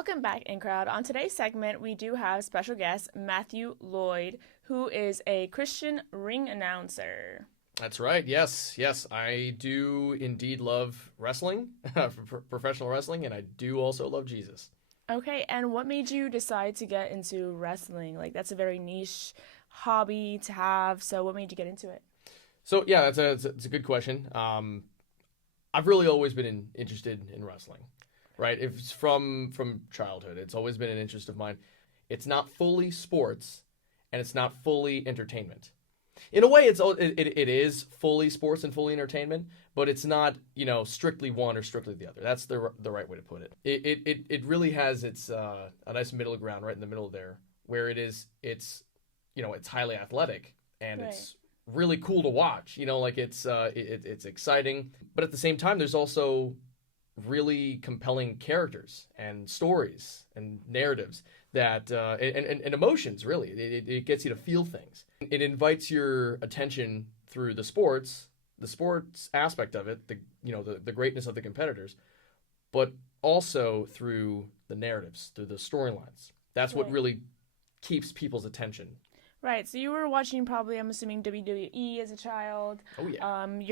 Welcome back, in crowd. On today's segment, we do have special guest Matthew Lloyd, who is a Christian ring announcer. That's right. Yes, yes, I do indeed love wrestling, professional wrestling, and I do also love Jesus. Okay, and what made you decide to get into wrestling? Like, that's a very niche hobby to have, so what made you get into it? So yeah, it's a good question. I've really always been interested in wrestling, right? If it's from childhood, it's always been an interest of mine. It's not fully sports, and it's not fully entertainment. In a way, it is fully sports and fully entertainment, but it's not strictly one or strictly the other. That's the right way to put it. It really has its a nice middle ground right in the middle there, where it's highly athletic and Right. it's really cool to watch. Like it's exciting, but at the same time, there's also really compelling characters and stories and narratives that and emotions. Really, it gets you to feel things. It invites your attention through the sports aspect of it, the greatness of the competitors, but also through the narratives, through the storylines. That's what Right. really keeps people's attention. Right, so you were watching probably, I'm assuming, WWE as a child. Oh yeah. Were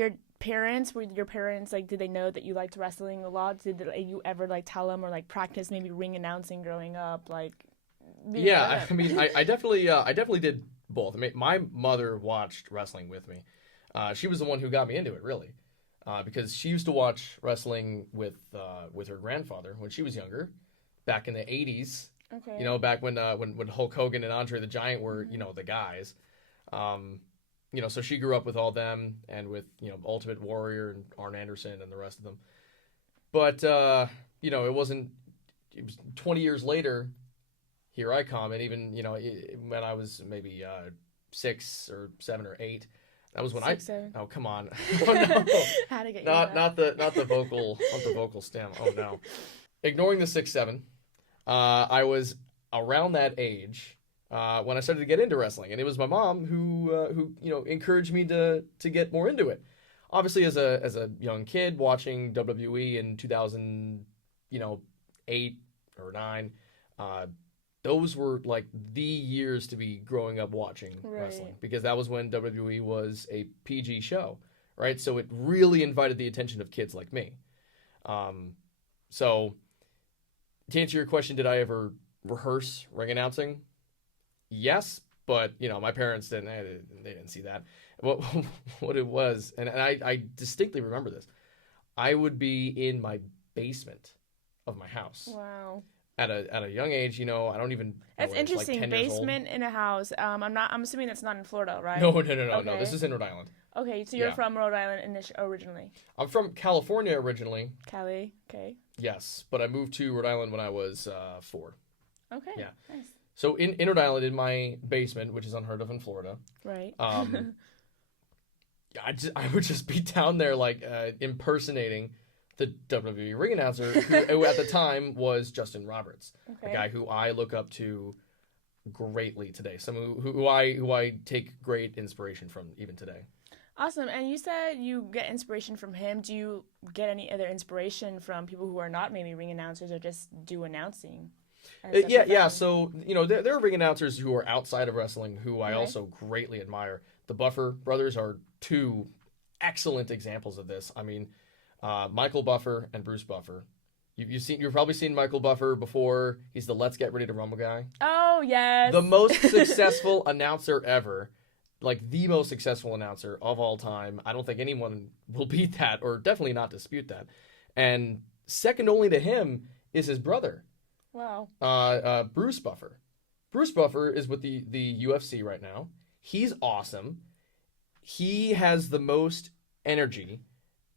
your parents, like, did they know that you liked wrestling a lot? You ever, like, tell them or, like, practice maybe ring announcing growing up? Like, Yeah, I mean, I definitely did both. I mean, my mother watched wrestling with me. She was the one who got me into it, really, because she used to watch wrestling with her grandfather when she was younger, back in the '80s. Okay. Back when Hulk Hogan and Andre the Giant were the guys. So she grew up with all them and with Ultimate Warrior and Arn Anderson and the rest of them. But it wasn't. It was 20 years later. Here I come, and even when I was maybe 6 or 7 or 8, that was when 6, 7. Oh, come on! Oh no! How to get you Not the vocal stem. Oh no! Ignoring the 6, 7, I was around that age when I started to get into wrestling, and it was my mom who encouraged me to get more into it. Obviously, as a young kid watching WWE in 2008 or 9. Those were like the years to be growing up watching wrestling, Right. because that was when WWE was a PG show, right? So it really invited the attention of kids like me. So to answer your question, did I ever rehearse ring announcing? Yes, but my parents they didn't see that. What what it was, and I distinctly remember this. I would be in my basement of my house Wow. at a young age. I don't even know That's what, it's like interesting. 10 years old. Basement in a house. I'm assuming that's not in Florida, right? No. Okay. This is in Rhode Island. Okay, so you're Yeah. from Rhode Island originally. I'm from California originally. Cali. Okay. Yes, but I moved to Rhode Island when I was 4. Okay. Yeah. Nice. So in Rhode Island, in my basement, which is unheard of in Florida, Right. um, I would just be down there like impersonating the WWE ring announcer, who at the time was Justin Roberts, Okay. a guy who I look up to greatly today. Someone who I take great inspiration from even today. Awesome. And you said you get inspiration from him. Do you get any other inspiration from people who are not maybe ring announcers or just do announcing? as a Yeah. profession? So there are ring announcers who are outside of wrestling who I Okay. also greatly admire. The Buffer brothers are two excellent examples of this. I mean, Michael Buffer and Bruce Buffer. You've probably seen Michael Buffer before. He's the Let's Get Ready to Rumble guy. Oh, yes. The most successful announcer ever, like the most successful announcer of all time. I don't think anyone will beat that, or definitely not dispute that. And second only to him is his brother, Wow. Bruce Buffer. Bruce Buffer is with the UFC right now. He's awesome. He has the most energy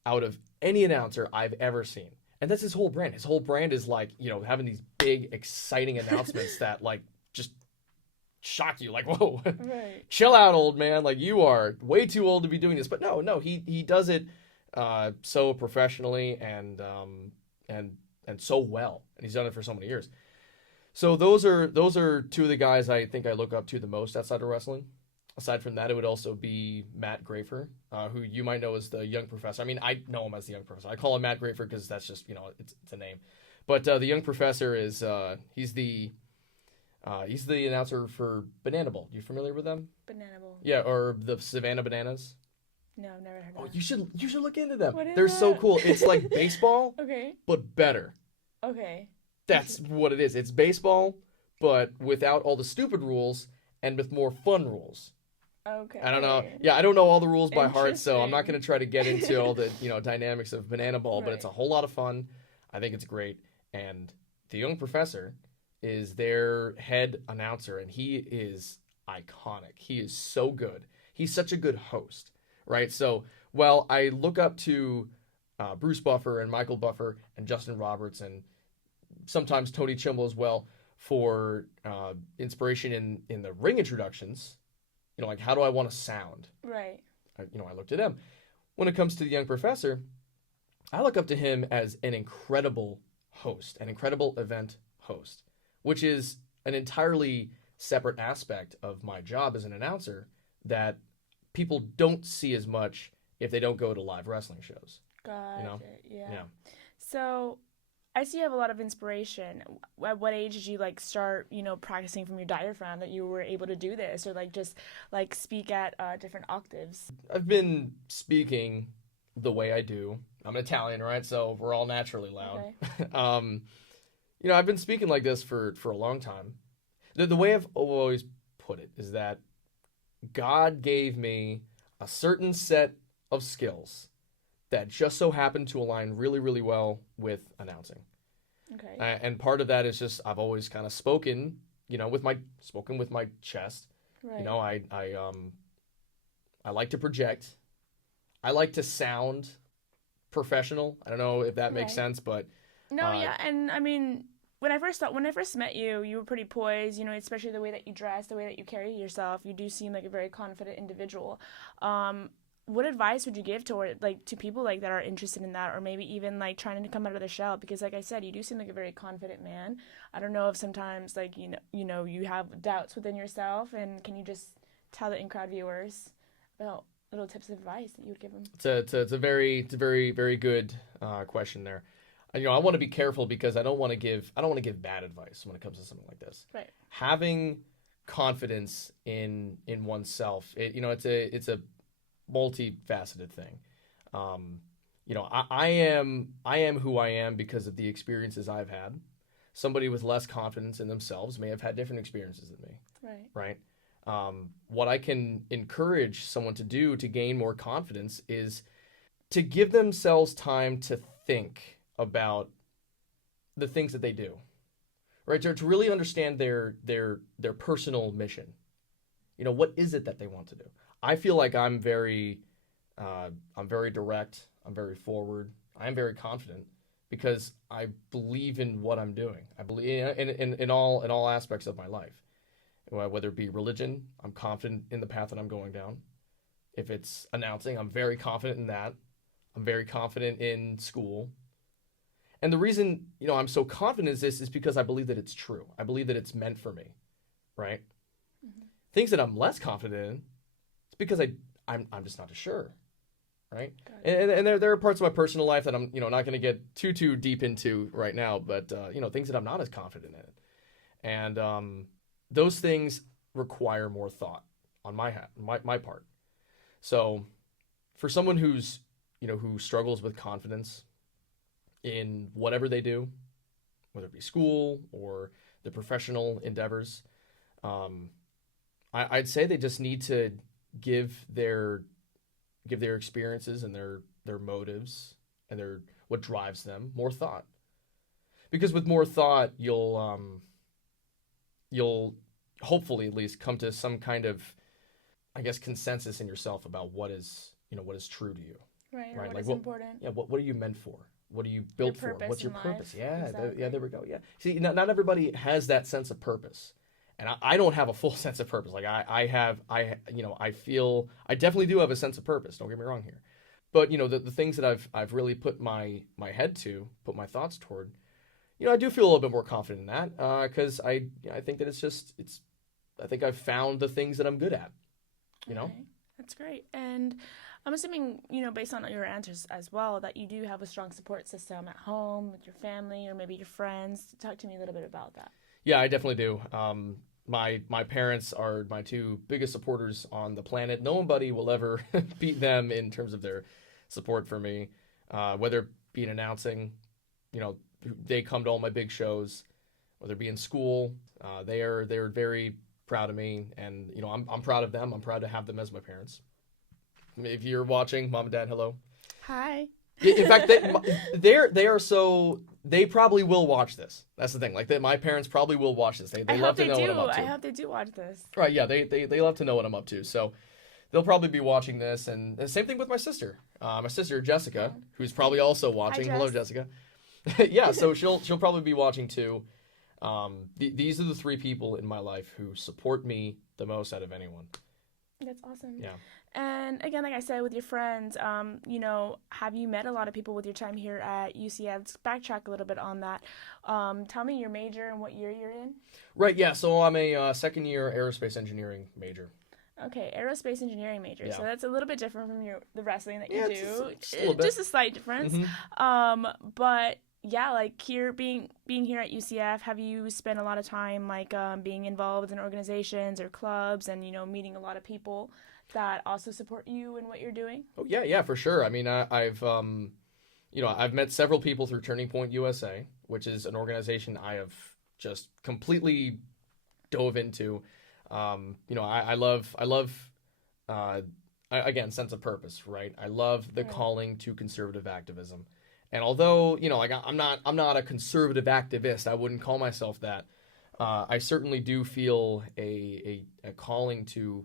out of any announcer I've ever seen. And that's his whole brand. His whole brand is like, having these big, exciting announcements that like just shock you. Like, whoa, Right. chill out, old man. Like, you are way too old to be doing this. But no, he does it so professionally and so well. And he's done it for so many years. So those are two of the guys I think I look up to the most outside of wrestling. Aside from that, it would also be Matt Grafer, who you might know as the young professor. I mean, I know him as the young professor. I call him Matt Grafer because that's just, it's a name. But the young professor is he's the announcer for Banana Bowl. You familiar with them? Banana bowl. Yeah, or the Savannah Bananas. No, I've never heard of Oh, that. you should look into them. What is They're so that? cool. It's like baseball, Okay. but better. Okay. That's what it is. It's baseball, but without all the stupid rules and with more fun rules. Okay. I don't know. Yeah, I don't know all the rules by heart, so I'm not Interesting. going to try to get into all the dynamics of Banana Ball. But it's Right. a whole lot of fun. I think it's great. And the young professor is their head announcer, and he is iconic. He is so good. He's such a good host, right? So, well, I look up to Bruce Buffer and Michael Buffer and Justin Roberts and sometimes Tony Chimmel as well for inspiration in the ring introductions. Like how do I want to sound? Right. I looked at him. When it comes to the young professor, I look up to him as an incredible host, an incredible event host, which is an entirely separate aspect of my job as an announcer that people don't see as much if they don't go to live wrestling shows. You Got know? it. Yeah. Yeah. So, I see you have a lot of inspiration. At what age did you like start, practicing from your diaphragm that you were able to do this, or like just like speak at different octaves? I've been speaking the way I do. I'm Italian, right? So we're all naturally loud. Okay. um, I've been speaking like this for a long time. The way I've always put it is that God gave me a certain set of skills that just so happened to align really, really well with announcing. Okay. And part of that is just I've always kind of spoken, with my chest. Right. I like to project. I like to sound professional. I don't know if that makes Right. sense, but No, uh, yeah, and I mean, when I first met you, you were pretty poised, especially the way that you dress, the way that you carry yourself. You do seem like a very confident individual. What advice would you give to people like that are interested in that, or maybe even like trying to come out of the shell? Because like I said, you do seem like a very confident man. I don't know if sometimes like you have doubts within yourself, and can you just tell the in crowd viewers about little tips of advice that you would give them? it's a very very good question there. I want to be careful because I don't want to give bad advice when it comes to something like this. Right. Having confidence in oneself, it's a multifaceted thing. I am who I am because of the experiences I've had. Somebody with less confidence in themselves may have had different experiences than me, Right. right? What I can encourage someone to do to gain more confidence is to give themselves time to think about the things that they do, right? To really understand their personal mission. What is it that they want to do? I feel like I'm very direct. I'm very forward. I'm very confident because I believe in what I'm doing. I believe in all aspects of my life, whether it be religion. I'm confident in the path that I'm going down. If it's announcing, I'm very confident in that. I'm very confident in school. And the reason, I'm so confident in this is because I believe that it's true. I believe that it's meant for me, right? Mm-hmm. Things that I'm less confident in, it's because I'm just not as sure, right? And there are parts of my personal life that I'm, not going to get too deep into right now, but things that I'm not as confident in. And those things require more thought on my part. So for someone who struggles with confidence in whatever they do, whether it be school or the professional endeavors, I'd say they just need to give their experiences and their motives and what drives them more thought. Because with more thought, you'll hopefully at least come to some kind of, I guess, consensus in yourself about what is true to you. Right. Or Right? what Like is important. yeah, what are you meant for? What are you Your built for? purpose What's your in life. purpose? Yeah, Exactly. there we go. Yeah. See, not everybody has that sense of purpose. And I don't have a full sense of purpose. Like I feel I definitely do have a sense of purpose. Don't get me wrong here. But the things that I've really put my head to, put my thoughts toward, I do feel a little bit more confident in that because I think that I think I've found the things that I'm good at. Okay. That's great. And I'm assuming, based on your answers as well, that you do have a strong support system at home with your family or maybe your friends. Talk to me a little bit about that. Yeah, I definitely do. My parents are my two biggest supporters on the planet. Nobody will ever beat them in terms of their support for me. Whether it be in announcing, you know, they come to all my big shows, whether it be in school. They're very proud of me, and I'm proud of them. I'm proud to have them as my parents. If you're watching, mom and dad, hello. Hi. In fact, they are so they probably will watch this. That's the thing. Like that, my parents probably will watch this. They I love hope to they know what do. I'm up I to. hope they do watch this. Right? Yeah, they love to know what I'm up to. So they'll probably be watching this, and the same thing with my sister. My sister Jessica, who's probably also Hi, watching. Hello, Jess. Jessica. Yeah, so she'll probably be watching too. These are the three people in my life who support me the most out of anyone. That's awesome. Yeah. And again, like I said, with your friends, have you met a lot of people with your time here at UCF? Let's backtrack a little bit on that. Tell me your major and what year you're in. Right. Yeah. So I'm a second year aerospace engineering major. Okay, aerospace engineering major. Yeah. So that's a little bit different from the wrestling that you Yeah, do. just a little bit. Just a slight difference. Hmm. But yeah, like here being here at UCF, have you spent a lot of time like being involved in organizations or clubs and meeting a lot of people that also support you in what you're doing? Oh yeah, yeah, for sure. I mean, I've met several people through Turning Point USA, which is an organization I have just completely dove into. I love, again, sense of purpose, right? I love the Right. calling to conservative activism. And although, like I'm not a conservative activist, I wouldn't call myself that. I certainly do feel a calling to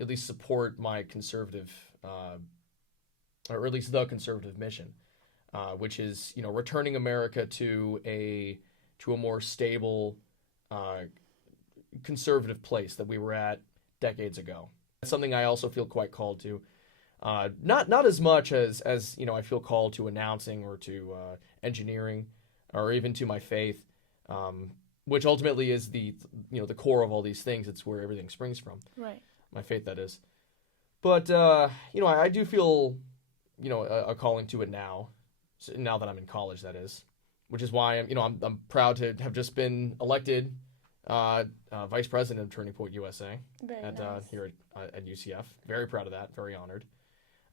at least support my conservative, or at least the conservative mission, which is returning America to a more stable, uh, conservative place that we were at decades ago. That's something I also feel quite called to. Not as much as I feel called to announcing or to engineering or even to my faith, which ultimately is the core of all these things. It's where everything springs from. Right. My faith, that is. But I do feel a calling to it now. Now that I'm in college, that is, which is why I'm proud to have just been elected vice president of Turning Point USA Very at nice. here at UCF. Very proud of that. Very honored.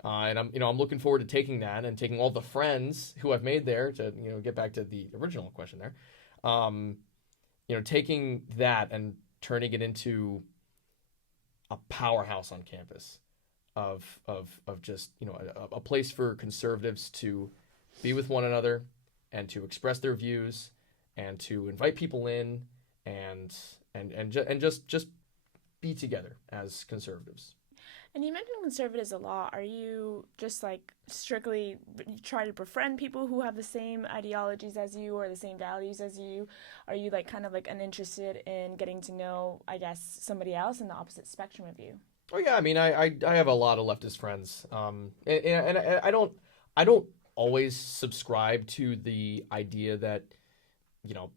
And I'm looking forward to taking that and taking all the friends who I've made there to get back to the original question there. Um, taking that and turning it into a powerhouse on campus of just a place for conservatives to be with one another and to express their views and to invite people in and just be together as conservatives. And you mentioned conservatives a lot. Are you just like strictly try to befriend people who have the same ideologies as you or the same values as you? Are you like kind of like uninterested in getting to know, I guess, somebody else in the opposite spectrum of you? Oh yeah, I mean I have a lot of leftist friends, and I don't always subscribe to the idea that you know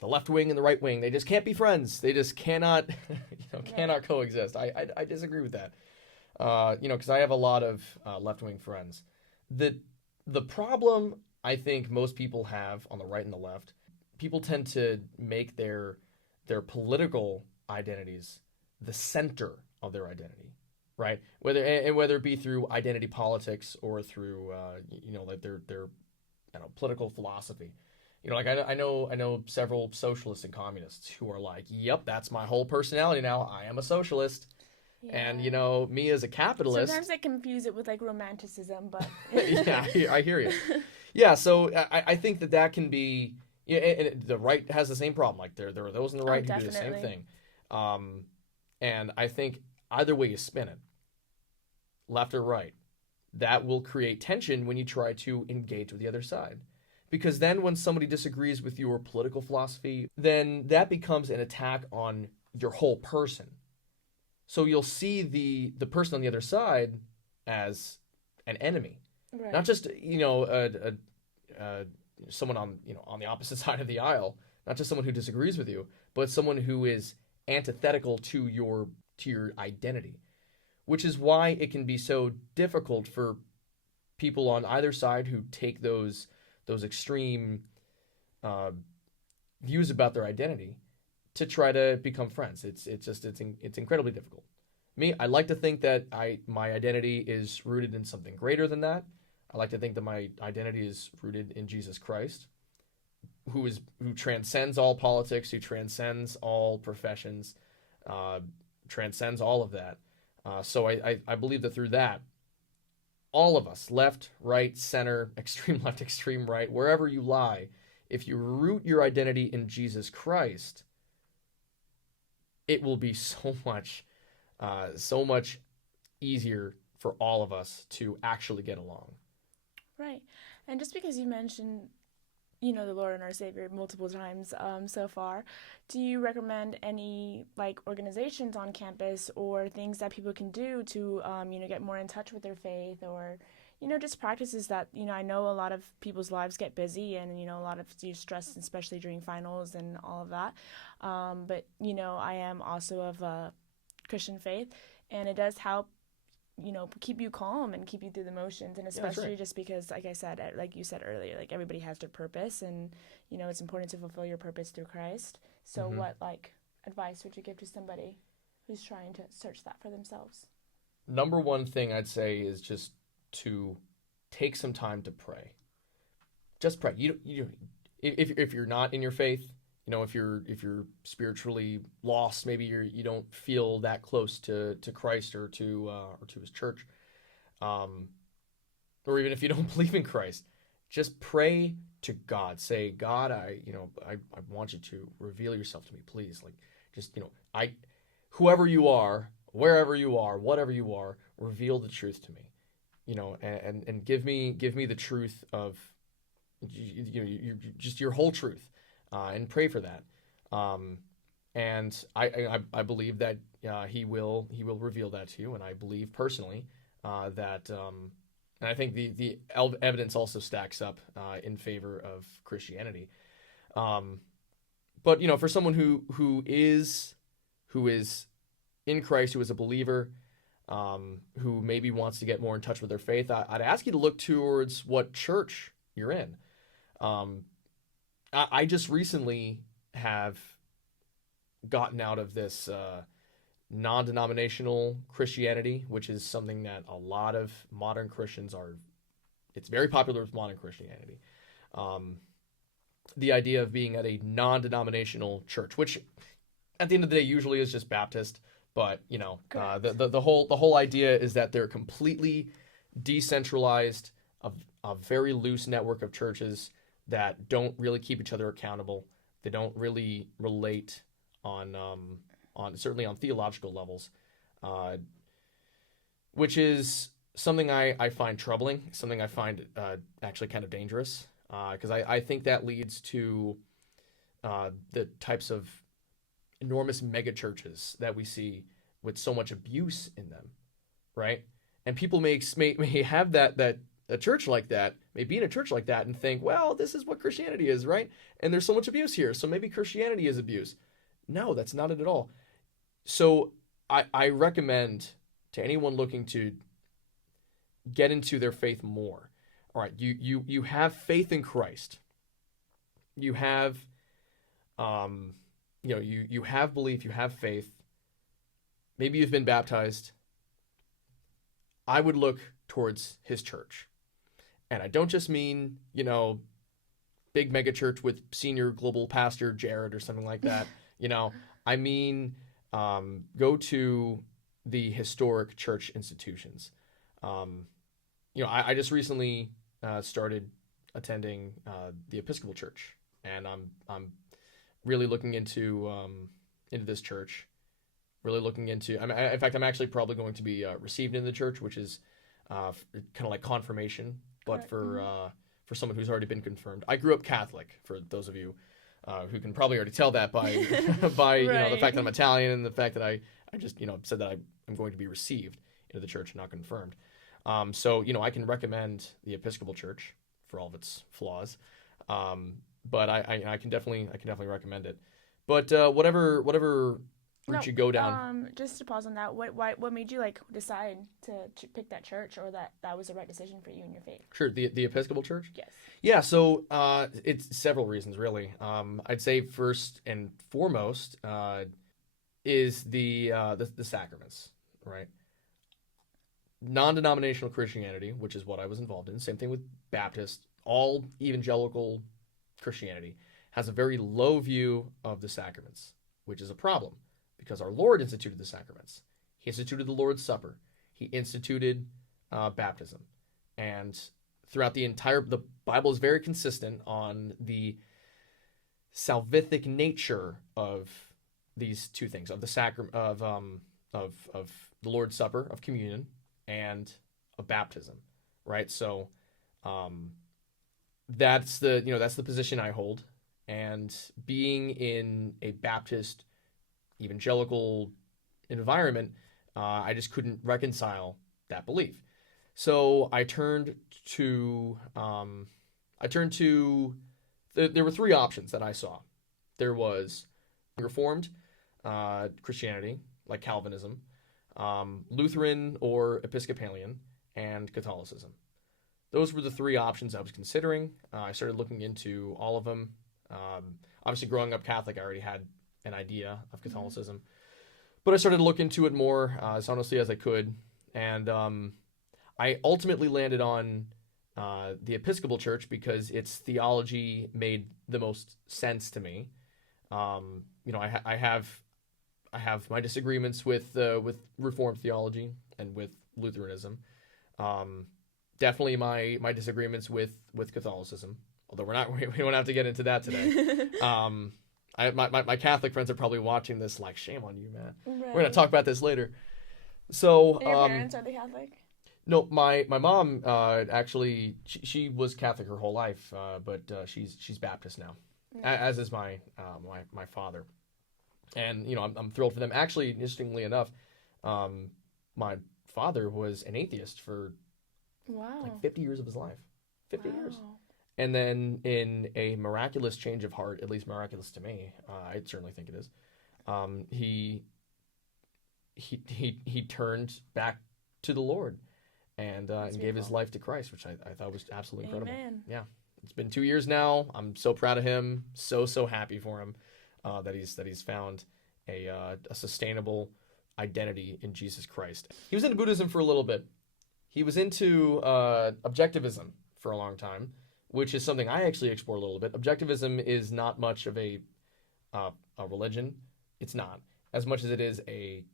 the left wing and the right wing they just can't be friends. They just cannot Right. cannot coexist. I disagree with that. Because I have a lot of left wing friends. The the problem I think most people have on the right and the left, people tend to make their political identities the center of their identity, right? Whether it be through identity politics or through like their I don't know, political philosophy. Like I know several socialists and communists who are like, "Yep, that's my whole personality now. I am a socialist." And Yeah. me as a capitalist, Sometimes I confuse it with like romanticism, but yeah, I hear you. Yeah, so I think that can be, yeah, and the right has the same problem. Like there are those on the oh, right who do the same definitely. thing, um, and I think either way you spin it, left or right, that will create tension when you try to engage with the other side. Because then when somebody disagrees with your political philosophy, then that becomes an attack on your whole person. So you'll see the person on the other side as an enemy, not Right. just someone on the opposite side of the aisle, not just someone who disagrees with you, but someone who is antithetical to your identity, which is why it can be so difficult for people on either side who take those extreme uh, views about their identity to try to become friends. It's incredibly difficult. Me, I like to think that my identity is rooted in something greater than that. I like to think that my identity is rooted in Jesus Christ, who transcends all politics, who transcends all professions, uh, transcends all of that. So I believe that through that, all of us, left, right, center, extreme left, extreme right, wherever you lie, if you root your identity in Jesus Christ, it will be so much easier for all of us to actually get along. Right. And just because you mentioned, the Lord and our Savior multiple times so far, do you recommend any like organizations on campus or things that people can do to, get more in touch with their faith, or, just practices that, I know a lot of people's lives get busy, and, a lot of stress, especially during finals and all of that. But, I am also of a Christian faith, and it does help, keep you calm and keep you through the motions. And Yeah, that's right. especially just because, like I said, like you said earlier, like everybody has their purpose, and, it's important to fulfill your purpose through Christ. So, hmm what, like, advice would you give to somebody who's trying to search that for themselves? Number one thing I'd say is just to take some time to pray. Just pray. If you're not in your faith, if you're spiritually lost, maybe you don't feel that close to Christ or to His church, um, or even if you don't believe in Christ, just pray to God. Say, God, I want you to reveal yourself to me, please. Like, just I, whoever you are, wherever you are, whatever you are, reveal the truth to me. And give me the truth of just your whole truth, and pray for that. Um, and I believe that he will reveal that to you, and I believe personally that and I think the evidence also stacks up in favor of Christianity. Um, but for someone who is in Christ, who is a believer, who maybe wants to get more in touch with their faith, I'd ask you to look towards what church you're in. Um, I just recently have gotten out of this non-denominational Christianity, which is something that a lot of modern Christians are. It's very popular with modern Christianity. Um, the idea of being at a non-denominational church, which at the end of the day usually is just Baptist, but Correct. the whole idea is that they're completely decentralized, a very loose network of churches that don't really keep each other accountable. They don't really relate on certainly on theological levels, uh, which is something I find troubling, something I find actually kind of dangerous, because I think that leads to the types of enormous mega churches that we see with so much abuse in them, right? And people may have that a church like that, may be in a church like that and think, well, this is what Christianity is, right? And there's so much abuse here, so maybe Christianity is abuse. No, that's not it at all. So I recommend to anyone looking to get into their faith more. All right, you have faith in Christ. You have um you have belief, you have faith. Maybe you've been baptized. I would look towards his church. And I don't just mean, big mega church with senior global pastor Jared or something like that. You know, I mean, go to the historic church institutions. Um, I just recently started attending the Episcopal Church, and I'm really looking into this church. Really looking into. In fact, I'm actually probably going to be received in the church, which is kind of like confirmation, but Correct. Mm-hmm. for someone who's already been confirmed. I grew up Catholic. For those of you who can probably already tell that by by the Right. fact that I'm Italian and the fact that I just said that I'm going to be received into the church, not confirmed. So I can recommend the Episcopal Church for all of its flaws, but I can definitely recommend it. But whatever route No, you go down. just to pause on that, what made you like decide to pick that church, or that was the right decision for you in your faith? Sure, the Episcopal Church. Yes. Yeah, so it's several reasons really. I'd say first and foremost is the sacraments, right? Non-denominational Christianity, which is what I was involved in. Same thing with Baptist. All evangelical Christianity has a very low view of the sacraments, which is a problem because our Lord instituted the sacraments. He instituted the Lord's Supper. He instituted baptism, and throughout the Bible is very consistent on the salvific nature of these two things of the sacrament of the Lord's Supper, of communion, and of baptism, right? So that's the position I hold, and being in a Baptist evangelical environment, I just couldn't reconcile that belief. So there were three options that I saw. There was Reformed Christianity, like Calvinism, Lutheran or Episcopalian, and Catholicism. Those were the three options I was considering. I started looking into all of them. Obviously, growing up Catholic, I already had an idea of Catholicism, but I started to look into it more as honestly as I could, and I ultimately landed on the Episcopal Church because its theology made the most sense to me. I have my disagreements with Reformed theology and with Lutheranism. Definitely my disagreements with Catholicism. Although we don't have to get into that today. My Catholic friends are probably watching this like, shame on you, man. Right. We're gonna talk about this later. So, and your parents, are they Catholic? no, my mom actually she was Catholic her whole life, but she's Baptist now, as is my father, and I'm thrilled for them. Actually, interestingly enough, my father was an atheist for Wow. like 50 years of his life, 50 years. Wow. And then in a miraculous change of heart, at least miraculous to me, I certainly think it is, he turned back to the Lord and gave his life to Christ, which I thought was absolutely incredible. Amen. Yeah, it's been 2 years now. I'm so proud of him, so happy for him that he's found a sustainable identity in Jesus Christ. He was into Buddhism for a little bit. He was into objectivism for a long time, which is something I actually explore a little bit. Objectivism is not much of a religion. It's not as much as it is a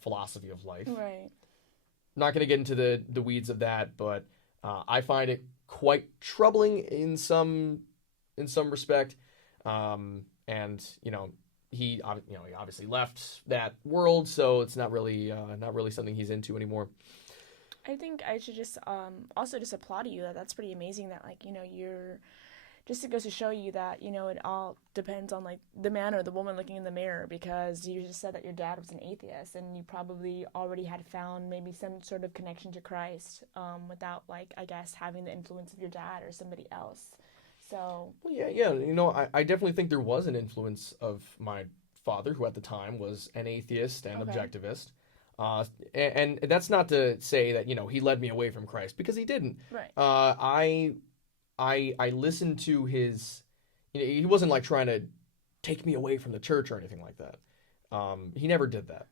philosophy of life. Right. Not going to get into the weeds of that, but I find it quite troubling in some respect. And he obviously left that world, so it's not really something he's into anymore. I think I should just also just applaud you. That's pretty amazing that you're just, it goes to show you that it all depends on like the man or the woman looking in the mirror, because you just said that your dad was an atheist and you probably already had found maybe some sort of connection to Christ without, like, I guess, having the influence of your dad or somebody else. So well, yeah. I definitely think there was an influence of my father, who at the time was an atheist and objectivist. And that's not to say that he led me away from Christ, because he didn't. Right. I listened to his. He wasn't like trying to take me away from the church or anything like that. He never did that.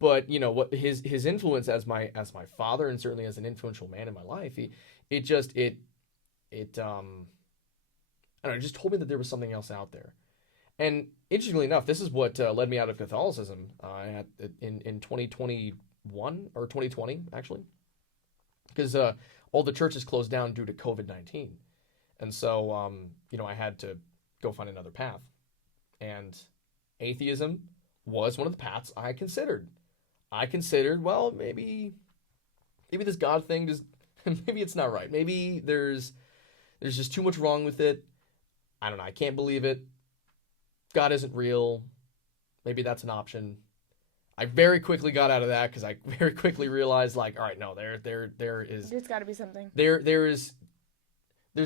But what his influence as my father, and certainly as an influential man in my life, it I don't know, it just told me that there was something else out there. And interestingly enough, this is what led me out of Catholicism in 2021 or 2020 actually, because all the churches closed down due to COVID-19, and so I had to go find another path, and atheism was one of the paths I considered. Well, maybe this God thing just maybe it's not right. Maybe there's just too much wrong with it. I don't know. I can't believe it. God isn't real. Maybe that's an option. I very quickly got out of that because I very quickly realized, like, all right, no, there is. There's got to be something. There's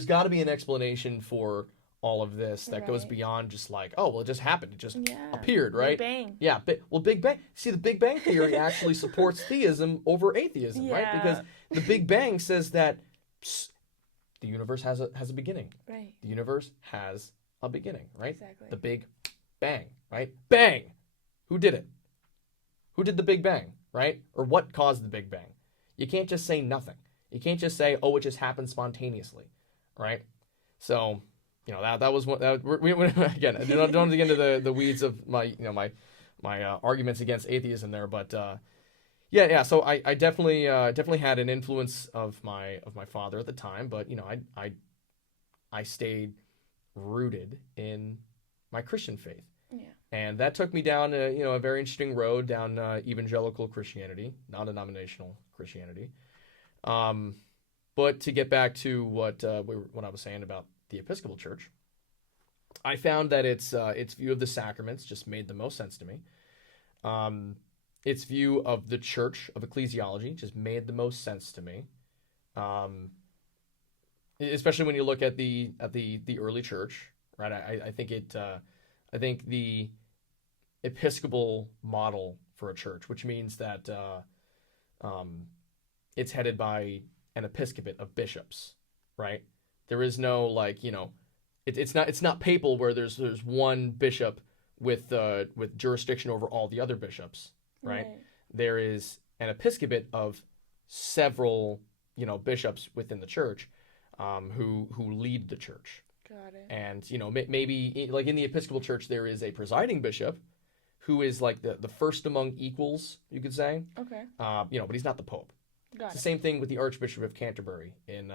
got to be an explanation for all of this that goes Right. beyond just like, oh, well, it just happened. It just Yeah. appeared, Big right? Bang. Yeah. Well, Big Bang. See, the Big Bang Theory actually supports theism over atheism, right? Because Yeah. the Big Bang says that the universe has a beginning. Right. The universe has a beginning, right? Exactly. The Big Bang, right? Bang. Who did it? Who did the Big Bang, right? Or what caused the Big Bang? You can't just say nothing. You can't just say, oh, it just happened spontaneously, right? So, that was what again. I don't want to get into the weeds of my arguments against atheism there, but yeah. So I definitely had an influence of my father at the time, but I stayed rooted in my Christian faith. Yeah. And that took me down a very interesting road down evangelical Christianity, non-denominational Christianity. Um, but to get back to what I was saying about the Episcopal Church, I found that its view of the sacraments just made the most sense to me. Um, its view of the church of ecclesiology just made the most sense to me. Um, Especially when you look at the early church, right? I think the Episcopal model for a church, which means that um, it's headed by an episcopate of bishops, right? There is no it's not papal where there's one bishop with jurisdiction over all the other bishops, right? Right. There is an episcopate of several bishops within the church who lead the church, Got it. and maybe like in the Episcopal Church there is a presiding bishop who is like the first among equals, you could say. Okay. But he's not the Pope. It's Got the it. same thing with the Archbishop of Canterbury in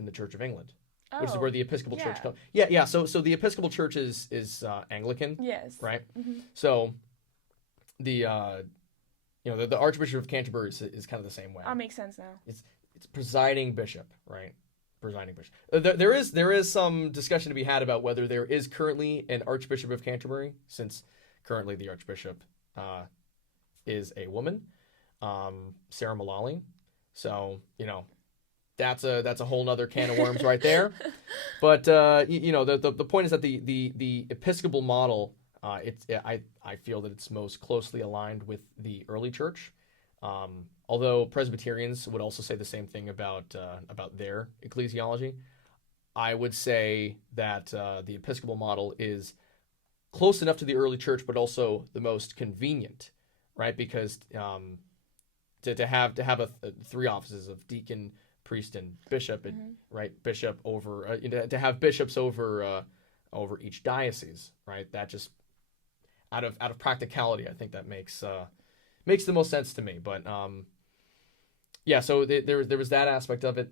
the Church of England, which is where Oh. the Episcopal Church Yeah. comes. Yeah. So the Episcopal Church is Anglican, Yes. right? Hmm. So the the Archbishop of Canterbury is kind of the same way. That makes sense now. It's presiding bishop, right? Presiding bishop. There is some discussion to be had about whether there is currently an Archbishop of Canterbury, since currently the Archbishop is a woman, Sarah Mullally. So that's a whole nother can of worms right there. But the point is that the Episcopal model, I feel that it's most closely aligned with the early church. Although Presbyterians would also say the same thing about their ecclesiology, I would say that the Episcopal model is close enough to the early church, but also the most convenient, right? Because to have three offices of deacon, priest, and bishop, Hmm. right? Bishop over to have bishops over each diocese, right? That just out of practicality, I think that makes the most sense to me. But yeah, so there was that aspect of it.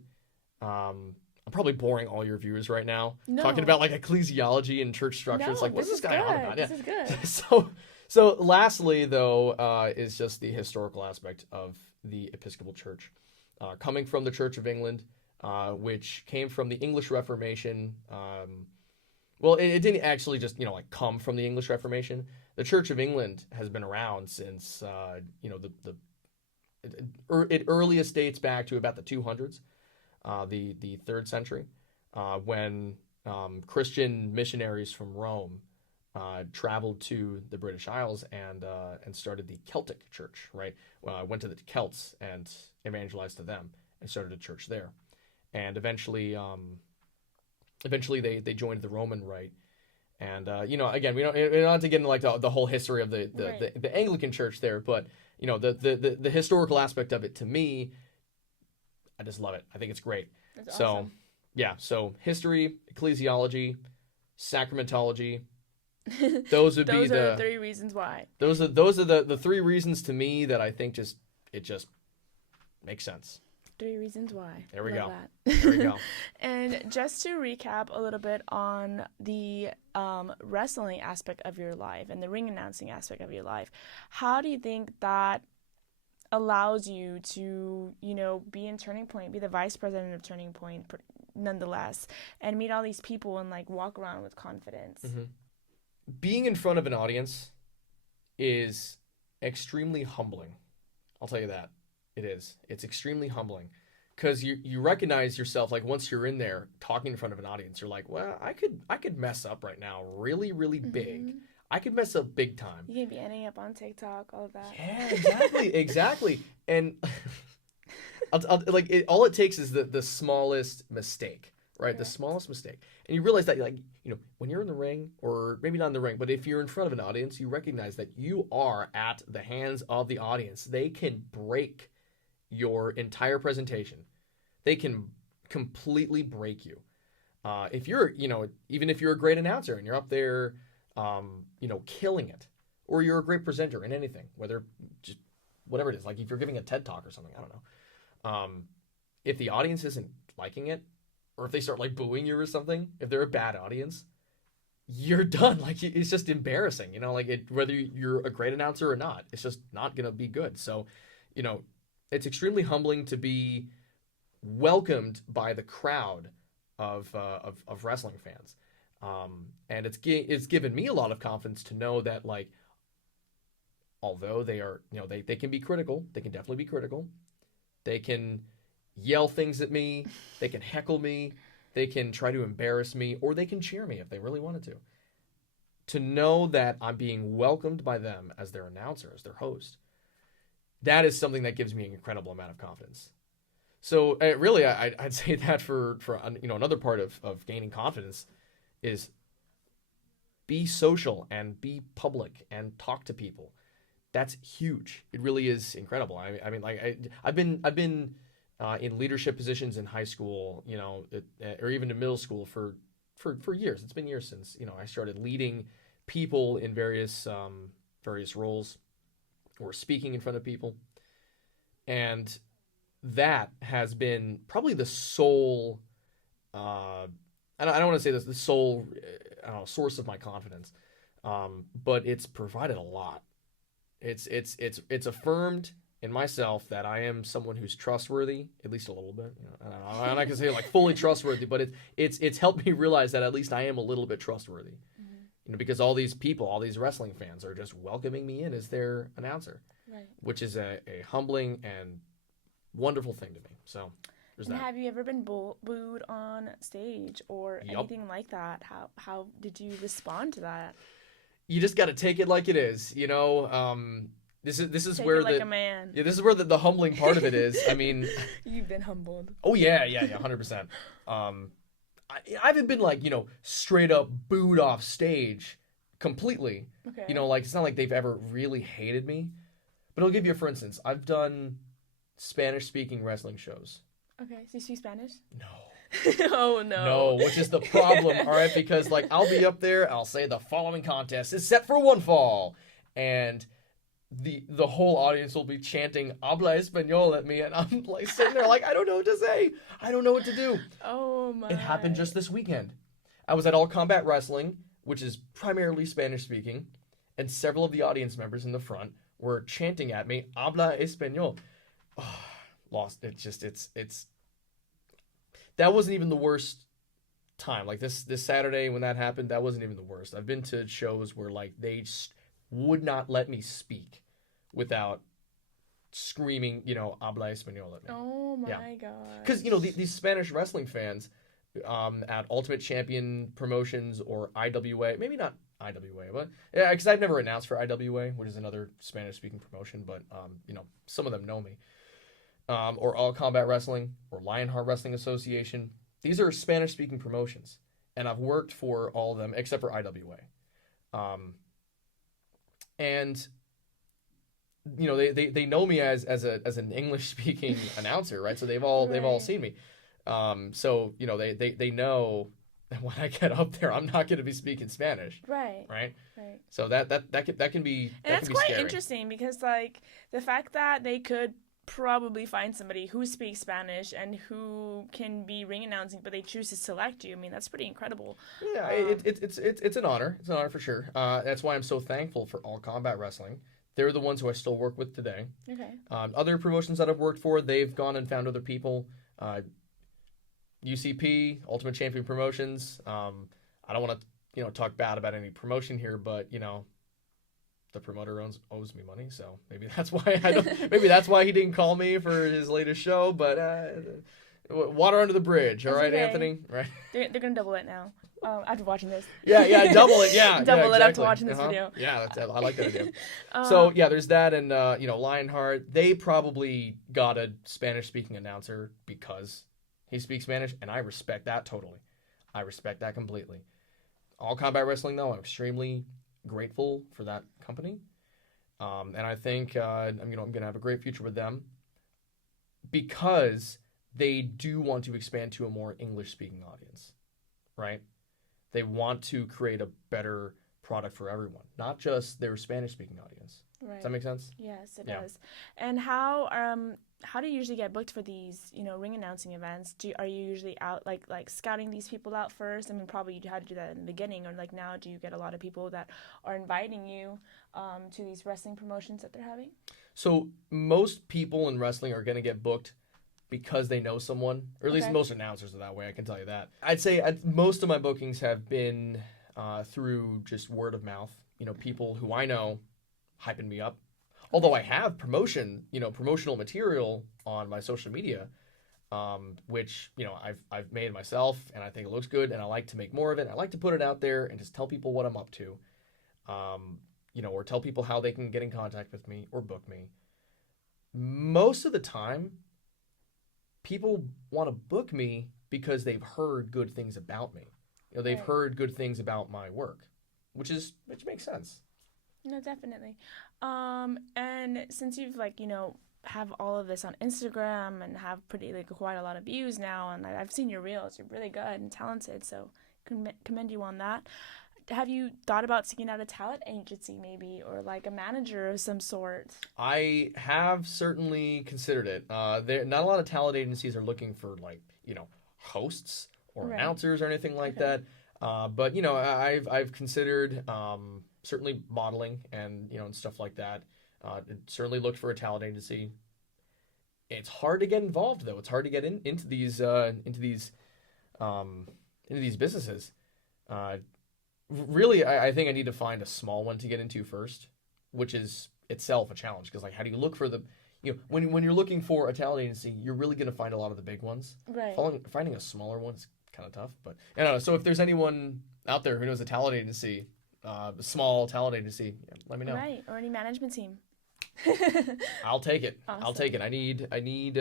I'm probably boring all your viewers right now, talking No. about like ecclesiology and church structure. It's No. like, what's this This is guy on about? good. Yeah. This is good. So lastly, though, is just the historical aspect of the Episcopal Church, coming from the Church of England, which came from the English Reformation. Well, it didn't actually just come from the English Reformation. The Church of England has been around since it earliest dates back to about the 200s, the third century, when Christian missionaries from Rome traveled to the British Isles and started the Celtic Church. Right, went to the Celts and evangelized to them and started a church there, and eventually they joined the Roman Rite. And again, we don't have to get into like the whole history of Right. the Anglican Church there, but the historical aspect of it, to me, I just love it. I think it's great. That's So awesome. yeah, so history, ecclesiology, sacramentology, those would be Those are the three reasons why. those are the three reasons to me that I think it just makes sense. 3 reasons why. There we Love go. that. There we go. And just to recap a little bit on the wrestling aspect of your life and the ring announcing aspect of your life, how do you think that allows you to, be in Turning Point, be the vice president of Turning Point, nonetheless, and meet all these people and like walk around with confidence? Hmm. Being in front of an audience is extremely humbling. I'll tell you that. It is. It's extremely humbling because you recognize yourself, like once you're in there talking in front of an audience, you're like, well, I could mess up right now really, really big. Mm-hmm. I could mess up big time. You can be ending up on TikTok, all of that. Yeah, exactly, exactly. And like all it takes is the smallest mistake, right? The Correct. smallest mistake, and you realize that, like, when you're in the ring, or maybe not in the ring, but if you're in front of an audience, you recognize that you are at the hands of the audience. They can break your entire presentation. They can completely break you. If you're, even if you're a great announcer and you're up there, killing it, or you're a great presenter in anything, whether just whatever it is, like if you're giving a TED talk or something, I don't know. If the audience isn't liking it, or if they start like booing you or something, if they're a bad audience, you're done. Like it's just embarrassing, like whether you're a great announcer or not, it's just not gonna be good. So, you know, it's extremely humbling to be welcomed by the crowd of wrestling fans, and it's given me a lot of confidence to know that, like, although they are, they can be critical, they can definitely be critical, they can yell things at me, they can heckle me, they can try to embarrass me, or they can cheer me if they really wanted to. To know that I'm being welcomed by them as their announcer, as their host, that is something that gives me an incredible amount of confidence. So really, I'd say that for another part of gaining confidence is be social and be public and talk to people. That's huge. It really is incredible. I mean, like I've been in leadership positions in high school, or even in middle school for years. It's been years since I started leading people in various roles, or speaking in front of people, and that has been probably the sole. I don't want to say this, the sole source of my confidence, but it's provided a lot. It's affirmed in myself that I am someone who's trustworthy, at least a little bit. I'm not gonna say like fully trustworthy, but it's helped me realize that at least I am a little bit trustworthy. Because all these people, all these wrestling fans, are just welcoming me in as their announcer, Right. which is a humbling and wonderful thing to me. So there's And that. have you ever been booed on stage or Yup. anything like that? How did you respond to that? You just got to take it like it is. This is Take where it like a man. this is where the humbling part of it is. I mean, You've been humbled. oh yeah, 100%. I haven't been like, straight up booed off stage completely. Okay. Like it's not like they've ever really hated me. But I'll give you for instance, I've done Spanish speaking wrestling shows. Okay. So you speak Spanish? No. Oh no. No, which is the problem, all right? Because like I'll be up there, I'll say the following contest is set for one fall, and the whole audience will be chanting "Habla español" at me, and I'm like sitting there like I don't know what to say, I don't know what to do. Oh my. It happened just this weekend. I was at All Combat Wrestling, which is primarily Spanish speaking, and several of the audience members in the front were chanting at me "Habla español." Oh, lost. It's that wasn't even the worst time. Like this Saturday when that happened, that wasn't even the worst. I've been to shows where like they would not let me speak without screaming, "Habla español" at me. Oh my god. Because these Spanish wrestling fans, at Ultimate Champion promotions or IWA, maybe not IWA, but yeah, because I've never announced for IWA, which is another Spanish speaking promotion, but some of them know me. Or All Combat Wrestling or Lionheart Wrestling Association. These are Spanish speaking promotions, and I've worked for all of them except for IWA. And they know me as an English speaking announcer, right? So they've all seen me. So they know that when I get up there, I'm not going to be speaking Spanish. Right. Right. Right. So that can be And that's can be quite scary. interesting because like the fact that they could probably find somebody who speaks Spanish and who can be ring announcing, but they choose to select you. I mean, that's pretty incredible. Yeah, it's an honor. It's an honor for sure. That's why I'm so thankful for All Combat Wrestling. They're the ones who I still work with today. Okay. Other promotions that I've worked for, they've gone and found other people. UCP, Ultimate Champion Promotions. I don't want to talk bad about any promotion here, but the promoter owes me money, so maybe that's why I don't. Maybe that's why he didn't call me for his latest show. But water under the bridge, all That's right, okay. Anthony. Right? They're gonna double it now. After watching this. Yeah, double it. Yeah, Double yeah, it after exactly. watching this video. Yeah, I like that idea. So Um, yeah, there's that, and Lionheart. They probably got a Spanish-speaking announcer because he speaks Spanish, and I respect that totally. I respect that completely. All Combat Wrestling, though, I'm extremely grateful for that company, and I think I'm gonna have a great future with them because they do want to expand to a more English-speaking audience, right? They want to create a better product for everyone, not just their Spanish-speaking audience. Does that right. make sense? Yes, it Yeah. does. And how do you usually get booked for these, ring announcing events? Are you usually out like scouting these people out first? I mean, probably you had to do that in the beginning, or like now, do you get a lot of people that are inviting you to these wrestling promotions that they're having? So most people in wrestling are going to get booked because they know someone, or at least Okay. most announcers are that way. I can tell you that. I'd say most of my bookings have been through just word of mouth. People who I know hyping me up. Although I have promotional material on my social media, which I've made myself, and I think it looks good, and I like to make more of it. I like to put it out there and just tell people what I'm up to, or tell people how they can get in contact with me or book me. Most of the time, people want to book me because they've heard good things about me. They've Right. heard good things about my work, which makes sense. No, definitely. And since you've have all of this on Instagram and have pretty quite a lot of views now, and I've seen your reels, you're really good and talented, so commend you on that. Have you thought about seeking out a talent agency maybe, or like a manager of some sort? I have certainly considered it. There, not a lot of talent agencies are looking for hosts or Right. announcers or anything like Okay. that. But I've considered certainly modeling and stuff like that. Certainly looked for a talent agency. It's hard to get involved though. It's hard to get um, into these businesses. Uh, Really, I think I need to find a small one to get into first, which is itself a challenge because how do you look for the when you're looking for a talent agency, you're really going to find a lot of the big ones. Right. Finding a smaller one is kind of tough, but I don't know. So if there's anyone out there who knows a talent agency, a small talent agency, let me know. Right. Or any management team. I'll take it. I'll take Awesome. it. I need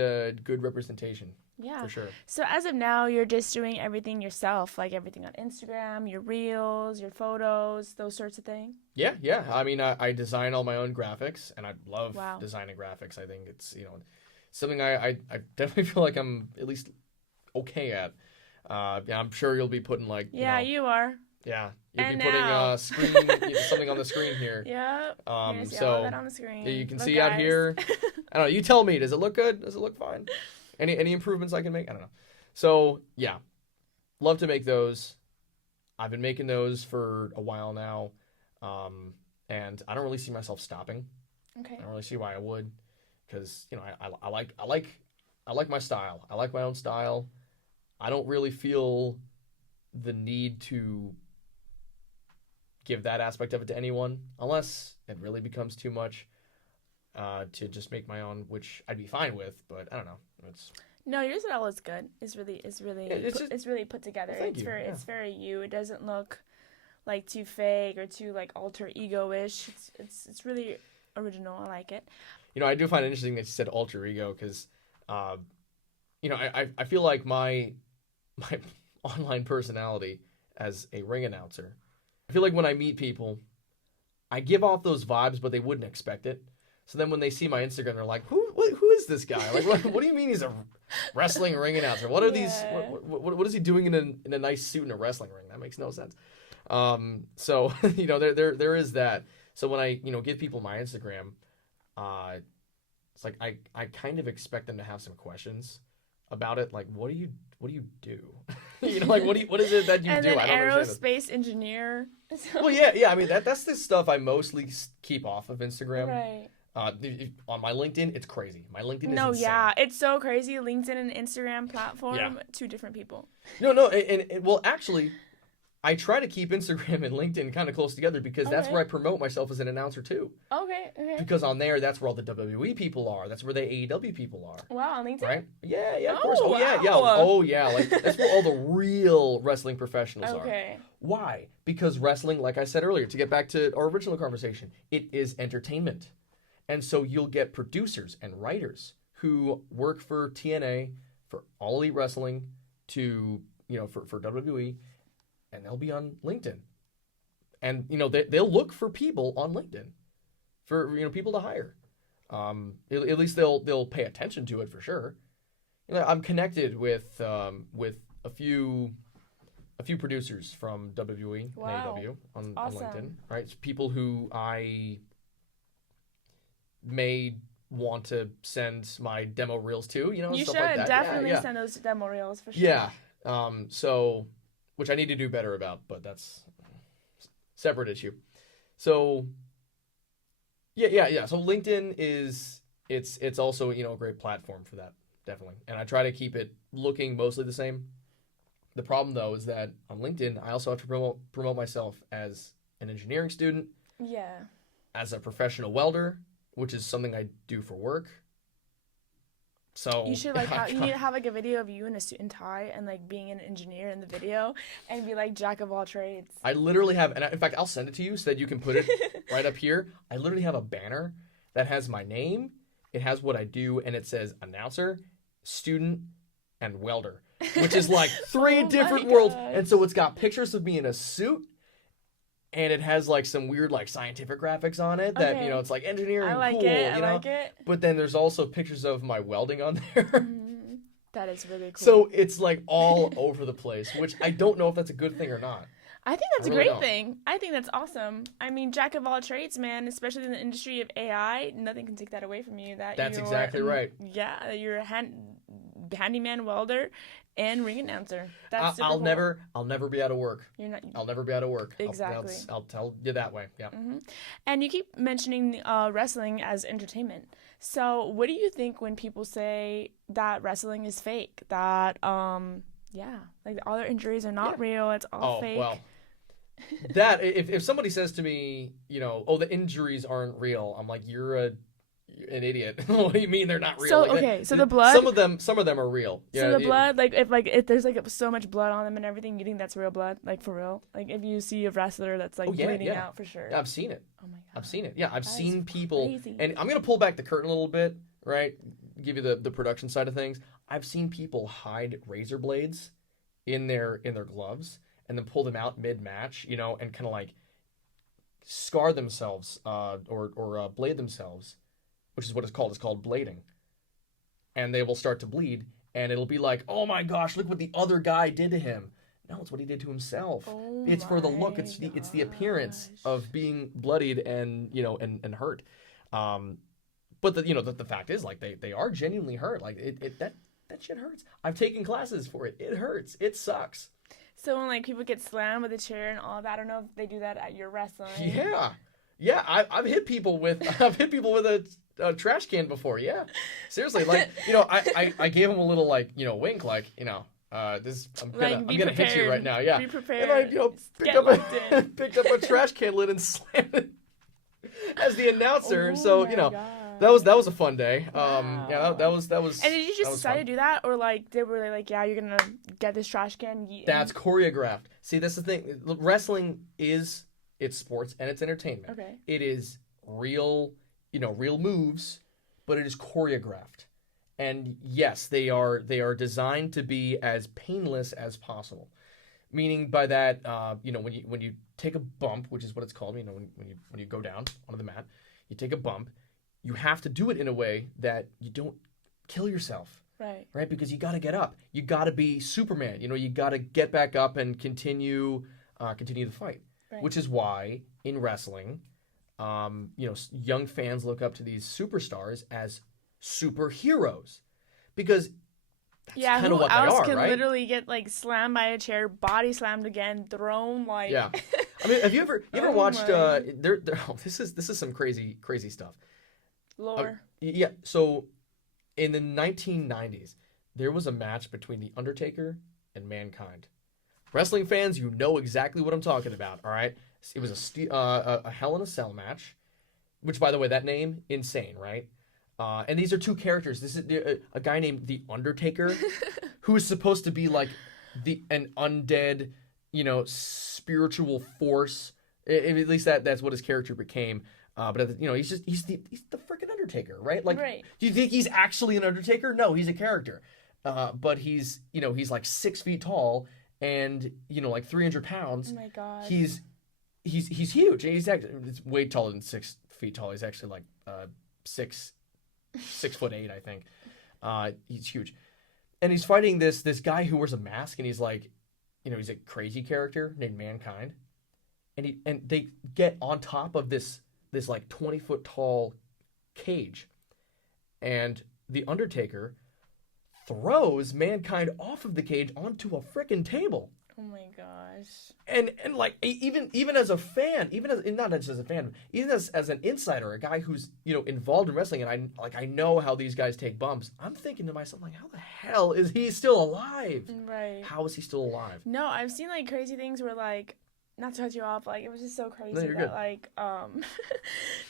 good representation Yeah. for sure. So as of now, you're just doing everything yourself, like everything on Instagram, your reels, your photos, those sorts of things. Yeah. I mean, I design all my own graphics, and I love Wow. designing graphics. I think it's something I definitely feel like I'm at least okay at. Yeah, I'm sure you'll be putting Yeah, you are. yeah, you'll And be putting now. something on the screen here. Yep. You're gonna see all of So that on the screen. you can Look, see out guys. here. I don't know. You tell me. Does it look good? Does it look fine? Any improvements I can make? I don't know. So yeah, love to make those. I've been making those for a while now, and I don't really see myself stopping. I Okay. don't really see why I would, because I like my style. I like my own style. I don't really feel the need to give that aspect of it to anyone unless it really becomes too much to just make my own, which I'd be fine with. But I don't know. No, your style is good. It's just It's really put together. well, thank you. Yeah. It's very you. It doesn't look like too fake or too like alter ego-ish. It's really original. I like it. I do find it interesting that you said alter ego because, I feel like my online personality as a ring announcer. I feel like when I meet people, I give off those vibes, but they wouldn't expect it. So then when they see my Instagram, they're like, who is this guy? Like, what do you mean he's a wrestling ring announcer? What are these? Yeah. What is he doing in a nice suit in a wrestling ring? That makes no sense. So there is that. So when I give people my Instagram, it's like I kind of expect them to have some questions about it. Like, what do you do? What is it that you And do? then I don't understand it. aerospace engineer. Well, yeah. I mean, that's the stuff I mostly keep off of Instagram. Right. On my LinkedIn, it's crazy. My LinkedIn is No, insane. yeah, it's so crazy. LinkedIn and Instagram platform, Yeah. two different people. No, well, actually, I try to keep Instagram and LinkedIn kind of close together because that's where I Okay. promote myself as an announcer too. Okay. Okay. Because on there, that's where all the WWE people are. That's where the AEW people are. Wow. On LinkedIn. Right? Yeah, yeah, of course. Oh Oh yeah, yeah. wow. Oh yeah. Like that's where all the real wrestling professionals are. Okay. Why? Because wrestling, like I said earlier, to get back to our original conversation, it is entertainment. And so you'll get producers and writers who work for TNA, for All Elite Wrestling, to for WWE, and they'll be on LinkedIn. And they'll look for people on LinkedIn for people to hire. At least they'll pay attention to it for sure. I'm connected with a few producers from WWE and Wow. AEW on Awesome. LinkedIn, right? It's people who I may want to send my demo reels to, You stuff should like that. definitely Yeah, send those demo reels for sure. yeah. So, which I need to do better about, but that's a separate issue. So, yeah. So LinkedIn it's also a great platform for that, definitely. And I try to keep it looking mostly the same. The problem though is that on LinkedIn I also have to promote myself as an engineering student, Yeah. as a professional welder, which is something I do for work. So You should you need to have like a video of you in a suit and tie and like being an engineer in the video and be like jack of all trades. I literally have, and in fact, I'll send it to you so that you can put it right up here. I literally have a banner that has my name, it has what I do, and it says announcer, student, and welder, which is like three Oh my different worlds. gosh. And so it's got pictures of me in a suit, and it has like some weird like scientific graphics on it that Okay. it's like engineering, I like cool, it. I like it. But then there's also pictures of my welding on there. Mhm. That is really cool. So it's like all over the place, which I don't know if that's a good thing or not. I think that's I a really great don't. thing. I think that's awesome. I mean, jack of all trades, man, especially in the industry of AI, nothing can take that away from you. That's exactly right. Yeah, that you're a handyman welder and ring announcer. That's super I'll cool. never be out of work. You're not I'll never be out of work. exactly. I'll tell you that way. Yeah. And you keep mentioning wrestling as entertainment. So, what do you think when people say that wrestling is fake? That yeah, like all their injuries are not Yeah. real. It's all Oh fake. well, that if somebody says to me, oh, the injuries aren't real, I'm like, you're an idiot. What do you mean they're not real? So Like, okay, so the blood. some of them are real. So Yeah. the blood, like if there's like so much blood on them and everything, you think that's real blood, like for real? Like if you see a wrestler that's like Oh, yeah, bleeding yeah. out for sure. I've seen it. Oh my god. I've seen it. Yeah, I've That seen is people, crazy. and I'm gonna pull back the curtain a little bit, right? Give you the production side of things. I've seen people hide razor blades in their gloves and then pull them out mid match, and kind of like scar themselves, or blade themselves, which is what it's called. It's called blading, and they will start to bleed, and it'll be like, oh my gosh, look what the other guy did to him. No, it's what he did to himself. Oh It's for the look. my It's the appearance gosh. of being bloodied and and hurt. But the fact is, like, they are genuinely hurt. Like that shit hurts. I've taken classes for it. It hurts. It sucks. So when like people get slammed with a chair and all that, I don't know if they do that at your wrestling. Yeah. I've hit people with a trash can before. Yeah, seriously. Like I gave him a little like wink, like this I'm gonna Like, be hit you prepared. right now. Yeah, Be and prepared. I picked Get up locked a in. picked up a trash can lid and slammed it as the announcer. Oh so my God. that was a fun day. Yeah, that was. And did you just that was decide fun. to do that, or like they were like, yeah, you're gonna get this trash can? That's choreographed. See, that's the thing. Wrestling it's sports and it's entertainment. Okay. It is real, real moves, but it is choreographed. And yes, they are designed to be as painless as possible. Meaning by that, when you take a bump, which is what it's called, when you go down onto the mat, you take a bump, you have to do it in a way that you don't kill yourself. Right? Because you got to get up. You got to be Superman. You got to get back up and continue the fight. Right. Which is why in wrestling, young fans look up to these superstars as superheroes, because that's Yeah, kind who of what they else are, can right? literally get like slammed by a chair, body slammed again, thrown like Yeah. I mean, have you ever Oh watched? my. This is some crazy stuff. lore? Yeah. So in the 1990s, there was a match between the Undertaker and Mankind. Wrestling fans, you know exactly what I'm talking about. All right, it was a Hell in a Cell match, which, by the way, that name insane, right? And these are two characters. This is a guy named the Undertaker, who is supposed to be like an undead, spiritual force. At least that's what his character became. But he's the freaking Undertaker, right? Like, Right. do you think he's actually an Undertaker? No, he's a character. But he's like 6 feet tall and like 300 pounds. Oh my god. He's huge. He's actually it's way taller than 6 feet tall. He's actually like 6'8", I think. He's huge, and he's fighting this guy who wears a mask, and he's like, he's a crazy character named Mankind, and they get on top of this like 20-foot tall cage, and the Undertaker throws Mankind off of the cage onto a freaking table. Oh my gosh. And like even as a fan, even as not just as a fan, even as an insider, a guy who's involved in wrestling, and I know how these guys take bumps. I'm thinking to myself, like, how the hell is he still alive? Right. How is he still alive? No, I've seen like crazy things where like, not to cut you off, like it was just so crazy No, you're that good. like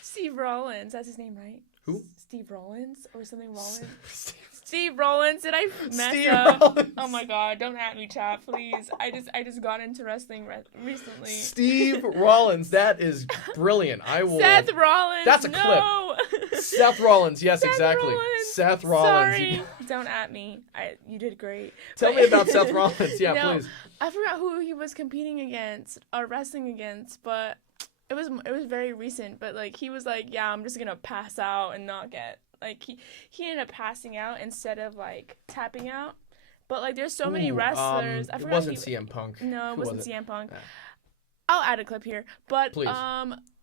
Steve Rollins, that's his name, right? Who? Steve Rollins or something Rollins? Steve Rollins. Did I mess Steve up? Rollins. Oh my god, don't at me, chat, please. I just got into wrestling recently. Steve Rollins. That is brilliant. I will. Seth Rollins. That's a no. clip. Seth Rollins. Yes, Seth exactly. Rollins. Seth Rollins. Sorry. Don't at me. You did great. Tell me about Seth Rollins. Yeah, no, please. I forgot who he was competing against or wrestling against, but it was very recent. But like he was like, yeah, I'm just gonna pass out and not get like he ended up passing out instead of like tapping out. But like there's so many wrestlers. I It forgot wasn't CM Punk. No, it Who wasn't was it? CM Punk. Yeah. I'll add a clip here, but Please.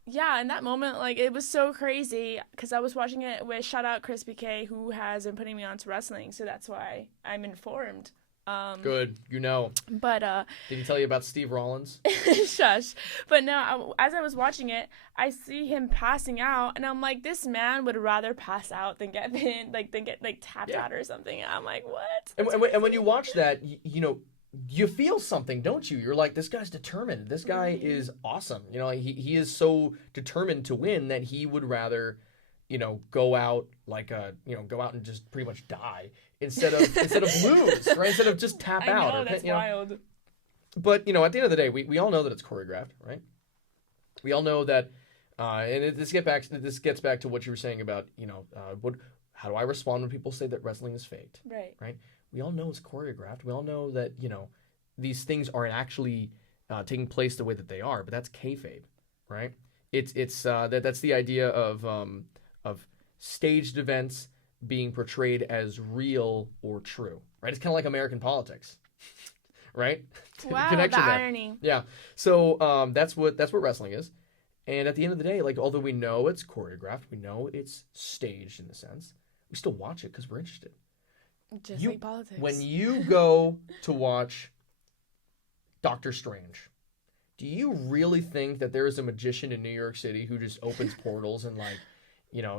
yeah, in that moment, like it was so crazy because I was watching it with shout out Chris BK, who has been putting me onto wrestling, so that's why I'm informed. Good, But Did he tell you about Steve Rollins? shush. But no, as I was watching it, I see him passing out, and I'm like, this man would rather pass out than get pinned, than get tapped out or something. And I'm like, what? And when you watch that, you feel something, don't you? You're like, this guy's determined. This guy is awesome. He is so determined to win that he would rather, go out go out and just pretty much die instead of lose, right? Instead of just tap out. I know, that's wild. But at the end of the day, we all know that it's choreographed, right? We all know that, this gets back to what you were saying about how do I respond when people say that wrestling is faked, Right. We all know it's choreographed. We all know that these things aren't actually taking place the way that they are, but that's kayfabe, right? It's that's the idea of staged events being portrayed as real or true, right? It's kind of like American politics, right? Wow, Connection the there. irony. Yeah. So that's what wrestling is. And at the end of the day, like, although we know it's choreographed, we know it's staged in a sense, we still watch it because we're interested. Just like politics. When you go to watch Doctor Strange, do you really think that there is a magician in New York City who just opens portals and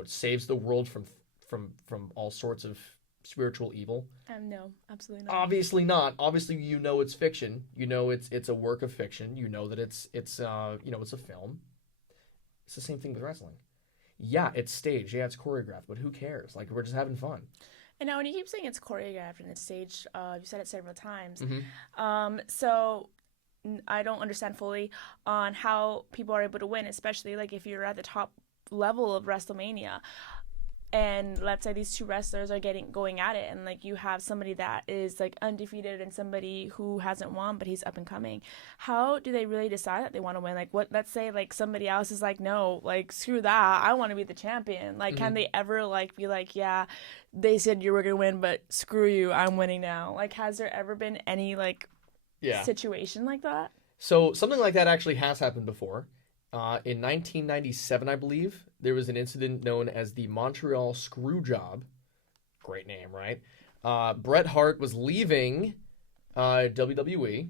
saves the world from all sorts of spiritual evil? No, absolutely not. Obviously not. Obviously, it's fiction. It's a work of fiction. You know that it's it's a film. It's the same thing with wrestling. Yeah, it's staged. Yeah, it's choreographed. But who cares? Like, we're just having fun. And now when you keep saying it's choreographed and it's staged, you said it several times. Mm-hmm. So I don't understand fully on how people are able to win, especially like if you're at the top level of WrestleMania. And let's say these two wrestlers are going at it, and like you have somebody that is like undefeated and somebody who hasn't won but he's up and coming. How do they really decide that they want to win? Like, what? Let's say like somebody else is like, no, like screw that, I want to be the champion. Like, can they ever like be like, yeah, they said you were gonna win, but screw you, I'm winning now? Like, has there ever been any like situation like that? So something like that actually has happened before. In 1997, I believe, there was an incident known as the Montreal Screwjob. Great name, right? Bret Hart was leaving WWE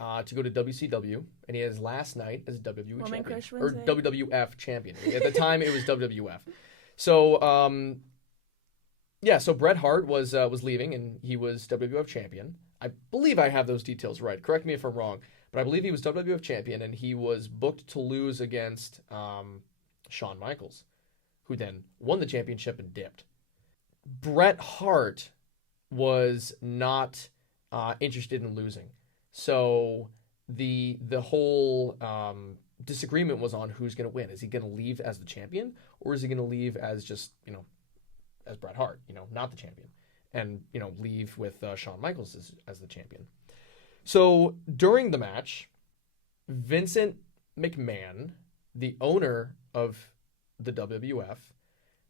to go to WCW, and he had his last night as WWE champion. Or WWF champion. At the time, it was WWF. So, so Bret Hart was leaving, and he was WWF champion. I believe I have those details right. Correct me if I'm wrong, but I believe he was WWF champion and he was booked to lose against Shawn Michaels, who then won the championship and dipped. Bret Hart was not interested in losing, so the whole disagreement was on who's going to win. Is he going to leave as the champion, or is he going to leave as just as Bret Hart, not the champion, and leave with Shawn Michaels as the champion. So during the match, Vincent McMahon, the owner of the WWF,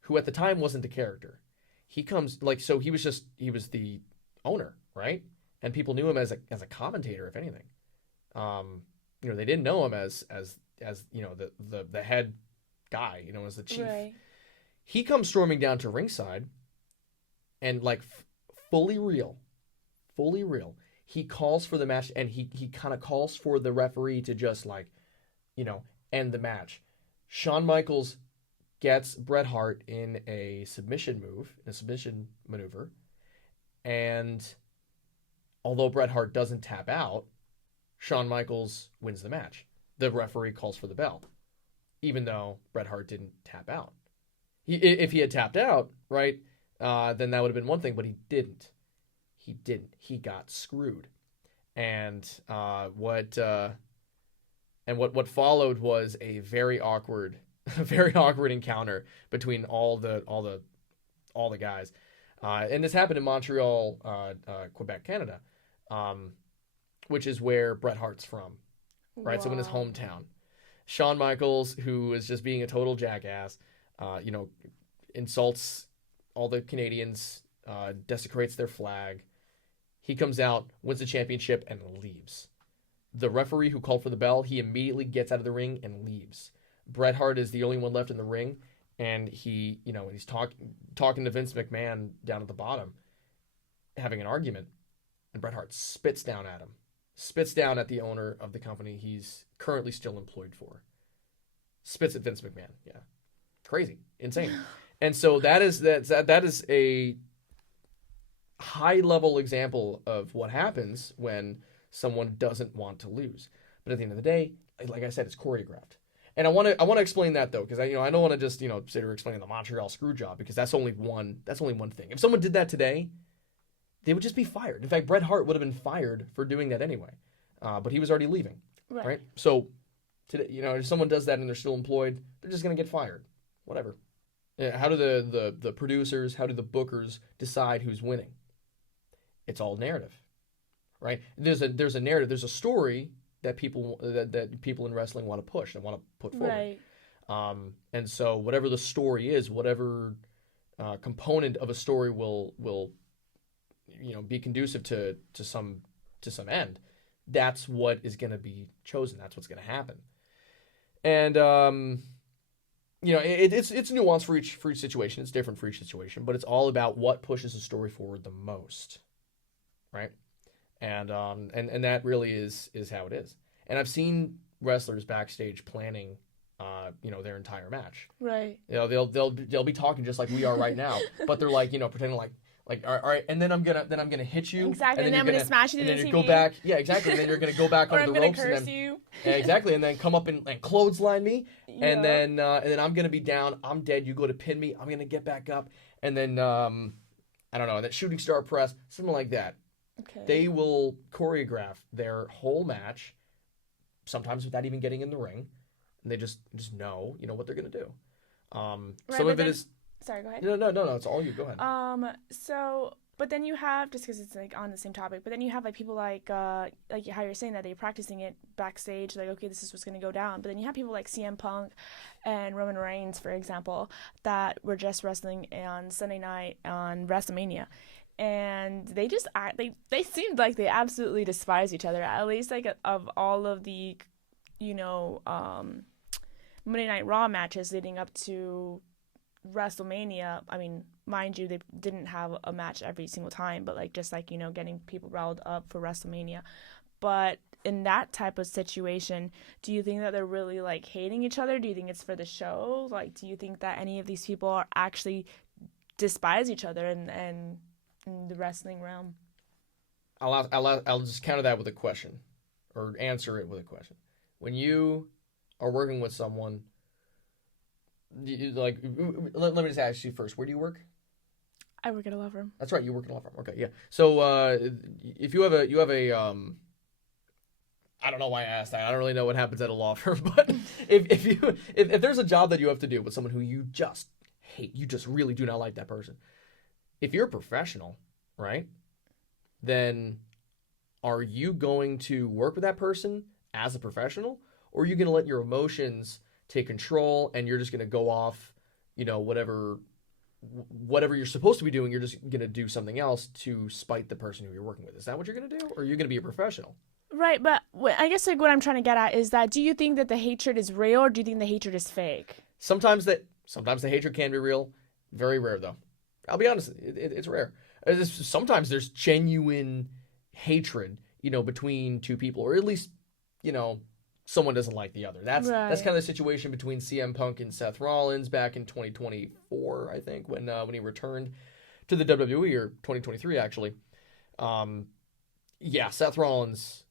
who at the time wasn't the character, he comes so he was the owner, right? And people knew him as a commentator, if anything. They didn't know him as the head guy, as the chief. Right. He comes storming down to ringside, and fully real. He calls for the match, and he kind of calls for the referee to just end the match. Shawn Michaels gets Bret Hart in a submission maneuver, and although Bret Hart doesn't tap out, Shawn Michaels wins the match. The referee calls for the bell, even though Bret Hart didn't tap out. If he had tapped out, right, then that would have been one thing, but he didn't. He got screwed, and what followed was a very awkward, very awkward encounter between all the guys, and this happened in Montreal, Quebec, Canada, which is where Bret Hart's from, right? Wow. So in his hometown, Shawn Michaels, who is just being a total jackass, insults all the Canadians, desecrates their flag. He comes out, wins the championship, and leaves. The referee who called for the bell, he immediately gets out of the ring and leaves. Bret Hart is the only one left in the ring, and he's talking to Vince McMahon down at the bottom, having an argument, and Bret Hart spits down at him. Spits down at the owner of the company he's currently still employed for. Spits at Vince McMahon. Yeah. Crazy. Insane. And so that is a high-level example of what happens when someone doesn't want to lose. But at the end of the day, like I said, it's choreographed. And I want to explain that though, because I don't want to just sit here explaining the Montreal screw job, because that's only one thing. If someone did that today, they would just be fired. In fact, Bret Hart would have been fired for doing that anyway, but he was already leaving, right? So today, if someone does that and they're still employed, they're just gonna get fired. Whatever. How do the producers, how do the bookers decide who's winning? It's all narrative, right? There's a narrative, there's a story that people in wrestling want to push and want to put forward. Right. And so whatever the story is, whatever component of a story will be conducive to some end, that's what is going to be chosen. That's what's going to happen. And it's nuanced for each situation. It's different for each situation, but it's all about what pushes the story forward the most, right? And that really is how it is. And I've seen wrestlers backstage planning, their entire match. Right. They'll be talking just like we are right now, but they're pretending like all right, and then I'm gonna hit you. Exactly, and then I'm gonna smash you. And to then the you TV. go back. Yeah, exactly. And then you're gonna go back or under I'm the gonna ropes, curse and then you. yeah, exactly, and then come up and clothesline me, Yeah. and then I'm gonna be down. I'm dead. You go to pin me. I'm gonna get back up, and then I don't know, that shooting star press, something like that. Okay. They will choreograph their whole match, sometimes without even getting in the ring, and they just know what they're gonna do. Some of it is. Sorry, go ahead. No, it's all you. Go ahead. So, but then you have, just because it's on the same topic, but then you have people like how you're saying that they're practicing it backstage, okay, this is what's going to go down. But then you have people like CM Punk and Roman Reigns, for example, that were just wrestling on Sunday night on WrestleMania. And they just they seemed like they absolutely despise each other. At least of all of the, Monday Night Raw matches leading up to WrestleMania, I mean, mind you, they didn't have a match every single time, but getting people riled up for WrestleMania. But in that type of situation, do you think that they're really hating each other? Do you think it's for the show? Do you think that any of these people are actually despise each other in the wrestling realm? I'll just counter that with a question, or answer it with a question. When you are working with someone, like, let me just ask you first. Where do you work? I work at a law firm. That's right. You work in a law firm. Okay, yeah. So if you have a I don't know why I asked that. I don't really know what happens at a law firm, but if there's a job that you have to do with someone who you just hate, you just really do not like that person. If you're a professional, right? Then are you going to work with that person as a professional, or are you going to let your emotions take control and you're just going to go off, whatever you're supposed to be doing, you're just going to do something else to spite the person who you're working with? Is that what you're going to do, or are you going to be a professional? Right, but I guess like what I'm trying to get at is that do you think that the hatred is real or do you think the hatred is fake? Sometimes the hatred can be real. Very rare though. I'll be honest, it's rare. Sometimes there's genuine hatred, between two people, or at least, you know, someone doesn't like the other. That's Right. kind of the situation between CM Punk and Seth Rollins back in 2024, I think, when he returned to the WWE, or 2023 actually. Um, yeah, Seth Rollins,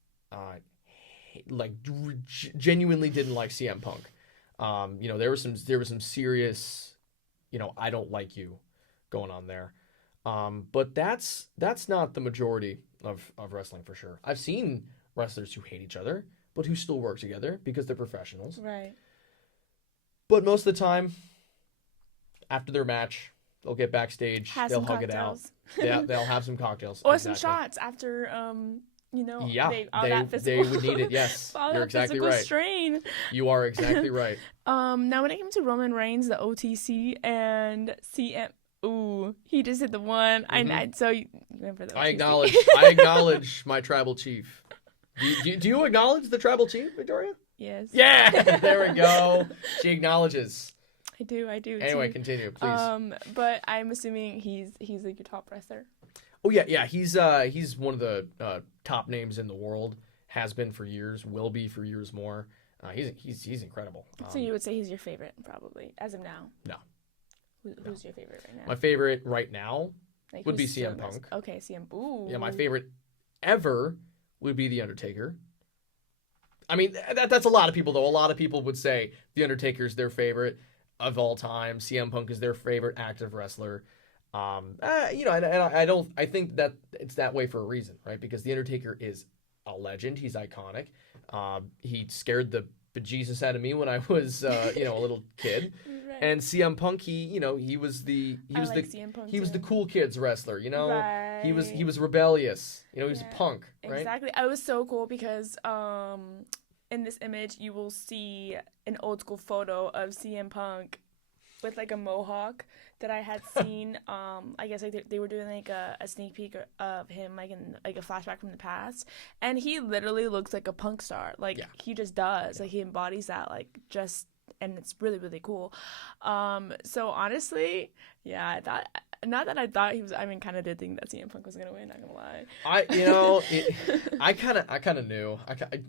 like genuinely didn't like CM Punk. There was some serious, I don't like you going on there. But that's not the majority of wrestling for sure. I've seen wrestlers who hate each other, but who still work together because they're professionals. Right. But most of the time, after their match, they'll get backstage, Has they'll some hug it out. cocktails. Yeah, they'll have some cocktails. Or some Exactly. shots after Yeah, they all they that they physical would need it. Yes, all you're that exactly physical right. strain. You are exactly right. Now when it came to Roman Reigns, the OTC and CM, ooh, he just hit the one. Hmm. You went for the I OTC. acknowledge. I acknowledge my tribal chief. Do you acknowledge the tribal chief, Victoria? Yes. Yeah, there we go. She acknowledges. I do Anyway, too. continue, please. But I'm assuming he's like your top wrestler. Oh yeah. He's one of the top names in the world. Has been for years. Will be for years more. He's incredible. So you would say he's your favorite, probably, as of now. No. Who's your favorite right now? My favorite right now Like would be who's still CM the best? Punk. Okay, CM. Ooh. Yeah, my favorite ever would be The Undertaker. I mean, that's a lot of people though. A lot of people would say The Undertaker's their favorite of all time. CM Punk is their favorite active wrestler. And I think that it's that way for a reason, right? Because The Undertaker is a legend. He's iconic. He scared the bejesus out of me when I was, a little kid. Right. And CM Punk, he was the I like CM Punk he was the too. cool kids wrestler. Right. He was rebellious. He was Yeah, a punk, right? Exactly. I was so cool because in this image you will see an old school photo of CM Punk with like a mohawk that I had seen. I guess like they were doing like a sneak peek of him like in like a flashback from the past, and he literally looks like a punk star. Like Yeah. he just does. Like he embodies that. Like just. And it's really, really cool. So honestly, yeah, I thought, not that I thought he was, I mean, kind of did think that CM Punk was gonna win. Not gonna lie. I kind of knew. I kind of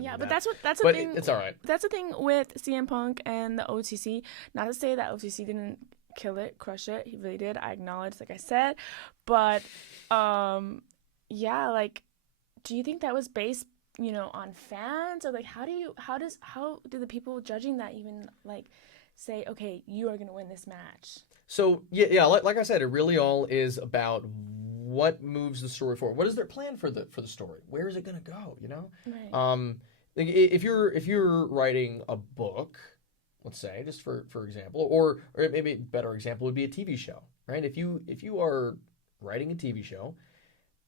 Yeah, knew but that. that's the But thing. it's all right. That's the thing with CM Punk and the OTC. Not to say that OTC didn't kill it, crush it. He really did. I acknowledge, like I said, but yeah, like, do you think that was based, on fans, or like how do the people judging that even like say, okay, you are gonna win this match? So yeah, like I said, it really all is about what moves the story forward. What is their plan for the story? Where is it gonna go? Right. Like if you're writing a book, let's say, just for example, or maybe a better example would be a TV show, right? If you are writing a TV show,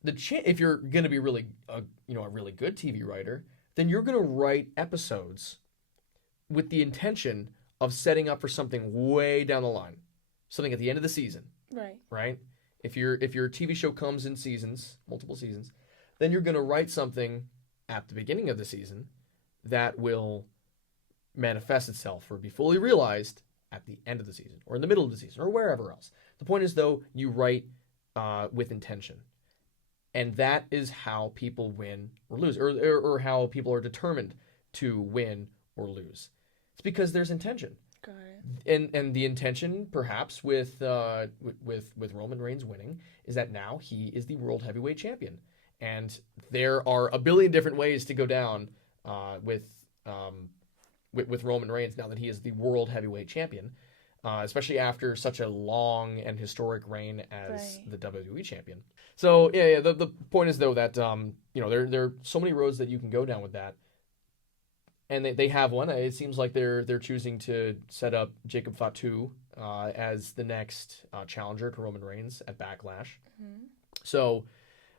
if you're gonna be really a really good TV writer, then you're gonna write episodes with the intention of setting up for something way down the line, something at the end of the season, Right. right? If your TV show comes in seasons, multiple seasons, then you're going to write something at the beginning of the season that will manifest itself or be fully realized at the end of the season or in the middle of the season or wherever else. The point is, though, you write with intention. And that is how people win or lose, or how people are determined to win or lose. It's because there's intention. Got it. And the intention perhaps with Roman Reigns winning is that now he is the world heavyweight champion, and there are a billion different ways to go down with with Roman Reigns now that he is the world heavyweight champion, especially after such a long and historic reign as Right. the WWE champion. So yeah. The point is though that there are so many roads that you can go down with that, and they have one. It seems like they're choosing to set up Jacob Fatu as the next challenger to Roman Reigns at Backlash. Hmm. So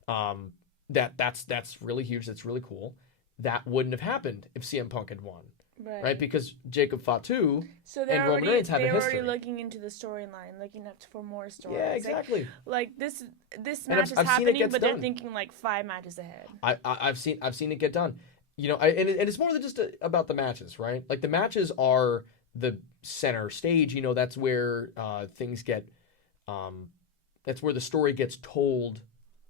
um, that's really huge. That's really cool. That wouldn't have happened if CM Punk had won, right? Right. Because Jacob Fatu So and Roman Reigns have a they're already history. looking into the storyline, looking up for more Yeah, stories. exactly. Like this And match is I've seen it happening, gets but they're done. thinking like 5 matches ahead. I've seen it get done. And it's more than just about the matches, right? Like the matches are the center stage. That's where things get. Um, that's where the story gets told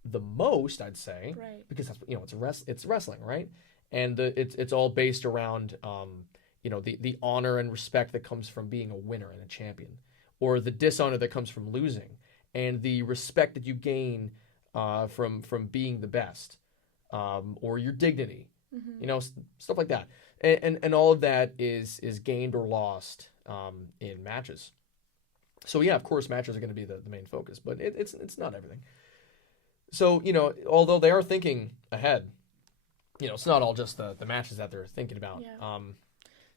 the most, I'd say, Right. because that's it's wrestling, right? And it's all based around the honor and respect that comes from being a winner and a champion, or the dishonor that comes from losing, and the respect that you gain from being the best, or your dignity, Hmm. stuff like that, and all of that is gained or lost in matches. So yeah, of course, matches are going to be the main focus, but it's not everything. So although they are thinking ahead, it's not all just the matches that they're thinking about. Yeah.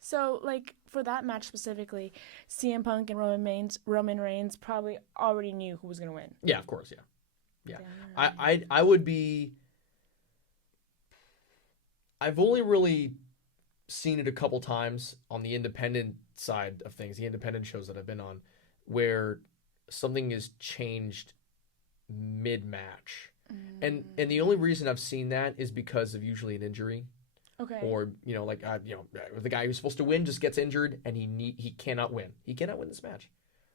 So like for that match specifically, CM Punk and Roman Reigns probably already knew who was gonna win. Yeah, of course, yeah, yeah. Damn. I would be. I've only really seen it a couple times on the independent side of things, the independent shows that I've been on, where something is changed mid match. And the only reason I've seen that is because of usually an injury, Okay. or the guy who's supposed to win just gets injured and he cannot win. He cannot win this match,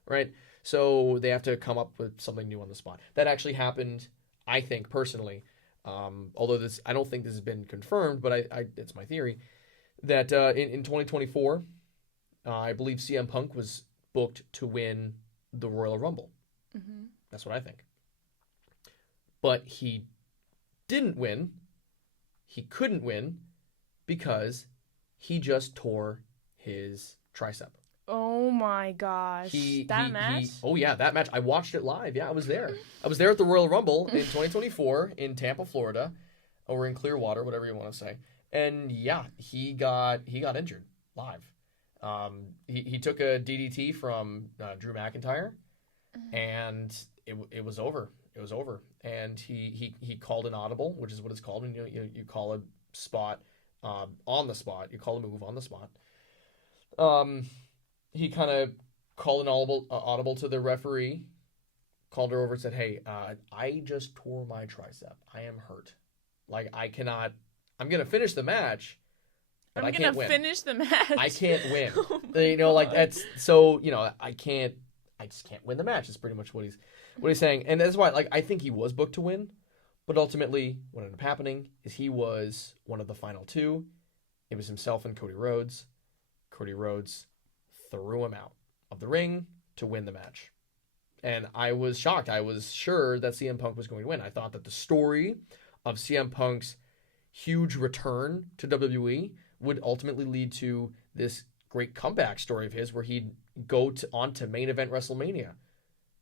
right? So they have to come up with something new on the spot. That actually happened, I think personally. Although this, I don't think this has been confirmed, but it's my theory that in 2024, I believe CM Punk was booked to win the Royal Rumble. Hmm. That's what I think. But he didn't win. He couldn't win because he just tore his tricep. Oh my gosh, that match. Oh yeah, that match. I watched it live. Yeah, I was there. I was there at the Royal Rumble in 2024 in Tampa, Florida, or in Clearwater, whatever you want to say. And yeah, he got injured live. He took a DDT from Drew McIntyre, and it was over. It was over, and he called an audible, which is what it's called when you call a spot on the spot. You call a move on the spot. Um, he kind of called an audible to the referee, called her over and said, "Hey, I just tore my tricep. I am hurt. Like I cannot. I'm gonna finish the match, but I'm I gonna can't win. finish the match. I can't win. Oh my Like god. that's so. I can't. I just can't win the match. Is pretty much what he's saying, and that's why I think he was booked to win, but ultimately what ended up happening is he was one of the final two. It was himself and Cody Rhodes. Cody Rhodes threw him out of the ring to win the match. And I was shocked. I was sure that CM Punk was going to win. I thought that the story of CM Punk's huge return to WWE would ultimately lead to this great comeback story of his where he'd on to main event WrestleMania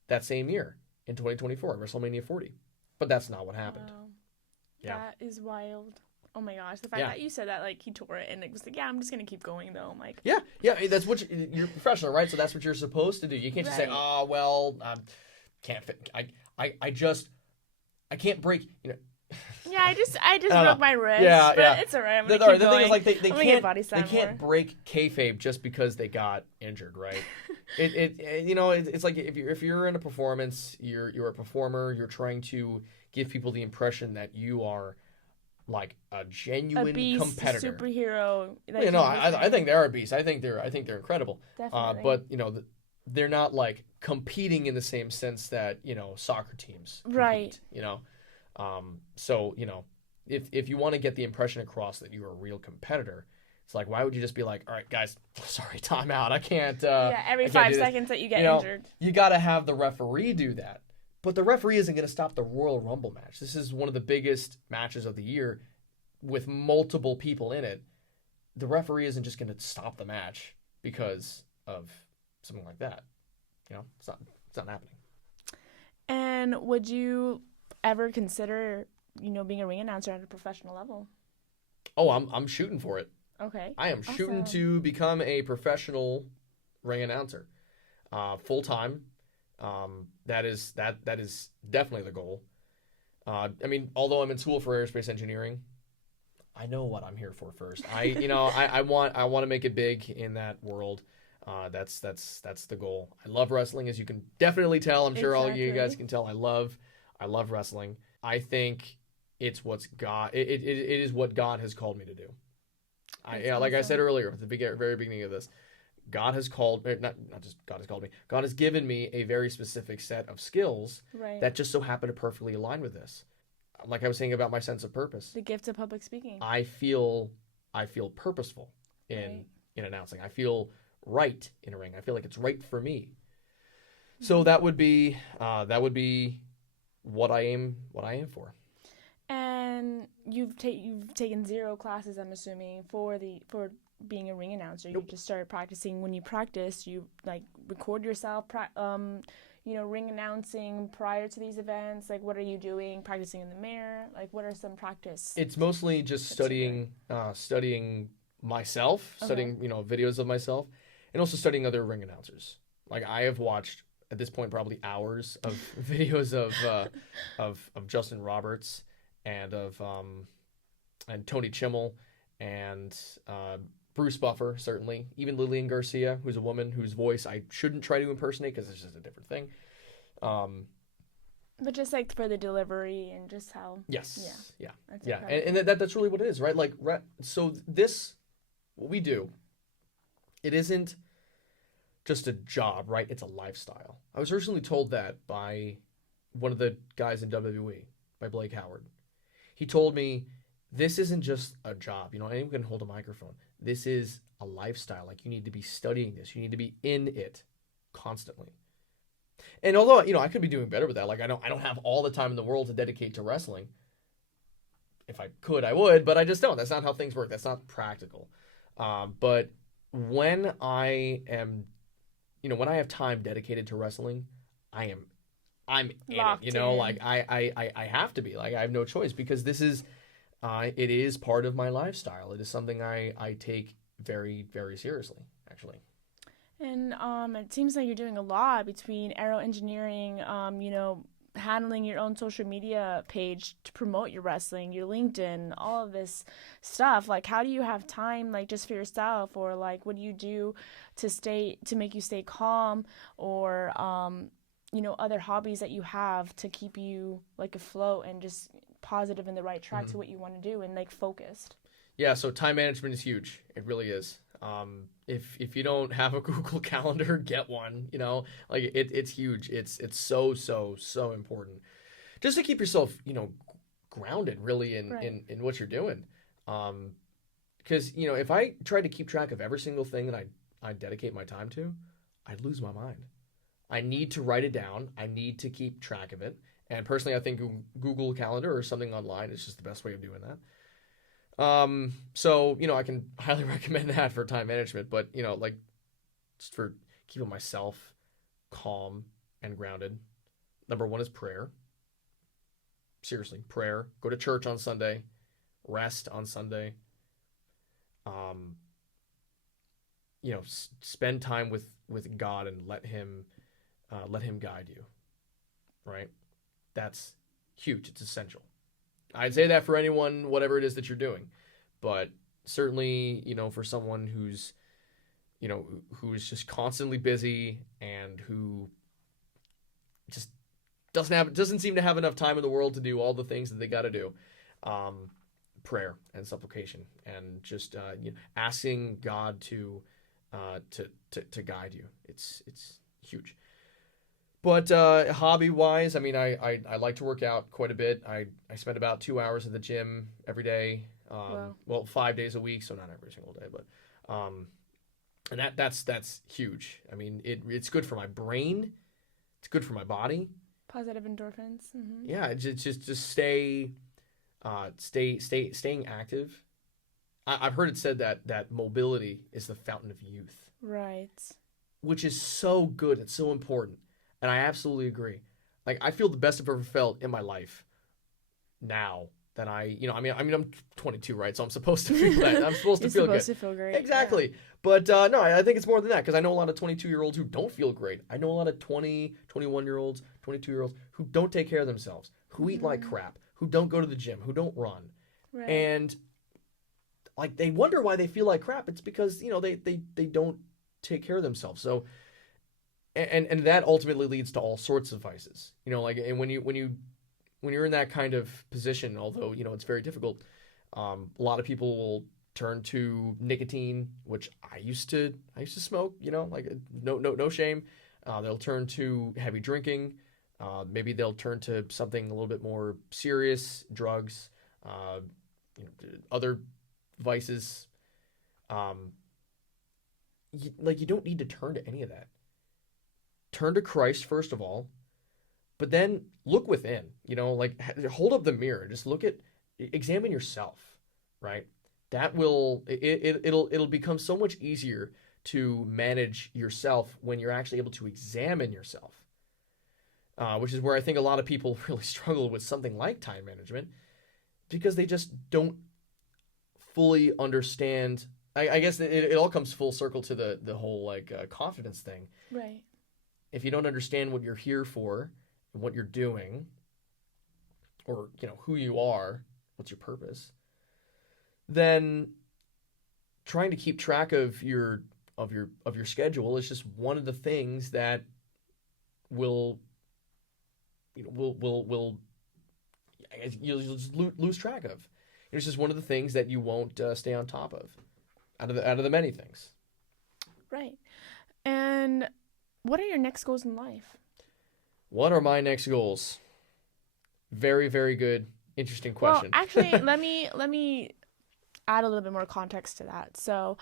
that same year in 2024, WrestleMania 40. But that's not what happened. Wow, Yeah. that is wild. Oh my gosh, the fact Yeah. that you said that like he tore it and it was like, yeah, I'm just gonna keep going though. I'm like, Yeah. Yeah. That's what you're professional, right? So that's what you're supposed to do. You can't just say, right. oh, well, can't fit. I can't break, Yeah, I just I don't broke know. my wrist, Yeah, but yeah. it's alright. I'm The, gonna all right, keep the thing is, going. like, I'm gonna get body they slam can't more. break kayfabe just because they got injured, right? It's like if you're in a performance, you're a performer, you're trying to give people the impression that you are like a A genuine beast, a competitor. superhero. Well, Like he was I think saying. they're a beast. I think they're incredible. Definitely. But they're not like competing in the same sense that soccer teams Right. compete. So if you want to get the impression across that you're a real competitor, It's like, why would you just be like, all right, guys, sorry, time out. Yeah, every I can't five do this. seconds that you get You know, injured. you got to have the referee do that. But the referee isn't going to stop the Royal Rumble match. This is one of the biggest matches of the year with multiple people in it. The referee isn't just going to stop the match because of something like that. It's not happening. And would you ever consider, being a ring announcer at a professional level? Oh, I'm shooting for it. Okay. I am shooting Awesome. to become a professional ring announcer, full time. That is definitely the goal. I mean, although I'm in school for aerospace engineering, I know what I'm here for first. I want to make it big in that world. That's the goal. I love wrestling, as you can definitely tell. I'm sure all you guys Exactly. can tell. I love wrestling. I think it's what's God. It is what God has called me to do. That's Yeah, like I said awesome. earlier at the very beginning of this, God has called not just God has called me. God has given me a very specific set of skills Right. that just so happen to perfectly align with this. Like I was saying about my sense of purpose, The gift of public speaking. I feel I feel purposeful in Right. announcing. I feel right in a ring. I feel like it's right for me. So Hmm. that would be what I aim for. And you've taken zero classes, I'm assuming, for being a ring announcer. You Nope. just started practicing. When you practice, you like record yourself, ring announcing prior to these events. Like, what are you doing? Practicing in the mirror. Like, what are some practice It's mostly just tips you're doing? studying myself, Okay. studying videos of myself, and also studying other ring announcers. Like I have watched at this point probably hours of videos of Justin Roberts and of and Tony Chimmel and Bruce Buffer, certainly, even Lillian Garcia, who's a woman whose voice I shouldn't try to impersonate because it's just a different thing. Um, But just like for the delivery and just how, yeah, yes, yeah, that's yeah, and incredible. that's really what it is, right? Like, so this what we do, it isn't just a job, right? It's a lifestyle. I was originally told that by one of the guys in WWE, by Blake Howard. He told me this isn't just a job. Anyone can hold a microphone. This is a lifestyle. Like you need to be studying this. You need to be in it constantly. And although I could be doing better with that, like I don't have all the time in the world to dedicate to wrestling. If I could, I would, but I just don't. That's not how things work. That's not practical. But when I am, when I have time dedicated to wrestling, I am I'm in it. Locked Like in. I have to be. Like I have no choice because it is part of my lifestyle. It is something I take very very seriously. Actually, And it seems like you're doing a lot between aero engineering, handling your own social media page to promote your wrestling, your LinkedIn, all of this stuff. Like, how do you have time, like, just for yourself, or like, what do you do to make you stay calm, or other hobbies that you have to keep you like afloat and just positive and the right track mm-hmm. to what you want to do and like focused. Yeah. So time management is huge. It really is. If you don't have a Google Calendar, get one. Like it's huge. It's so important just to keep yourself grounded really in Right. in, in what you're doing. Um, because if I tried to keep track of every single thing that I dedicate my time to, I'd lose my mind. I need to write it down. I need to keep track of it. And personally, I think Google Calendar or something online is just the best way of doing that. So I can highly recommend that for time management, but like just for keeping myself calm and grounded. Number one is prayer. Seriously, prayer. Go to church on Sunday. Rest on Sunday. Um, spend time with God and let him guide you. Right. That's huge. It's essential. I'd say that for anyone, whatever it is that you're doing, but certainly, for someone who's just constantly busy and who just doesn't seem to have enough time in the world to do all the things that they got to do. Um, Prayer and supplication and just asking God to guide you. It's huge. But hobby wise, I mean, I like to work out quite a bit. I spend about 2 hours at the gym every day. Well, Well, 5 days a week, so not every single day, but and that's huge. I mean, it's good for my brain. It's good for my body. positive endorphins. Yeah, just staying active. I've heard it said that mobility is the fountain of youth, Right. which is so good. It's so important, and I absolutely agree. Like I feel the best I've ever felt in my life now that I mean, I'm 22, right? So I'm supposed to feel that. I'm supposed to You're feel good. supposed to feel great. Exactly. But no, I think it's more than that because I know a lot of 22-year-olds who don't feel great. I know a lot of 20, 21-year-olds, 22-year-olds who don't take care of themselves, who eat like crap, who don't go to the gym, who don't run. Yeah. Right. And like they wonder why they feel like crap. It's because, they don't take care of themselves. So and that ultimately leads to all sorts of vices. And when you're in that kind of position, although it's very difficult, a lot of people will turn to nicotine, which I used to smoke. Like no shame. They'll turn to heavy drinking. Maybe they'll turn to something a little bit more serious, drugs, uh, other vices. Um, you don't need to turn to any of that. Turn to Christ first of all, but then look within. Like hold up the mirror, just examine yourself, right? That will it'll become so much easier to manage yourself when you're actually able to examine yourself, which is where I think a lot of people really struggle with something like time management because they just don't fully understand. I guess it all comes full circle to the whole like confidence thing. Right. If you don't understand what you're here for and what you're doing, or who you are, what's your purpose, then trying to keep track of your schedule is just one of the things that will will you'll just lose track of. It's just one of the things that you won't stay on top of out of the many things. Right. And what are your next goals in life? What are my next goals? Very, very good, interesting Well, question. actually, let me add a little bit more context to that. So,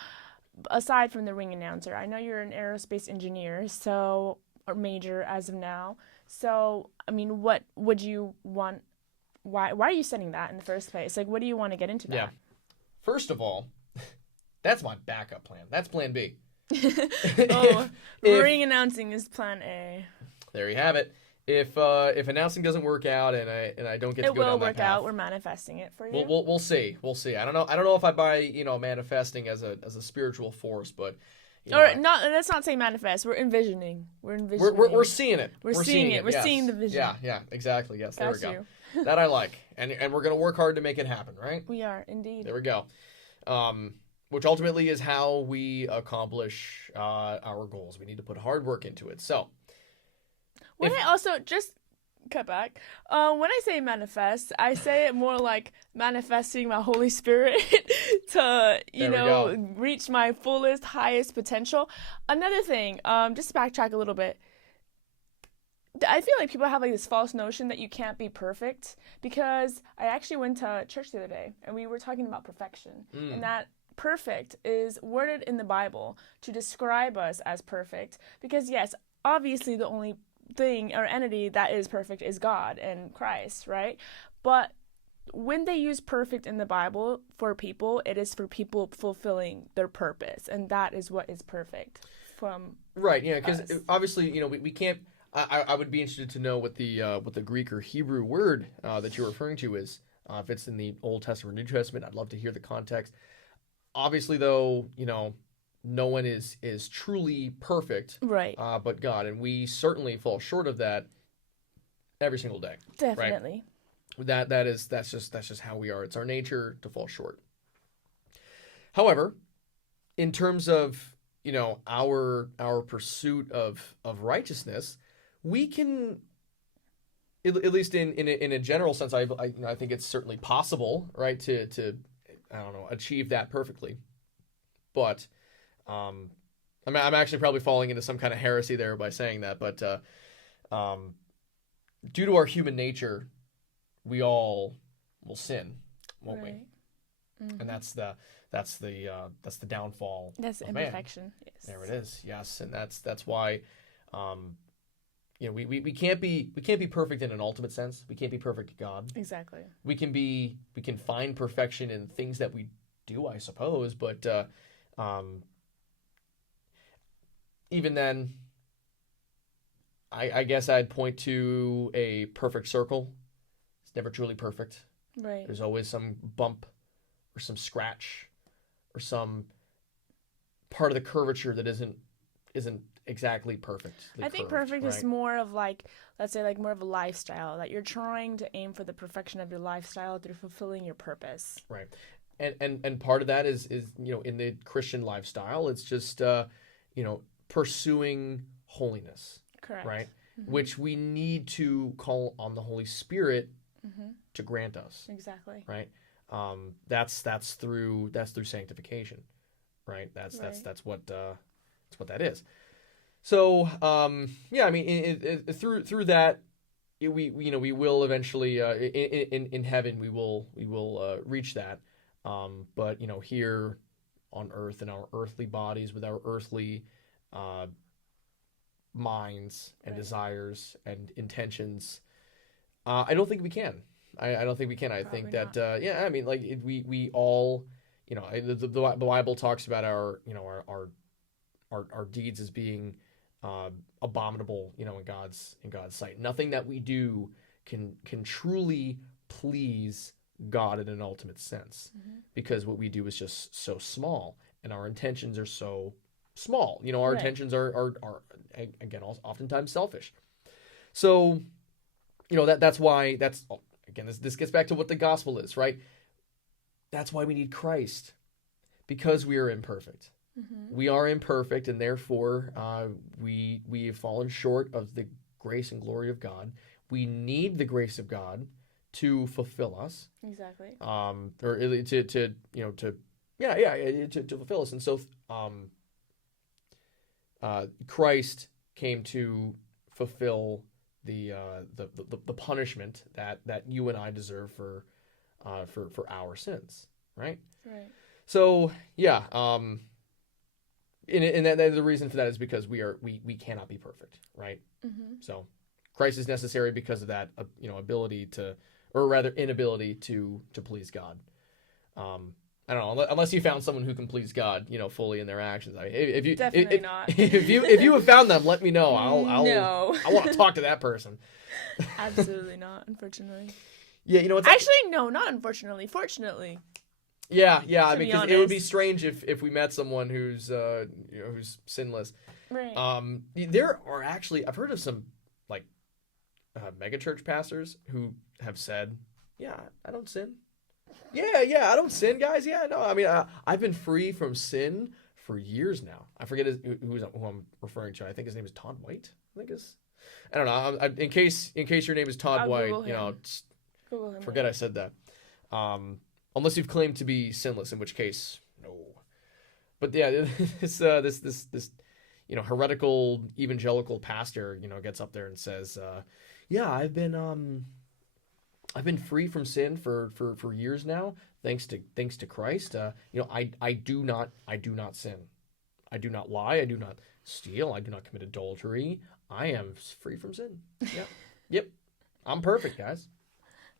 aside from the ring announcer, I know you're an aerospace engineer, so or major as of now. So, I mean, what would you want? Why are you studying that in the first place? Like, what do you want to get into Yeah. that? First of all, that's my backup plan. That's plan B. Oh, if ring announcing is plan A. There you have it. If announcing doesn't work out and I don't get to It go will down that work path, out. We're manifesting it for you. we'll see. We'll see. I don't know if I buy manifesting as a spiritual force, but Or not. Let's not say manifest. We're envisioning. We're envisioning. we're seeing it. We're seeing it. We're Yes. seeing the vision. Yeah, exactly. Yes, there Got we go. you. That I like, and we're gonna work hard to make it happen, right? We are indeed. There we go. Which ultimately is how we accomplish our goals. We need to put hard work into it. So, When if I also just cut back. When I say manifest, I say it more like manifesting my Holy Spirit to, There we go. reach my fullest, highest potential. Another thing, just to backtrack a little bit, I feel like people have like this false notion that you can't be perfect because I actually went to church the other day and we were talking about perfection and that perfect is worded in the Bible to describe us as perfect because yes, obviously the only thing or entity that is perfect is God and Christ, right? But when they use perfect in the Bible for people, it is for people fulfilling their purpose, and that is what is perfect from right, yeah, because us. obviously we can't. I would be interested to know what the Greek or Hebrew word that you're referring to is. If it's in the Old Testament or New Testament, I'd love to hear the context. Obviously, though, no one is truly perfect, Right. but God, and we certainly fall short of that every single day. Definitely. Right? That's just how we are. It's our nature to fall short. However, in terms of our pursuit of righteousness, we can at least in a general sense, I think it's certainly possible, right, to I don't know, achieve that perfectly. But I'm actually probably falling into some kind of heresy there by saying that, but due to our human nature, we all will sin, won't we? Right. and Mm-hmm. that's the downfall That's of man. imperfection. Yes. There it is. Yes, and that's why, um, we can't be perfect in an ultimate sense. We can't be perfect to God. Exactly. We can find perfection in things that we do, I suppose, but um, even then, I guess I'd point to a perfect circle. It's never truly perfect. Right. There's always some bump or some scratch or some part of the curvature that isn't exactly perfectly I think curved, perfect is right? more of like, let's say, like more of a lifestyle that you're trying to aim for the perfection of your lifestyle through fulfilling your purpose. Right. And part of that is in the Christian lifestyle, it's just pursuing holiness, Correct. right? Mm-hmm. Which we need to call on the Holy Spirit Mm-hmm. to grant us, Exactly. right? That's through sanctification, right? Right. That's what that is. So yeah, I mean, through that, we will eventually in heaven we will reach that. But here on earth in our earthly bodies with our earthly uh, minds and Right. desires and intentions, I don't think we can. I don't think we can. I think Probably that not. yeah, I mean, like we all, the Bible talks about our deeds as being uh, abominable, in God's sight. Nothing that we do can truly please God in an ultimate sense, Mm-hmm. because what we do is just so small, and our intentions are so small. Our Right. intentions are again oftentimes selfish. So that's why that's again this gets back to what the gospel is, right? That's why we need Christ, because we are imperfect. Mm-hmm. We are imperfect, and therefore we have fallen short of the grace and glory of God. We need the grace of God to fulfill us, Exactly. or to to yeah to fulfill us. And so Christ came to fulfill the punishment that you and I deserve for our sins, right? Right. So yeah, and the reason for that is because we cannot be perfect, right? Mm-hmm. So Christ is necessary because of that, ability to, or rather inability to please God. I don't know, unless you found someone who can please God, fully in their actions. Definitely not. If you have found them, let me know. No. I want to talk to that person. Absolutely not, unfortunately. Yeah, it's Actually, no, not unfortunately. Fortunately, yeah. I to mean, be because it would be honest. strange if we met someone who's who's sinless. Right. There are actually, I've heard of some like megachurch pastors who have said, "Yeah, I don't sin. Yeah, I don't sin, guys. Yeah, no, I mean, I've been free from sin for years now. I forget who I'm referring to. I think his name is Todd White. I think is. I don't know. In case your name is Todd I'll White, Google him. Google him forget I later. said that. Unless you've claimed to be sinless, in which case, no. But yeah, this heretical evangelical pastor gets up there and says, yeah, I've been free from sin for years now, thanks to Christ. I do not sin. I do not lie. I do not steal. I do not commit adultery. I am free from sin. Yep, yep. I'm perfect, guys.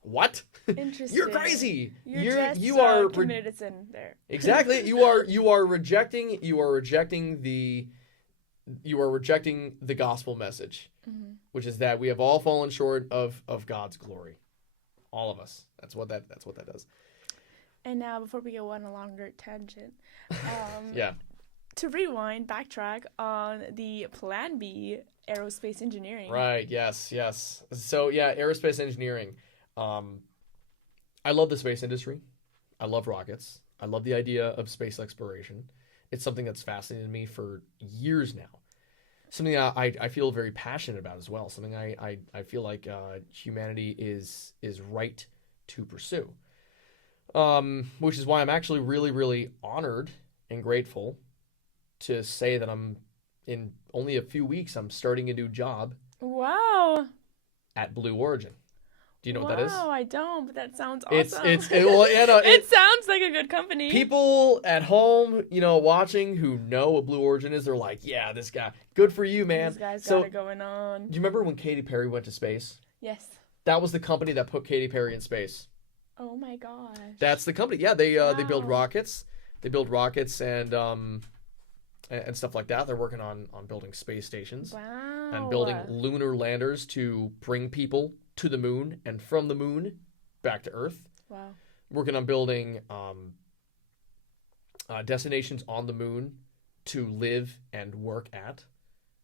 What? You're Interesting. crazy. You just You are committed a sin there. exactly. You are rejecting the gospel message, Hmm. which is that we have all fallen short of God's glory. All of us. That's what that does. And now, before we go on a longer tangent, um, Yeah. to rewind, backtrack on the Plan B aerospace engineering. Right. Yes. Yes. So yeah, aerospace engineering. Um, I love the space industry. I love rockets. I love the idea of space exploration. It's something that's fascinated me for years now. Something I feel very passionate about as well. Something I feel like humanity is right to pursue. Which is why I'm actually really really honored and grateful to say that I'm in only a few weeks I'm starting a new job Wow. at Blue Origin. Do you know what that is? Wow, I don't, but that sounds It's awesome. it's it, well, yeah, no, It sounds like a good company. people at home, watching who know what Blue Origin is, they're like, yeah, this guy, good for you, man. These guys got So, it going on. do you remember when Katy Perry went to space? Yes. That was the company that put Katy Perry in space. Oh my gosh. That's the company. Yeah, they build Wow. rockets. They build rockets and stuff like that. They're working on building space stations and building Wow. lunar landers to bring people to the moon and from the moon back to Earth. Wow. Working on building destinations on the moon to live and work at.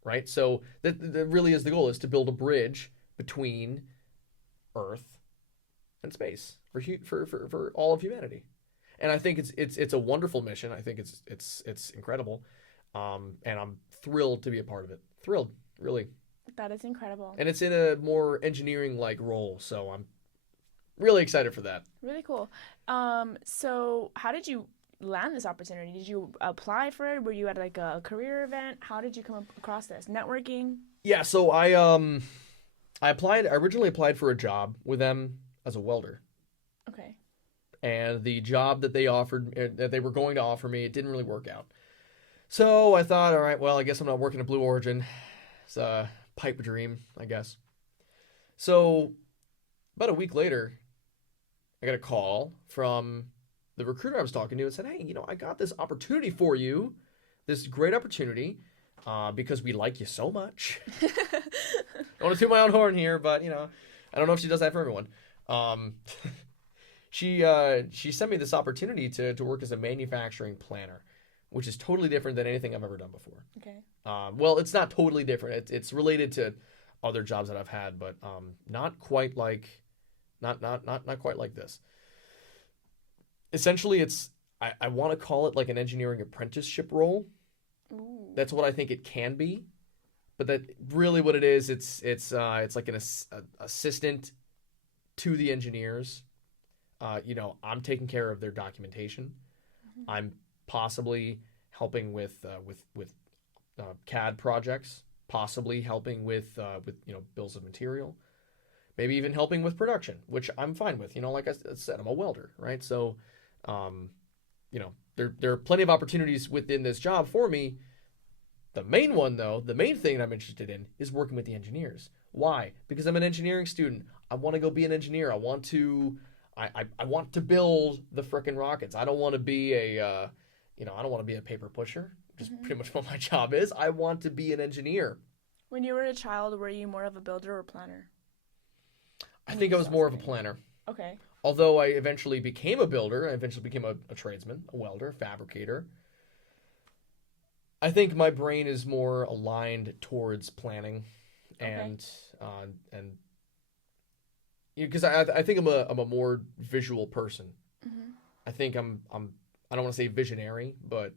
Right. So that really is the goal: is to build a bridge between Earth and space for all of humanity. And I think it's a wonderful mission. I think it's incredible, and I'm thrilled to be a part of it. Thrilled, really. That is incredible. And it's in a more engineering like role, so I'm really excited for that. Really cool. So how did you land this opportunity? Did you apply for it? Were you at like a career event? How did you come across this? Networking? Yeah, so I applied. I originally applied for a job with them as a welder, Okay. and the job that they offered that they were going to offer me, it didn't really work out. So I thought, all right, well, I guess I'm not working at Blue Origin. It's a pipe dream, I guess. So about a week later, I got a call from the recruiter I was talking to and said, hey, I got this opportunity for you, this great opportunity, because we like you so much. I want to toot my own horn here, but I don't know if she does that for everyone. Um, she sent me this opportunity to work as a manufacturing planner, which is totally different than anything I've ever done before. Okay. Well, it's not totally different. It's related to other jobs that I've had, but not quite like not quite like this. Essentially, I want to call it like an engineering apprenticeship role. Ooh. That's what I think it can be, but that really what it is. It's like an assistant to the engineers. I'm taking care of their documentation. Mm-hmm. I'm possibly helping with CAD projects, possibly helping with bills of material, maybe even helping with production, which I'm fine with. Like I said, I'm a welder, right? So, there are plenty of opportunities within this job for me. The main one, though, the main thing I'm interested in is working with the engineers. Why? Because I'm an engineering student. I want to go be an engineer. I want to build the frickin' rockets. I don't want to be I don't want to be a paper pusher, which is pretty much what my job is. I want to be an engineer. When you were a child, were you more of a builder or planner? I think I was more of a planner. Okay. Although I eventually became a builder, I eventually became a tradesman, a welder, fabricator. I think my brain is more aligned towards planning, and because I think I'm a more visual person. Mm-hmm. I think I don't want to say visionary, but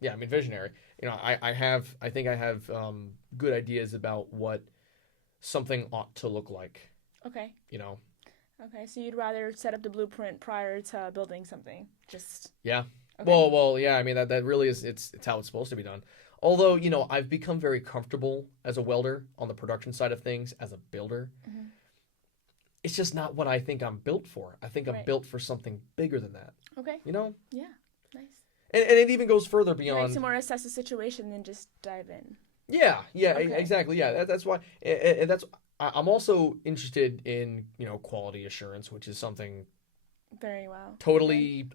yeah, I mean visionary. I think I have good ideas about what something ought to look like. Okay. You know. Okay, so you'd rather set up the blueprint prior to building something. Just Yeah. okay. Well, yeah. I mean that really is it's how it's supposed to be done. Although I've become very comfortable as a welder on the production side of things as a builder. Mm-hmm. It's just not what I think I'm built for. I think I'm Right. built for something bigger than that. Okay. Yeah. Nice. And it even goes further You like beyond. to more assess the situation than just dive in. Yeah, Okay. exactly. Yeah, that's why. And I'm also interested in quality assurance, which is something Very well. totally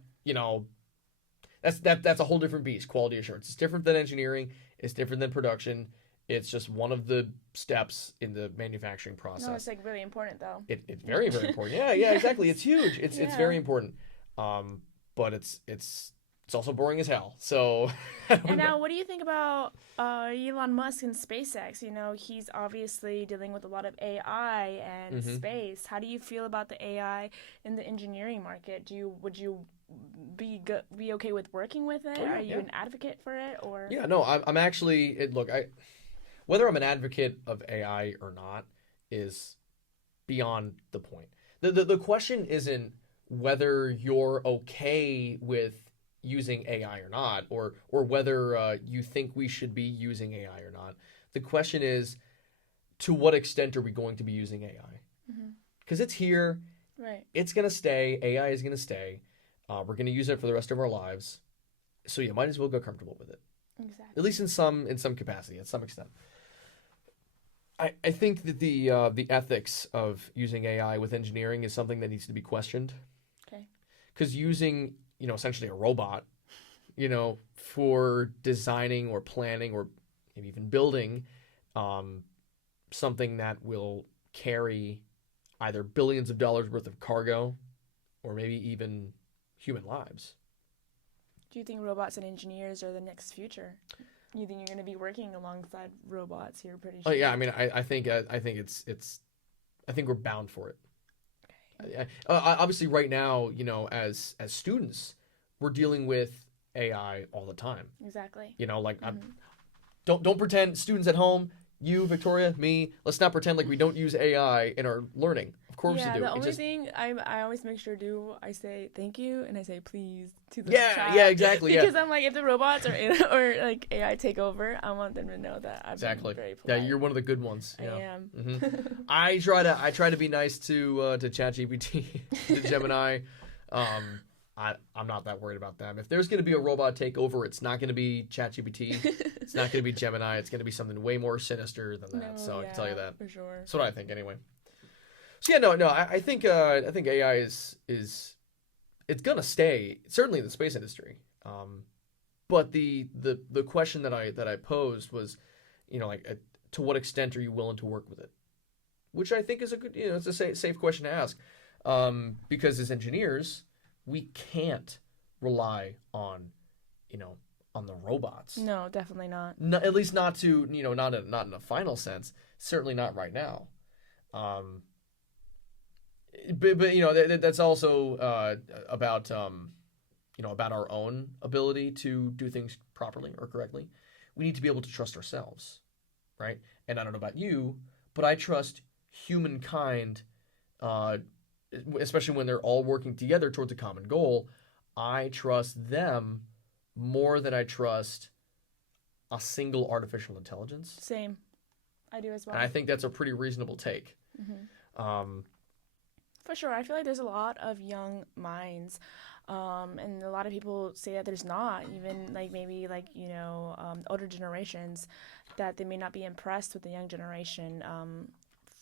that's a whole different beast. Quality assurance. It's different than engineering. It's different than production. It's just one of the steps in the manufacturing process. No, it's like really important though. It's very very important. Yeah, Yes. exactly. It's huge. It's Yeah. very important. But it's also boring as hell. So I don't And know. now, what do you think about Elon Musk and SpaceX? He's obviously dealing with a lot of AI and Mhm. space. How do you feel about the AI in the engineering market? Would you be okay with working with it? Oh, yeah, Are you yeah. an advocate for it, or Yeah, no, I'm actually look, whether I'm an advocate of AI or not is beyond the point. The question isn't whether you're okay with using AI or not, or whether you think we should be using AI or not. The question is, to what extent are we going to be using AI? Mhm. because it's here. Right. It's gonna stay. AI is gonna stay. We're gonna use it for the rest of our lives. So you might as well get comfortable with it, at Exactly. least in some capacity, at some extent. I think that the ethics of using AI with engineering is something that needs to be questioned. Okay. Because using essentially a robot, for designing or planning or maybe even building um, something that will carry either billions of dollars worth of cargo or maybe even human lives. Do you think robots and engineers are the next future? You think you're going to be working alongside robots here pretty Oh soon? yeah, I mean, I think it's I think we're bound for it. Okay. Obviously, right now, as students, we're dealing with AI all the time. Exactly. Like Mm-hmm. don't pretend students at home, you, Victoria, me, let's not pretend like we don't use AI in our learning. Of course we Yeah, do. the It only just thing I always make sure to do, I say thank you and I say please to the yeah, chat exactly, yeah. because I'm like if the robots or like AI take over, I want them to know that I've been Exactly. very Yeah, polite. you're one of the good ones. I Yeah. am. hmm I try to be nice to ChatGPT, to Gemini. Um, I'm not that worried about them. If there's going to be a robot takeover, it's not going to be ChatGPT. It's not going to be Gemini. It's going to be something way more sinister than that. No, So I can tell you yeah, that. for sure. That's what I think anyway. So yeah, no. I think AI is it's gonna stay certainly in the space industry. But the question that I posed was, like to what extent are you willing to work with it? Which I think is a good, it's a safe question to ask. Because as engineers, we can't rely you know, on the robots. No, definitely not. No, at least not to, not in a final sense. Certainly not right now. Um, but that's also about about our own ability to do things properly or correctly. We need to be able to trust ourselves, right? And I don't know about you, but I trust humankind, uh, especially when they're all working together towards a common goal. I trust them more than I trust a single artificial intelligence, Same. I do as and well. I think that's a pretty reasonable take. Hmm. Um, For sure. I feel like there's a lot of young minds. And a lot of people say that there's not, even like maybe like, older generations, that they may not be impressed with the young generation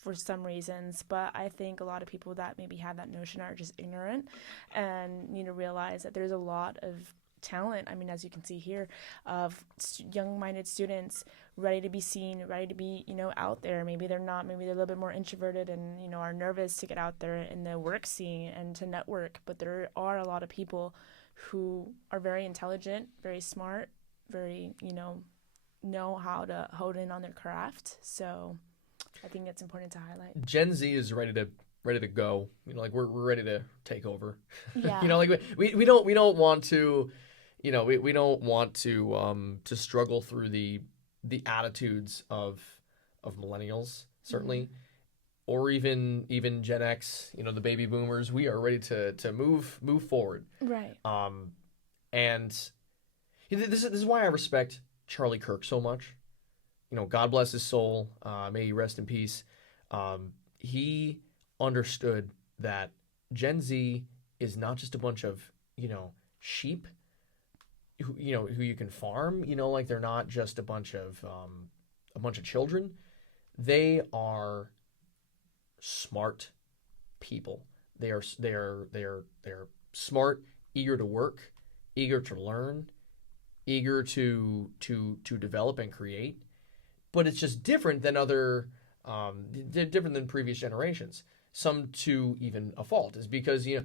for some reasons. But I think a lot of people that maybe have that notion are just ignorant and need to realize that there's a lot of talent. I mean, as you can see here, of young minded students ready to be seen, ready to be, out there. Maybe they're not, maybe they're a little bit more introverted and, are nervous to get out there in the work scene and to network. But there are a lot of people who are very intelligent, very smart, very, know how to hone in on their craft. So I think it's important to highlight. Gen Z is ready to go. Like we're ready to take over. Yeah. Like we don't want to, we don't want to struggle through the attitudes of millennials Mm-hmm. certainly, or even Gen X. The baby boomers. We are ready to move forward. Right. And this is why I respect Charlie Kirk so much. God bless his soul. May he rest in peace. He understood that Gen Z is not just a bunch of sheep who you can farm. Like they're not just a bunch of children. They are smart people. They are smart, eager to work, eager to learn, eager to develop and create. But it's just different than different than previous generations. Some to even a fault is because we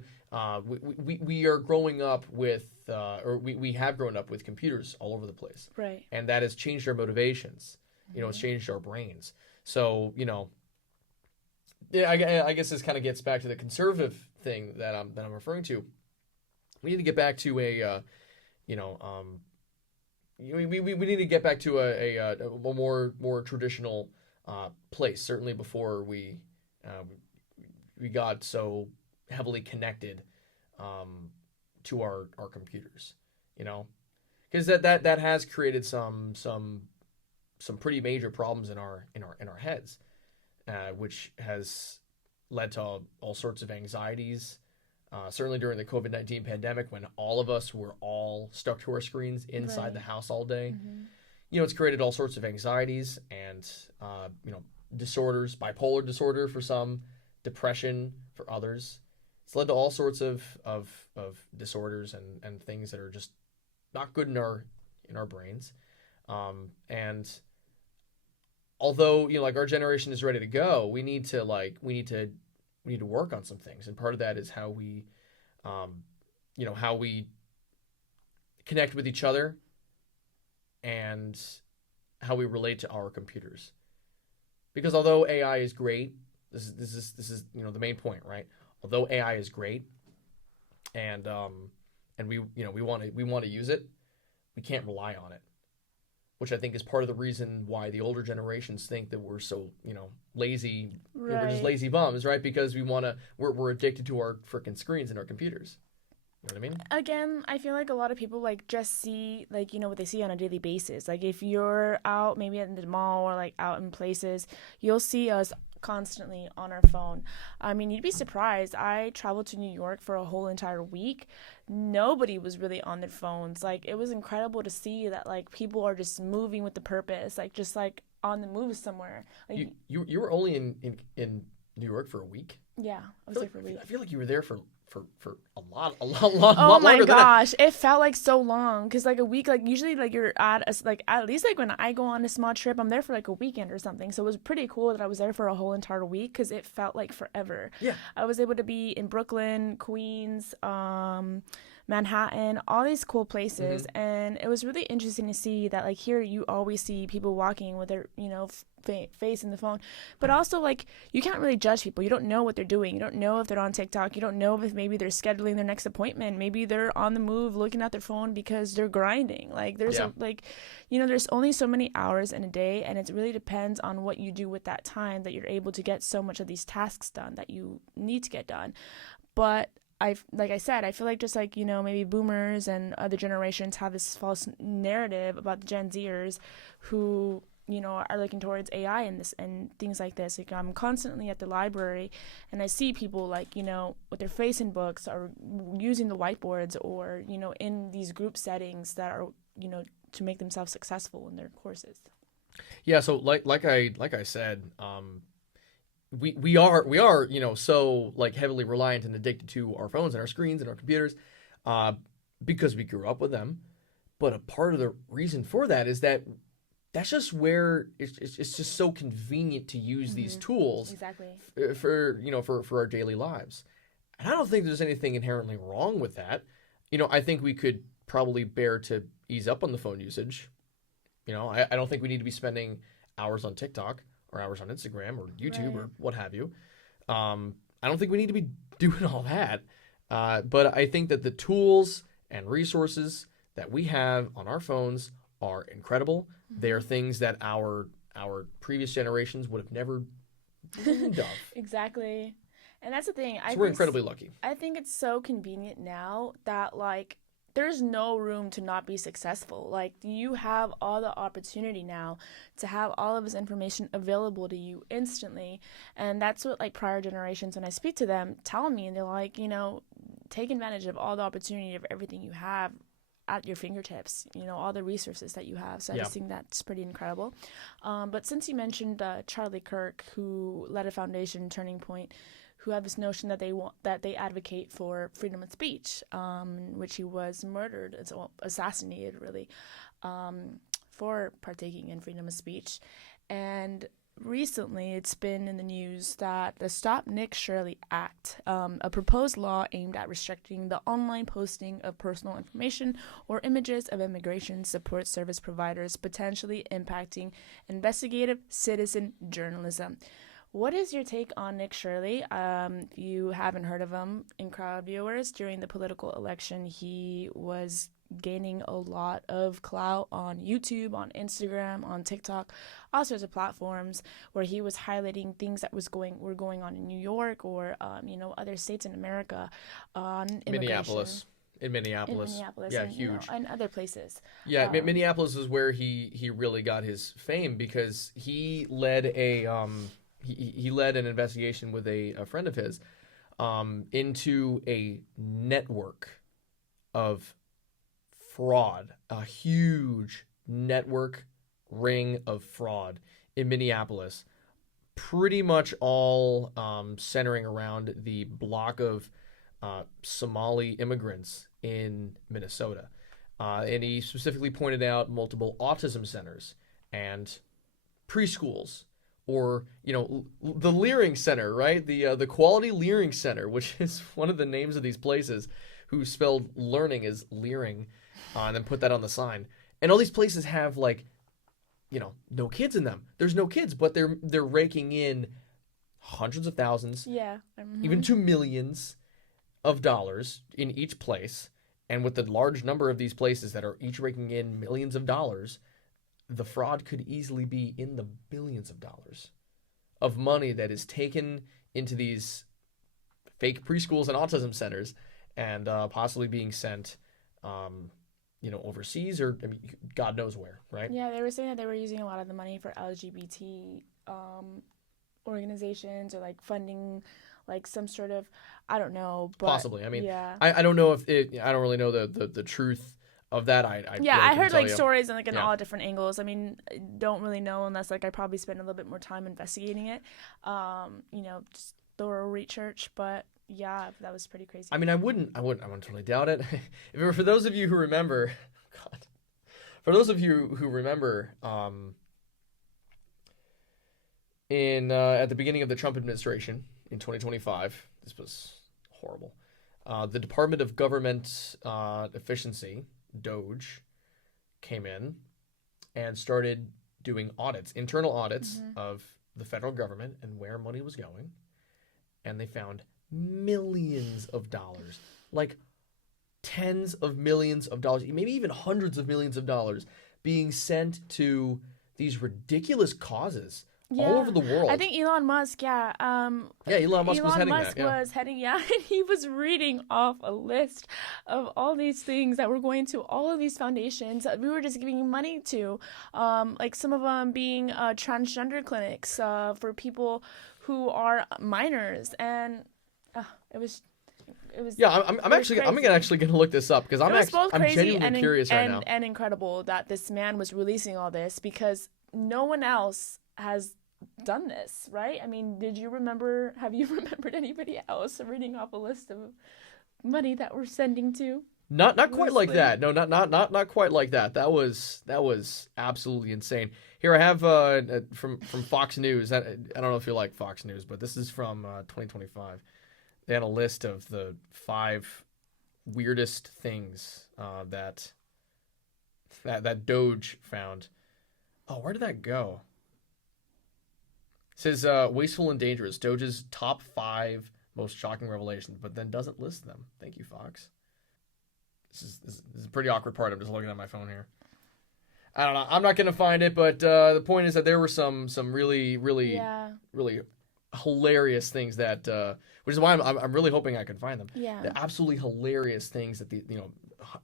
are growing up with or we have grown up with computers all over the place, Right. and that has changed our motivations. It's Mm-hmm. changed our brains. So yeah, I guess this kind of gets back to the conservative thing that I'm referring to. We need to get back to you know we need to get back to a more traditional place. Certainly before uh, we got so heavily connected to our computers, you know, because that has created some pretty major problems in our heads, which has led to all sorts of anxieties. Certainly during the COVID-19 pandemic, when all of us were all stuck to our screens inside the Right. house all day, Mm-hmm. it's created all sorts of anxieties and disorders, bipolar disorder for some, depression for others. It's led to all sorts of disorders and things that are just not good in our brains. And although like our generation is ready to go, we need to work on some things, and part of that is um, how we connect with each other and how we relate to our computers. Because although AI is great, this is the main point, right? Although AI is great, and we want to use it, we can't rely on it, which I think is part of the reason why the older generations think that we're so lazy. We're just Right. lazy bums, right? Because we're addicted to our freaking screens and our computers. You know what I mean? Again, I feel like a lot of people like just see like what they see on a daily basis. Like if you're out maybe at the mall or like out in places, you'll see us constantly on our phone. I mean, you'd be surprised. I traveled to New York for a whole entire week. Nobody was really on their phones. Like it was incredible to see that like people are just moving with the purpose, like just like on the move somewhere. You Like you were only in New York for a week. yeah, I I was feel there like for a week. I feel like you were there for a Oh lot my longer than that. gosh, it felt like so long because like a week, like usually like you're at a, like at least like when I go on a small trip, I'm there for like a weekend or something. So it was pretty cool that I was there for a whole entire week because it felt like forever. Yeah. I was able to be in Brooklyn, Queens, Manhattan, all these cool Hmm. places, and it was really interesting to see that like here you always see people walking with their face in the phone, but also like you can't really judge people. You don't know what they're doing. You don't know if they're on TikTok. You don't know if maybe they're scheduling their next appointment. Maybe they're on the move looking at their phone because they're grinding. Like there's Yeah. a like there's only so many hours in a day, and it really depends on what you do with that time that you're able to get so much of these tasks done that you need to get done. But like I said, I feel like just like maybe boomers and other generations have this false narrative about the Gen Zers who are looking towards AI and this and things like this. Like I'm constantly at the library, and I see people like with their face in books or using the whiteboards or in these group settings that are to make themselves successful in their courses. Yeah. So like I said, we are so like heavily reliant and addicted to our phones and our screens and our computers, uh, because we grew up with them. But a part of the reason for that is that that's just where it's just so convenient to use these Mm-hmm. tools Exactly. for our daily lives. And I don't think there's anything inherently wrong with that. I think we could probably bear to ease up on the phone usage. I don't think we need to be spending hours on TikTok or hours on Instagram or YouTube Right. or what have you. I don't think we need to be doing all that. But I think that the tools and resources that we have on our phones are incredible. They are Mm-hmm. things that our previous generations would have never dreamed of. Exactly. And that's the thing. So we're incredibly lucky. I think it's so convenient now that like there's no room to not be successful. Like you have all the opportunity now to have all of this information available to you instantly. And that's what like prior generations when I speak to them tell me, and they're like, take advantage of all the opportunity of everything you have at your fingertips, all the resources that you have. So I Yeah. just think that's pretty incredible. But since you mentioned Charlie Kirk, who led a foundation, Turning Point, who have this notion that they advocate for freedom of speech, in which he was murdered, well, assassinated, really, for partaking in freedom of speech, and recently it's been in the news that the Stop Nick Shirley Act, a proposed law aimed at restricting the online posting of personal information or images of immigration support service providers, potentially impacting investigative citizen journalism. What is your take on Nick Shirley? If you haven't heard of him, in crowd viewers, during the political election, he was gaining a lot of clout on YouTube, on Instagram, on TikTok, all sorts of platforms where he was highlighting things that were going on in New York or other states in America on immigration Minneapolis. In in Minneapolis. Minneapolis Yeah, and huge. and other places. Yeah, Um, Minneapolis is where he really got his fame because he led he led an investigation with a friend of his into a network of fraud, a huge network ring of fraud in Minneapolis, pretty much all centering around the block of Somali immigrants in Minnesota. And he specifically pointed out multiple autism centers and preschools, or the Leering Center, right? The Quality Leering Center, which is one of the names of these places, who spelled learning as leering, and then put that on the sign. And all these places have no kids in them. There's no kids, but they're raking in hundreds of thousands, Yeah. even to millions of dollars in each place. And with the large number of these places that are each raking in millions of dollars, the fraud could easily be in the billions of dollars of money that is taken into these fake preschools and autism centers, and possibly being sent, overseas, or God knows where, right? Yeah, they were saying that they were using a lot of the money for LGBT organizations, or like funding like some sort of, I don't know, but Possibly. yeah. I don't know if I don't really know the truth of that. I Yeah, really I couldn't heard tell like you. stories and like in Yeah. all different angles. I mean, I don't really know unless like I probably spend a little bit more time investigating it. Just thorough research, but yeah, that was pretty crazy. I wouldn't totally doubt it. For those of you who remember, God, for those of you who remember, in at the beginning of the Trump administration in 2025, this was horrible. The Department of Government Efficiency, DOGE, came in and started doing audits, internal audits of the federal government and where money was going, and they found millions of dollars, like tens of millions of dollars, maybe even hundreds of millions of dollars, being sent to these ridiculous causes all over the world. I think Elon Musk, Elon Musk was heading that. Yeah. was heading, and he was reading off a list of all these things that were going to all of these foundations that we were just giving money to, like some of them being transgender clinics for people who are minors, and it was. Yeah, I'm actually gonna look this up, because I'm genuinely curious right now. And incredible that this man was releasing all this, because no one else has done this, right? I mean, have you remembered anybody else reading off a list of money that we're sending to? Not quite like that. No, not quite like that. That was absolutely insane. Here I have from Fox News. I don't know if you like Fox News, but this is from 2025. They had a list of the 5 weirdest things that Doge found. Oh, where did that go? It says wasteful and dangerous. Doge's top 5 most shocking revelations, but then doesn't list them. Thank you, Fox. This is a pretty awkward part. I'm just looking at my phone here. I don't know. I'm not gonna find it, but the point is that there were some really really really hilarious things that, which is why I'm really hoping I can find them. Yeah. The absolutely hilarious things that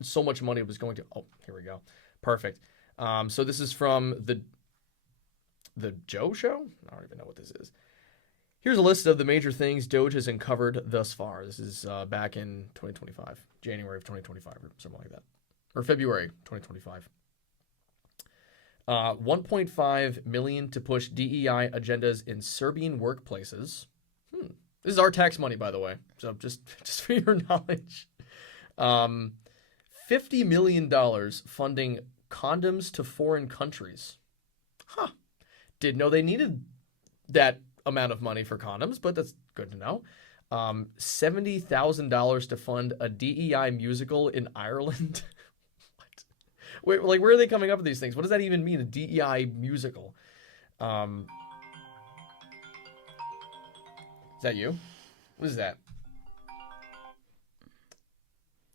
so much money was going to. Oh, here we go. Perfect. So this is from the Joe Show. I don't even know what this is. Here's a list of the major things Doge has uncovered thus far. This is back in 2025, January of 2025, or something like that, or February 2025. 1.5 million to push DEI agendas in Serbian workplaces. This is our tax money, by the way. So just for your knowledge. $50 million funding condoms to foreign countries. Huh. Didn't know they needed that amount of money for condoms, but that's good to know. $70,000 to fund a DEI musical in Ireland. Wait, like, where are they coming up with these things? What does that even mean, a DEI musical? Is that you? What is that?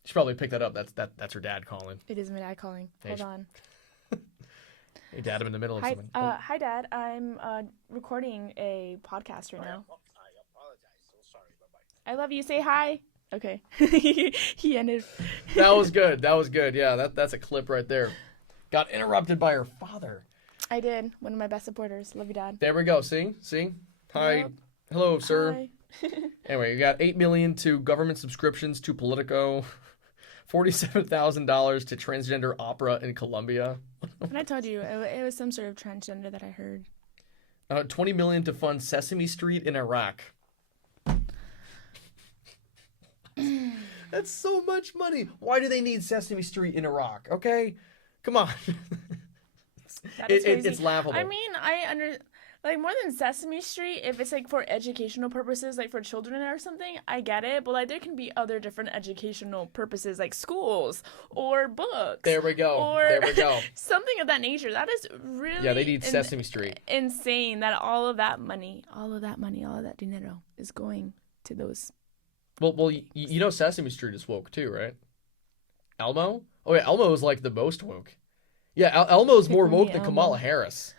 She probably picked that up. That's her dad calling. It is my dad calling. Hold on. Hey, Dad, I'm in the middle of something. Hi, Dad. I'm recording a podcast right now. I apologize. So sorry. Bye-bye. I love you. Say hi. Okay. He ended. That was good. Yeah, that's a clip right there. Got interrupted by her father. I did. One of my best supporters. Love you, Dad. There we go. See? Hi. Yep. Hello, sir. Hi. Anyway, you got 8 million to government subscriptions to Politico, $47,000 to transgender opera in Colombia, And I told you it was some sort of transgender that I heard. 20 million to fund Sesame Street in Iraq. That's so much money. Why do they need Sesame Street in Iraq? Okay, come on. That is crazy. It's laughable. I mean, like more than Sesame Street, if it's like for educational purposes, like for children or something, I get it. But like there can be other different educational purposes, like schools or books. There we go. Or There we go. something of that nature. That is really Yeah, they need Sesame Street. Insane that all of that dinero is going to those. Well, you know Sesame Street is woke too, right? Elmo? Oh yeah, Elmo is like the most woke. Yeah, Elmo's more woke than Kamala Harris.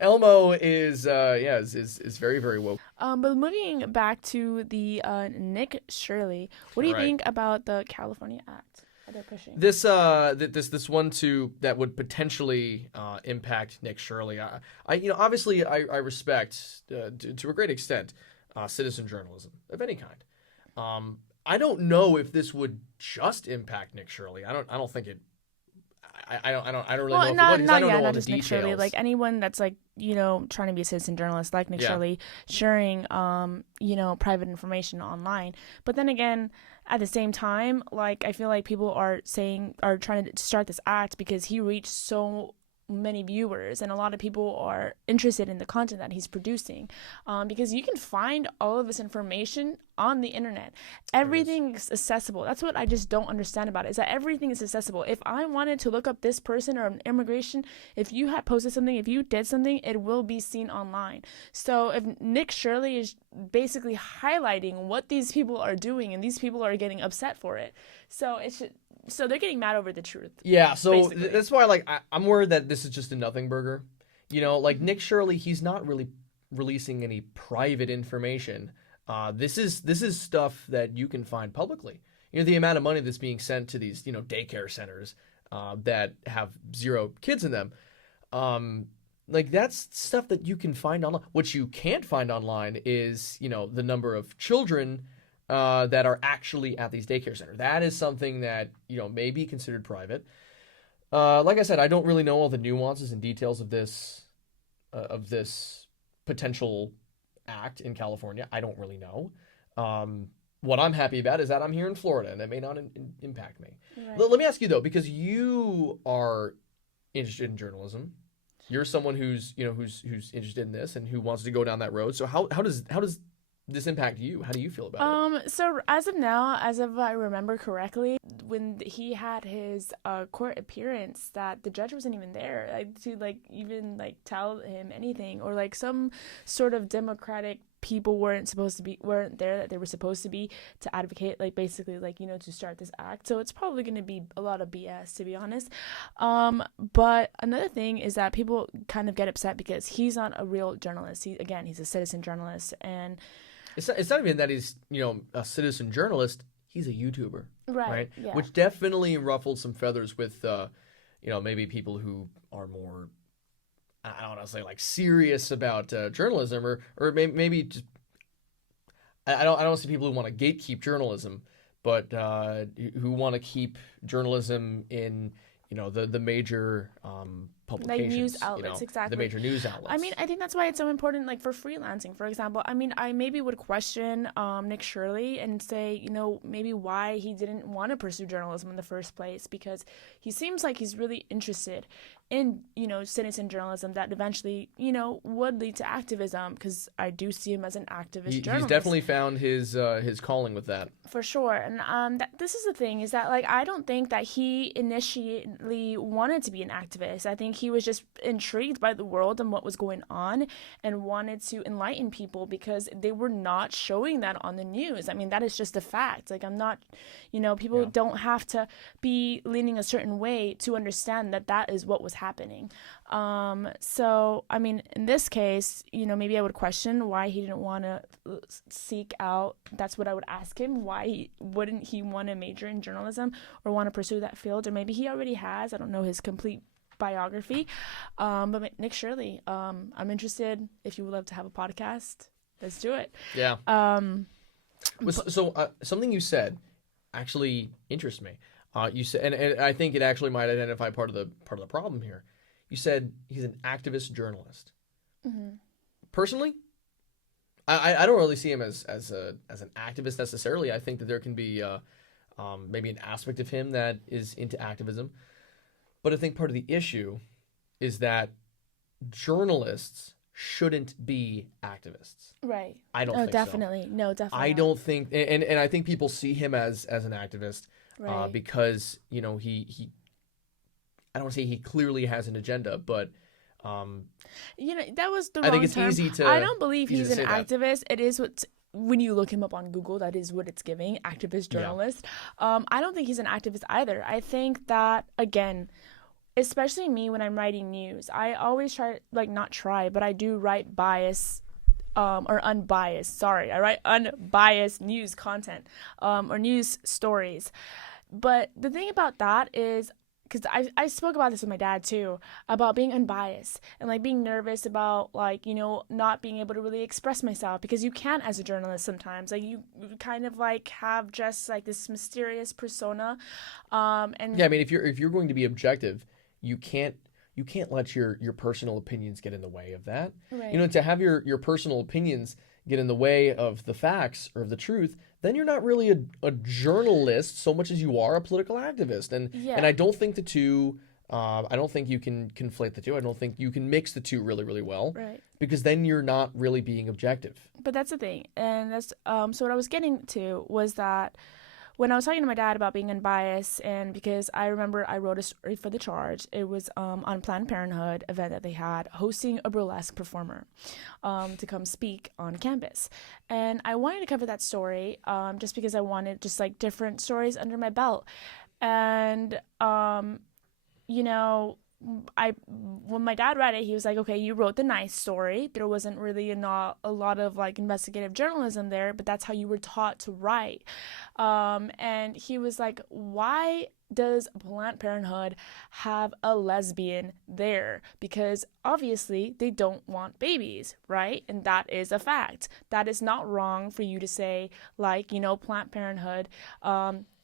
Elmo is very very woke. But moving back to the Nick Shirley, what do you think about the California Act that they're pushing? This one that would potentially impact Nick Shirley. Obviously I respect to a great extent citizen journalism of any kind. I don't know if this would just impact Nick Shirley. I don't think it. I don't really know if it would, 'cause I don't know all not the just Nick details. Shirley. Like anyone that's like trying to be a citizen journalist, like Nick Yeah. Shirley, sharing private information online. But then again, at the same time, like I feel like people are trying to start this act because he reached so many viewers and a lot of people are interested in the content that he's producing, because you can find all of this information on the internet. Everything is accessible. That's what I just don't understand about it, is that everything is accessible. If I wanted to look up this person or an immigration, if you had posted something, if you did something, it will be seen online. So if Nick Shirley is basically highlighting what these people are doing and these people are getting upset for it, so they're getting mad over the truth. Yeah, so basically. that's why I'm worried that this is just a nothing burger. Like Nick Shirley, he's not really releasing any private information. This is stuff that you can find publicly. The amount of money that's being sent to these daycare centers that have 0 kids in them. Like that's stuff that you can find online. What you can't find online is the number of children that are actually at these daycare centers. That is something that may be considered private. Like I said, I don't really know all the nuances and details of this potential act in California. I don't really know. What I'm happy about is that I'm here in Florida, and it may not impact me. Right. Let me ask you though, because you are interested in journalism. You're someone who's interested in this and who wants to go down that road. So how does this impact you? How do you feel about it? So as of now, as if I remember correctly, when he had his court appearance, that the judge wasn't even there to even tell him anything, or some sort of democratic people weren't there that they were supposed to be to advocate basically to start this act. So it's probably going to be a lot of BS, to be honest. But another thing is that people kind of get upset because he's not a real journalist. He's a citizen journalist, and it's not even that he's a citizen journalist. He's a YouTuber, right? Yeah. Which definitely ruffled some feathers with maybe people who are more, I don't want to say serious about journalism, or maybe just I don't see people who want to gatekeep journalism, but who want to keep journalism in the major publications, news outlets, exactly. The major news outlets. I mean, I think that's why it's so important, for freelancing, for example. I mean, I maybe would question Nick Shirley and say, maybe why he didn't want to pursue journalism in the first place, because he seems like he's really interested in, citizen journalism that eventually, would lead to activism, because I do see him as an activist journalist. He's definitely found his calling with that. For sure. And this is the thing, is that, I don't think that he initially wanted to be an activist. I think he was just intrigued by the world and what was going on and wanted to enlighten people, because they were not showing that on the news. I mean, that is just a fact. I'm not, people don't have to be leaning a certain way to understand that is what was happening. So, I mean, in this case, maybe I would question why he didn't want to seek out. That's what I would ask him. Why wouldn't he want to major in journalism or want to pursue that field? Or maybe he already has. I don't know his complete biography. But Nick Shirley, I'm interested if you would love to have a podcast. Let's do it. Yeah. Um, Something you said actually interests me. You said, and I think it actually might identify part of the problem here. You said he's an activist journalist. mhm. Personally, I don't really see him as an activist necessarily. I think that there can be maybe an aspect of him that is into activism, but I think part of the issue is that journalists shouldn't be activists. Right. I don't Oh, think so. definitely. No, definitely. I not. don't think, and I think people see him as an activist Right. because he I don't want to say he clearly has an agenda, but um, That was the I think wrong it's term. easy to I don't believe easy he's to an say that. activist. It is what when you look him up on Google, that is what it's giving, activist Yeah. journalist. I don't think he's an activist either. I think that again, especially me when I'm writing news, I always try like not try, but I do write bias or unbiased. Sorry, I write unbiased news content or news stories. But the thing about that is, because I spoke about this with my dad too, about being unbiased and like being nervous about like, not being able to really express myself because you can as a journalist sometimes. Like you kind of like have just like this mysterious persona. And Yeah, I mean, if you're going to be objective, you can't let your personal opinions get in the way of that. right. To have your personal opinions get in the way of the facts or of the truth, then you're not really a journalist so much as you are a political activist. And Yeah. I don't think the two. I don't think you can conflate the two. I don't think you can mix the two really, really well, Right. because then you're not really being objective. But that's the thing. And that's so what I was getting to was that when I was talking to my dad about being unbiased, and because I remember I wrote a story for The Charge, it was on Planned Parenthood event that they had hosting a burlesque performer to come speak on campus. And I wanted to cover that story just because I wanted just like different stories under my belt. And, you know, I when my dad read it, he was like, "Okay, you wrote the nice story. There wasn't really a lot of like investigative journalism there, but that's how you were taught to write." And he was like, "Why does Planned Parenthood have a lesbian there? Because obviously they don't want babies, right? And that is a fact. That is not wrong for you to say, like, Planned Parenthood."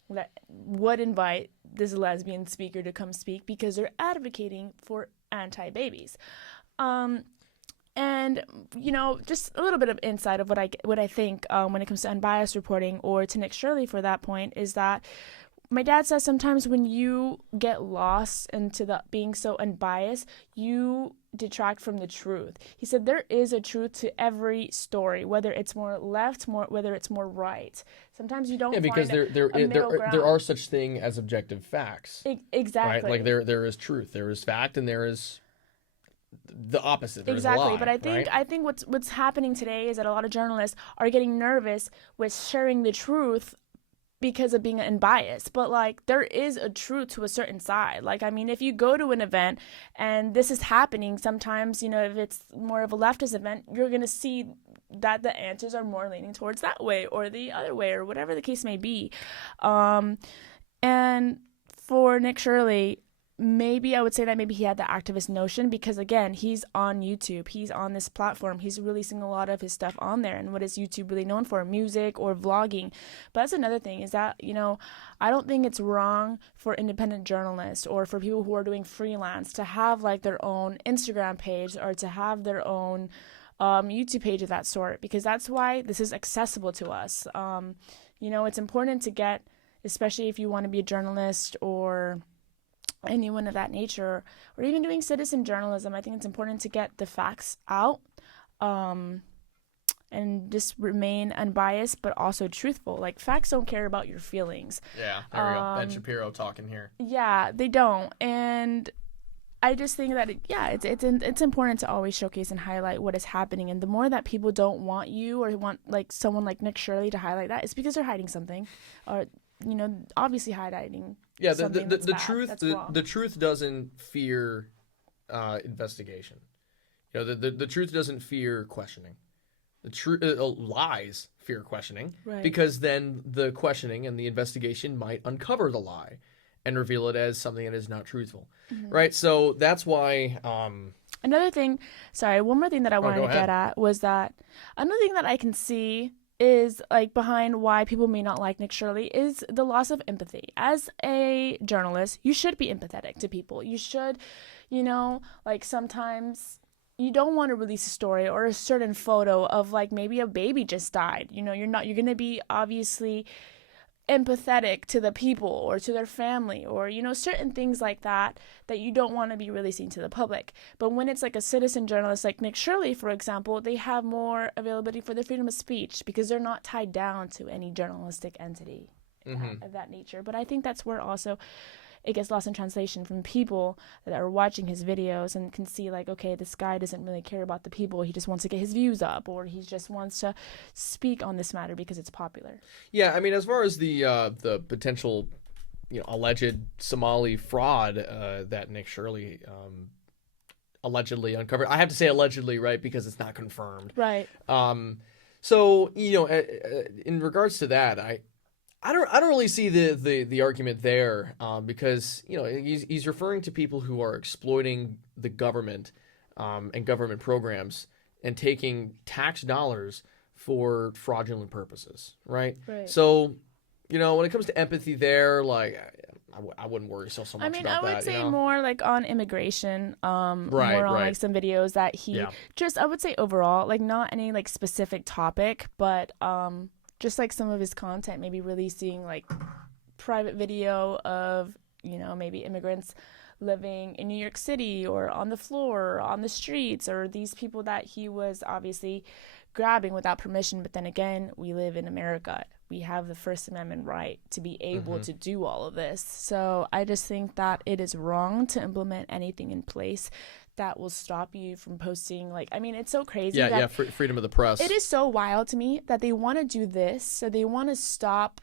That would invite this lesbian speaker to come speak because they're advocating for anti-babies. Um, and just a little bit of insight of what I think when it comes to unbiased reporting, or to Nick Shirley for that point, is that my dad says sometimes when you get lost into the being so unbiased, you detract from the truth. He said there is a truth to every story, whether it's more left, whether it's more right. Sometimes you don't Yeah, because find a middle there are ground. such thing as objective facts, right? Like Exactly. there is truth, there is fact, and there is the opposite. There is a Exactly, but lie, I think right? I think what's happening today is that a lot of journalists are getting nervous with sharing the truth because of being unbiased. But like there is a truth to a certain side. Like I mean, if you go to an event and this is happening, sometimes if it's more of a leftist event, you're gonna see that the answers are more leaning towards that way or the other way or whatever the case may be. Um, and for Nick Shirley, maybe I would say that maybe he had the activist notion because again, he's on YouTube. He's on this platform. He's releasing a lot of his stuff on there. And what is YouTube really known for? Music or vlogging. But that's another thing is that, I don't think it's wrong for independent journalists or for people who are doing freelance to have like their own Instagram page or to have their own YouTube page of that sort, because that's why this is accessible to us. It's important to get, especially if you want to be a journalist or anyone of that nature, or even doing citizen journalism. I think it's important to get the facts out um, and just remain unbiased, but also truthful. Like, facts don't care about your feelings. Yeah, there we go. Ben Shapiro talking here. Yeah, they don't. And I just think that it's important to always showcase and highlight what is happening. And the more that people don't want you or want like someone like Nick Shirley to highlight that, it's because they're hiding something, or obviously highlighting Yeah, something that's the bad, truth that's wrong. the truth doesn't fear investigation. The truth doesn't fear questioning. The truth lies fear questioning, Right. because then the questioning and the investigation might uncover the lie. and reveal it as something that is not truthful, Mm-hmm. right? So that's why. Another thing, sorry, one more thing that I Oh, wanted go to get ahead. at was that another thing that I can see is like behind why people may not like Nick Shirley is the loss of empathy. As a journalist, you should be empathetic to people. You should, like sometimes you don't want to release a story or a certain photo of like maybe a baby just died. You're going to be obviously empathetic to the people or to their family or certain things like that you don't want to be releasing to the public. But when it's like a citizen journalist like Nick Shirley, for example, they have more availability for their freedom of speech because they're not tied down to any journalistic entity Hmm. of that nature. But I think that's where also it gets lost in translation from people that are watching his videos and can see like, okay, this guy doesn't really care about the people. He just wants to get his views up, or he just wants to speak on this matter because it's popular. Yeah, I mean, as far as the potential, alleged Somali fraud that Nick Shirley allegedly uncovered, I have to say allegedly, right, because it's not confirmed. Right. So in regards to that, I don't really see the argument there, because he's referring to people who are exploiting the government, and government programs and taking tax dollars for fraudulent purposes, right? Right. So when it comes to empathy there, like I wouldn't worry so I much mean, I about would that, say more like on immigration, more on like Right. some videos that he Yeah. just, I would say overall, like not any like specific topic, but just like some of his content, maybe releasing like private video of, maybe immigrants living in New York City or on the floor or on the streets, or these people that he was obviously grabbing without permission. But then again, we live in America. We have the First Amendment right to be able Hmm. to do all of this. So I just think that it is wrong to implement anything in place that will stop you from posting. Like, I mean, it's so crazy Yeah, that freedom of the it press. is so wild to me that they want to do this. So they want to stop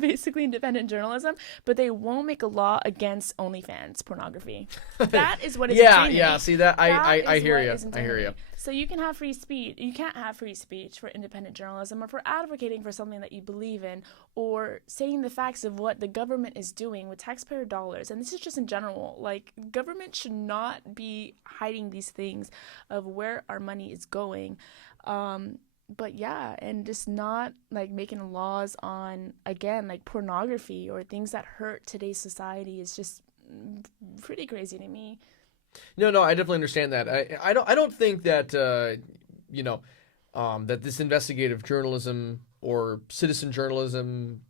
basically independent journalism, but they won't make a law against OnlyFans pornography. That is what is Yeah, insane to yeah. me. See that That I is hear what you. is I insane hear to you. me. So you can have free speech. You can't have free speech for independent journalism or for advocating for something that you believe in or saying the facts of what the government is doing with taxpayer dollars. And this is just in general. Like, government should not be hiding these things of where our money is going. But yeah, and just not like making laws on, again, like pornography or things that hurt today's society is just pretty crazy to me. No, I definitely understand that. I don't think that that this investigative journalism or citizen journalism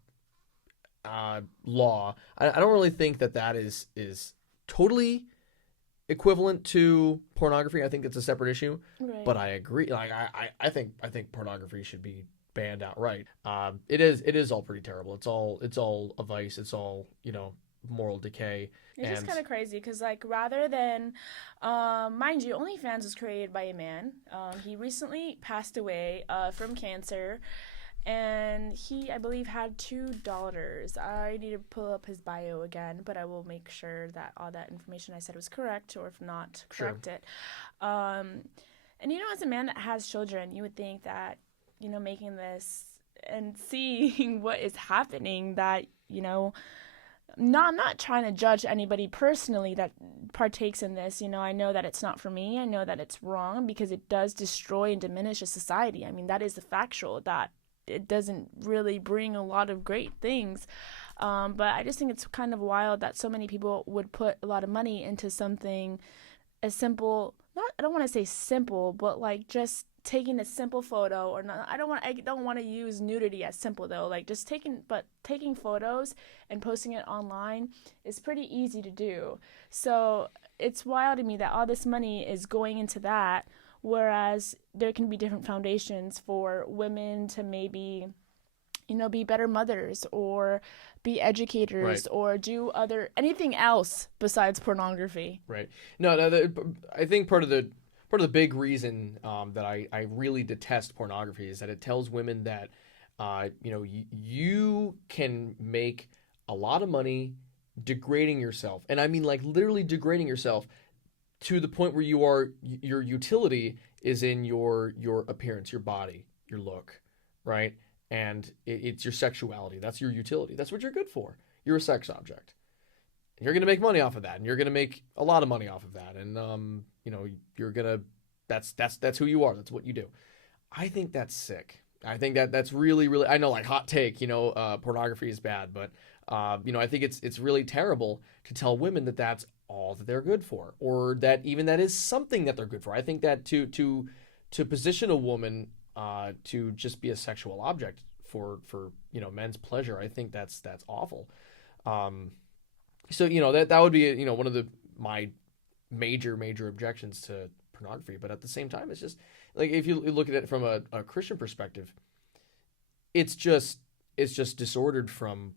law. I don't really think that is totally equivalent to pornography. I think it's a separate issue. Right. But I agree. Like I think pornography should be banned outright. It is all pretty terrible. It's all a vice. It's all moral decay. It's just And kind of crazy because, like, rather than, mind you, OnlyFans was created by a man. He recently passed away from cancer, and he, I believe, had two daughters. I need to pull up his bio again, but I will make sure that all that information I said was correct, or if not, sure. correct it. Um, and as a man that has children, you would think that, making this and seeing what is happening, that, no, I'm not trying to judge anybody personally that partakes in this. I know that it's not for me. I know that it's wrong because it does destroy and diminish a society. I mean, that is the factual, that it doesn't really bring a lot of great things. But I just think it's kind of wild that so many people would put a lot of money into something as simple. Not, I don't want to say simple, but like just taking a simple photo, or not. I don't want to use nudity as simple though. Like just taking photos and posting it online is pretty easy to do. So it's wild to me that all this money is going into that, whereas there can be different foundations for women to maybe be better mothers or be Right. educators or do anything else besides pornography. Right. No. I think part of the big reason that I really detest pornography is that it tells women that you can make a lot of money degrading yourself, and I mean like literally degrading yourself to the point where your utility is in your appearance, your body, your look, right? And it's your sexuality. That's your utility. That's what you're good for. you're a sex object. You're going to make money off of that, and you're going to make a lot of money off of that, and you're going to that's who you are. That's what you do. I think that's sick. I think that's really, really. I know, like, hot take. Pornography is bad, but I think it's really terrible to tell women that that's all that they're good for, or that even that is something that they're good for. I think that to position a woman to just be a sexual object for men's pleasure, I think that's awful. So that would be one of my major objections to pornography. But at the same time, it's just like, if you look at it from a Christian perspective, it's just disordered from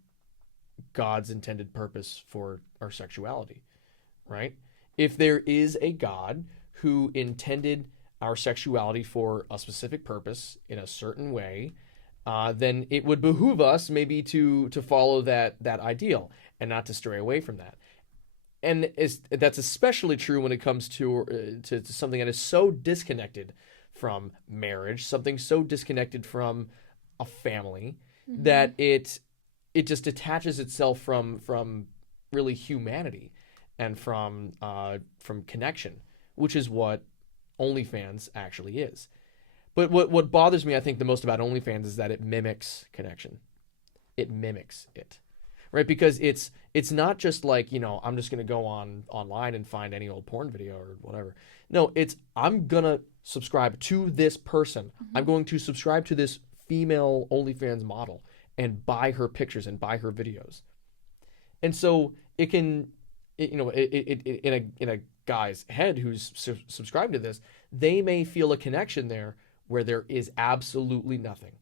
God's intended purpose for our sexuality, right? If there is a God who intended our sexuality for a specific purpose in a certain way, then it would behoove us maybe to follow that ideal and not to stray away from that. And that's especially true when it comes to something that is so disconnected from marriage, something so disconnected from a family, that it just detaches itself from really humanity and from connection, which is what OnlyFans actually is. But what bothers me, I think, the most about OnlyFans is that it mimics connection. It mimics it, right? Because it's not just like, I'm just going to go online and find any old porn video or whatever. No, it's, I'm going to subscribe to this person. I'm going to subscribe to this female OnlyFans model and buy her pictures and buy her videos. And so it can, in a guy's head who's subscribed to this, they may feel a connection there where there is absolutely nothing.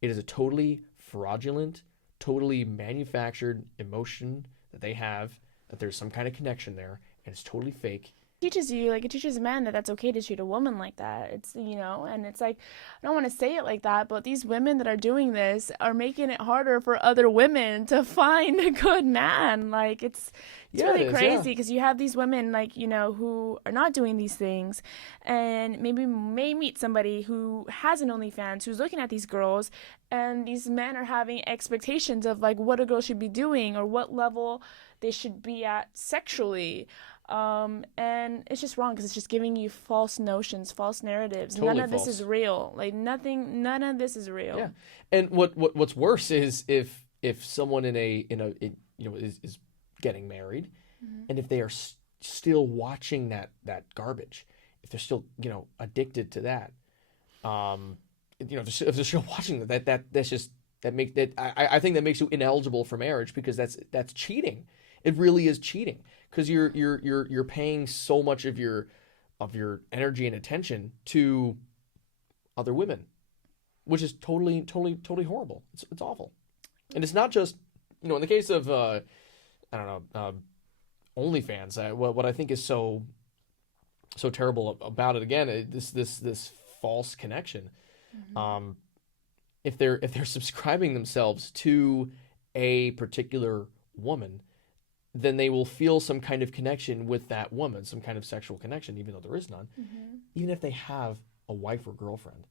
It is a totally fraudulent, totally manufactured emotion that they have, that there's some kind of connection there, and it's totally fake. It teaches men that that's okay to treat a woman like that. It's, and it's like, I don't want to say it like that, but these women that are doing this are making it harder for other women to find a good man. Like, it's really crazy, because you have these women, like, who are not doing these things, and maybe may meet somebody who has an OnlyFans, who's looking at these girls, and these men are having expectations of, like, what a girl should be doing or what level they should be at sexually. And it's just wrong, because it's just giving you false notions, false narratives. Totally none of false. This is real. Like, none of this is real. Yeah. And what's worse is if someone is getting married, and if they are still watching that garbage, if they're still addicted to that, if they're still watching that's just I think that makes you ineligible for marriage, because that's cheating. It really is cheating, because you're paying so much of your energy and attention to other women, which is totally horrible. It's awful. And it's not just, in the case of OnlyFans, what I think is so terrible about it, again, this false connection. If they're subscribing themselves to a particular woman, then they will feel some kind of connection with that woman, some kind of sexual connection, even though there is none, even if they have a wife or girlfriend.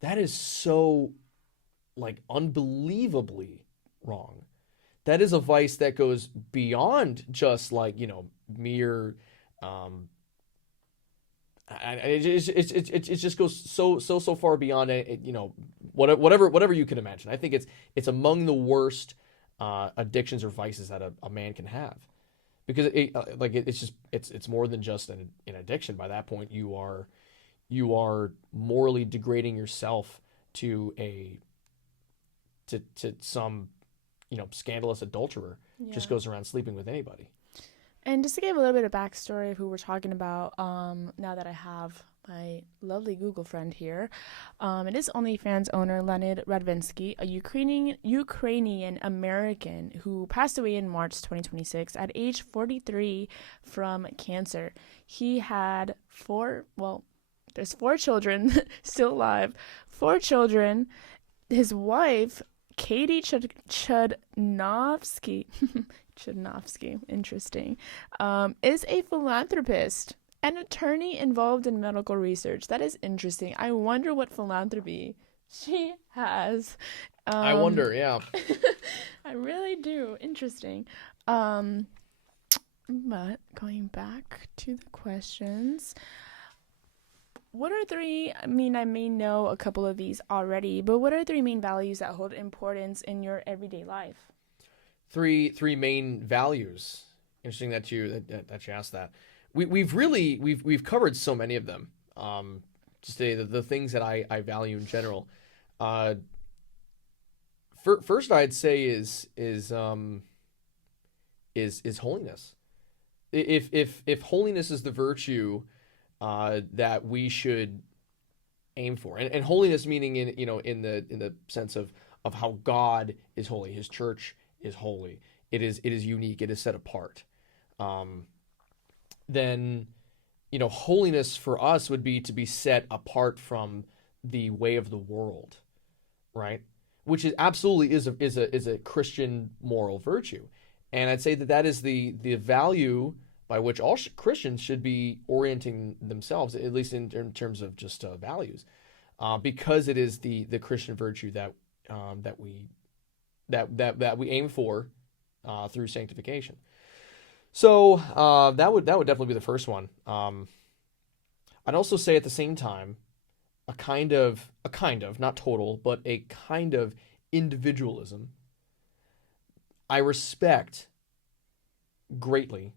That is so, like, unbelievably wrong. That is a vice that goes beyond just, like, mere, it just goes so far beyond it, whatever you can imagine. I think it's among the worst addictions or vices that a man can have, because it's more than just an addiction. By that point, you are morally degrading yourself to some scandalous adulterer. Yeah. Just goes around sleeping with anybody. And just to give a little bit of backstory of who we're talking about, now that I have my lovely Google friend here, it is OnlyFans owner Leonid Radvinsky, a Ukrainian American who passed away in March 2026 at age 43 from cancer. He had there's 4 children still alive, 4 children. His wife, Katie Chudnovsky, interesting, is a philanthropist, an attorney involved in medical research. That is interesting. I wonder what philanthropy She has. I Um, wonder, yeah. I really do. Interesting. Um, but going back to the questions, what are three? I mean, I may know a couple of these already, but what are three main values that hold importance in your everyday life? Three main values. Interesting that you asked that. We've covered so many of them. To say the things that I value in general. Uh, first I'd say is holiness. If holiness is the virtue that we should aim for, and holiness meaning in in the sense of how God is holy, His church is holy. It is unique. It is set apart. Um, then holiness for us would be to be set apart from the way of the world, right? Which is absolutely is a Christian moral virtue, and I'd say that that is the value by which all Christians should be orienting themselves, at least in terms of just values, because it is the Christian virtue that we aim for through sanctification. So that would definitely be the first one. I'd also say at the same time a kind of not total, but a kind of individualism. I respect greatly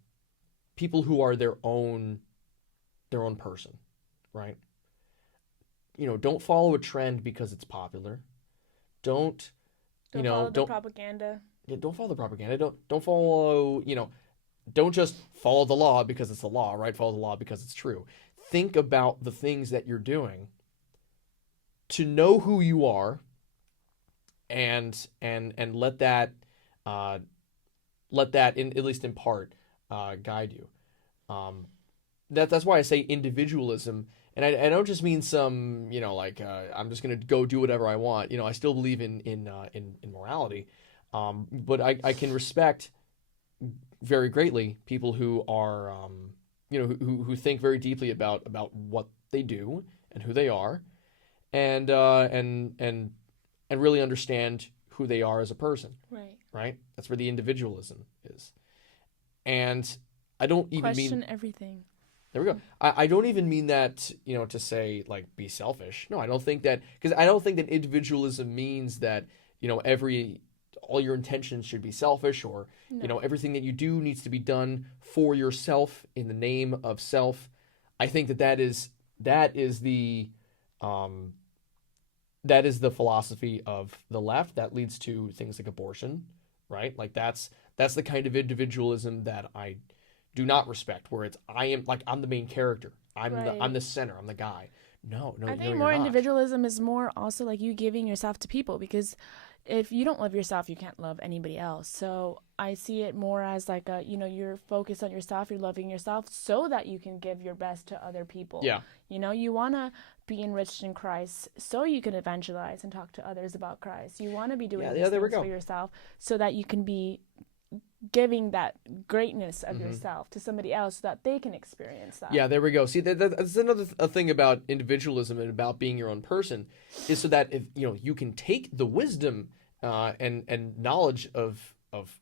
people who are their own person, right? Don't follow a trend because it's popular. Don't Don't follow the don't propaganda. yeah, don't follow the propaganda. Don't follow don't just follow the law because it's the law, right? Follow the law because it's true. Think about the things that you're doing to know who you are, and uh, let that in at least in part guide you. Um, that's why I say individualism, and I don't just mean some like I'm just gonna go do whatever I want. I still believe in morality, but I can respect very greatly people who are who think very deeply about what they do and who they are, and really understand who they are as a person, Right. right? That's where the individualism is. And I don't even mean, Question everything. there we go. I don't even mean that, to say like be selfish. No, I don't think that, because I don't think that individualism means that, every all your intentions should be selfish, or, No. everything that you do needs to be done for yourself in the name of self. I think that is um that is the philosophy of the left that leads to things like abortion, right? Like that's the kind of individualism that I do not respect, where it's I'm the main character. I'm Right. the center. I'm the guy. No, no, I no, think you're more not. individualism is more also like you giving yourself to people, because if you don't love yourself, you can't love anybody else. So I see it more as like you're focused on yourself, you're loving yourself so that you can give your best to other people. Yeah, You want to be enriched in Christ so you can evangelize and talk to others about Christ. You want to be yeah, doing yeah. these There we things for go. yourself so that you can be giving that greatness of Hmm. yourself to somebody else so that they can experience that. Yeah, there we go. See, that's another a thing about individualism and about being your own person, is so that if you can take the wisdom and knowledge of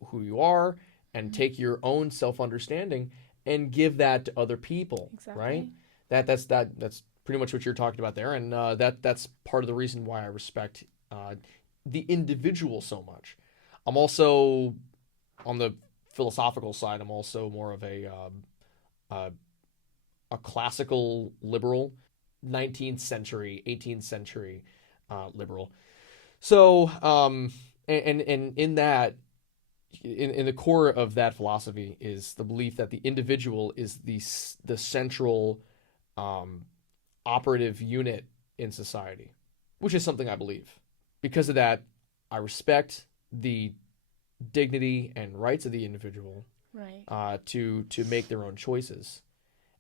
who you are, and Mm-hmm. take your own self understanding and give that to other people, right? Exactly. That's pretty much what you're talking about there, and that's part of the reason why I respect the individual so much. I'm also on the philosophical side. I'm also more of uh, a classical liberal, 19th century, 18th century liberal. So, and in that, in the core of that philosophy is the belief that the individual is the central um, operative unit in society, which is something I believe. Because of that, I respect the dignity and rights of the individual Right. to make their own choices.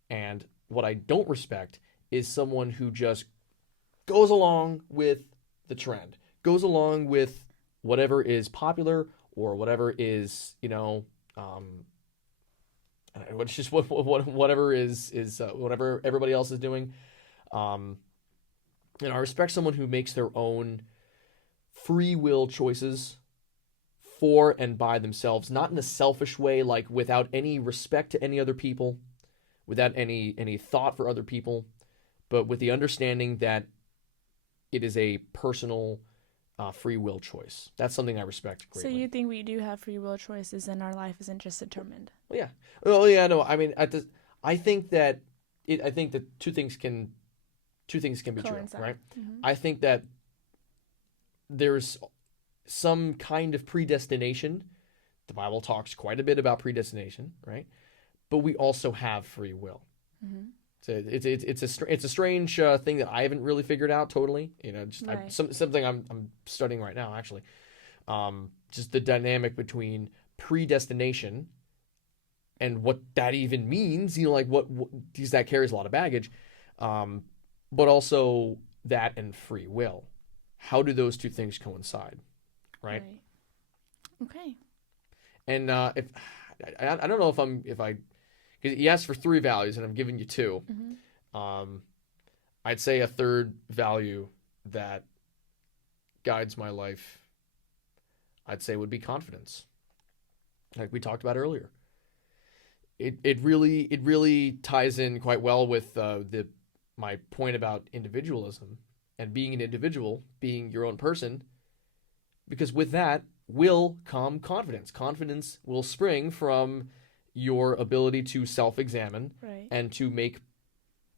And what I don't respect is someone who just goes along with the trend, goes along with whatever is popular, or whatever is, um, it's just whatever is whatever everybody else is doing. Um, And I respect someone who makes their own free will choices for and by themselves, not in a selfish way, like without any respect to any other people, without any thought for other people, but with the understanding that it is a personal free will choice. That's something I respect So greatly. you think we do have free will choices and our life isn't just determined? Well, yeah. Oh, yeah. No. I mean, I think that I think that two things can be true, Coincide. right? Mm-hmm. I think that there's some kind of predestination. The Bible talks quite a bit about predestination, right? But we also have free will. Mm-hmm. So it's a strange thing that I haven't really figured out totally. You know, just Right. something I'm studying right now actually. Just the dynamic between predestination and what that even means. You know, like what because that carries a lot of baggage. But also that and free will. How do those two things coincide, right? Right. Okay. And if I don't know if I because he asked for three values and I'm giving you two. Mm-hmm. Um, I'd say a third value that guides my life, I'd say would be confidence, like we talked about earlier. It really ties in quite well with the my point about individualism and being an individual, being your own person, because with that will come confidence. Confidence will spring from your ability to self-examine Right. and to make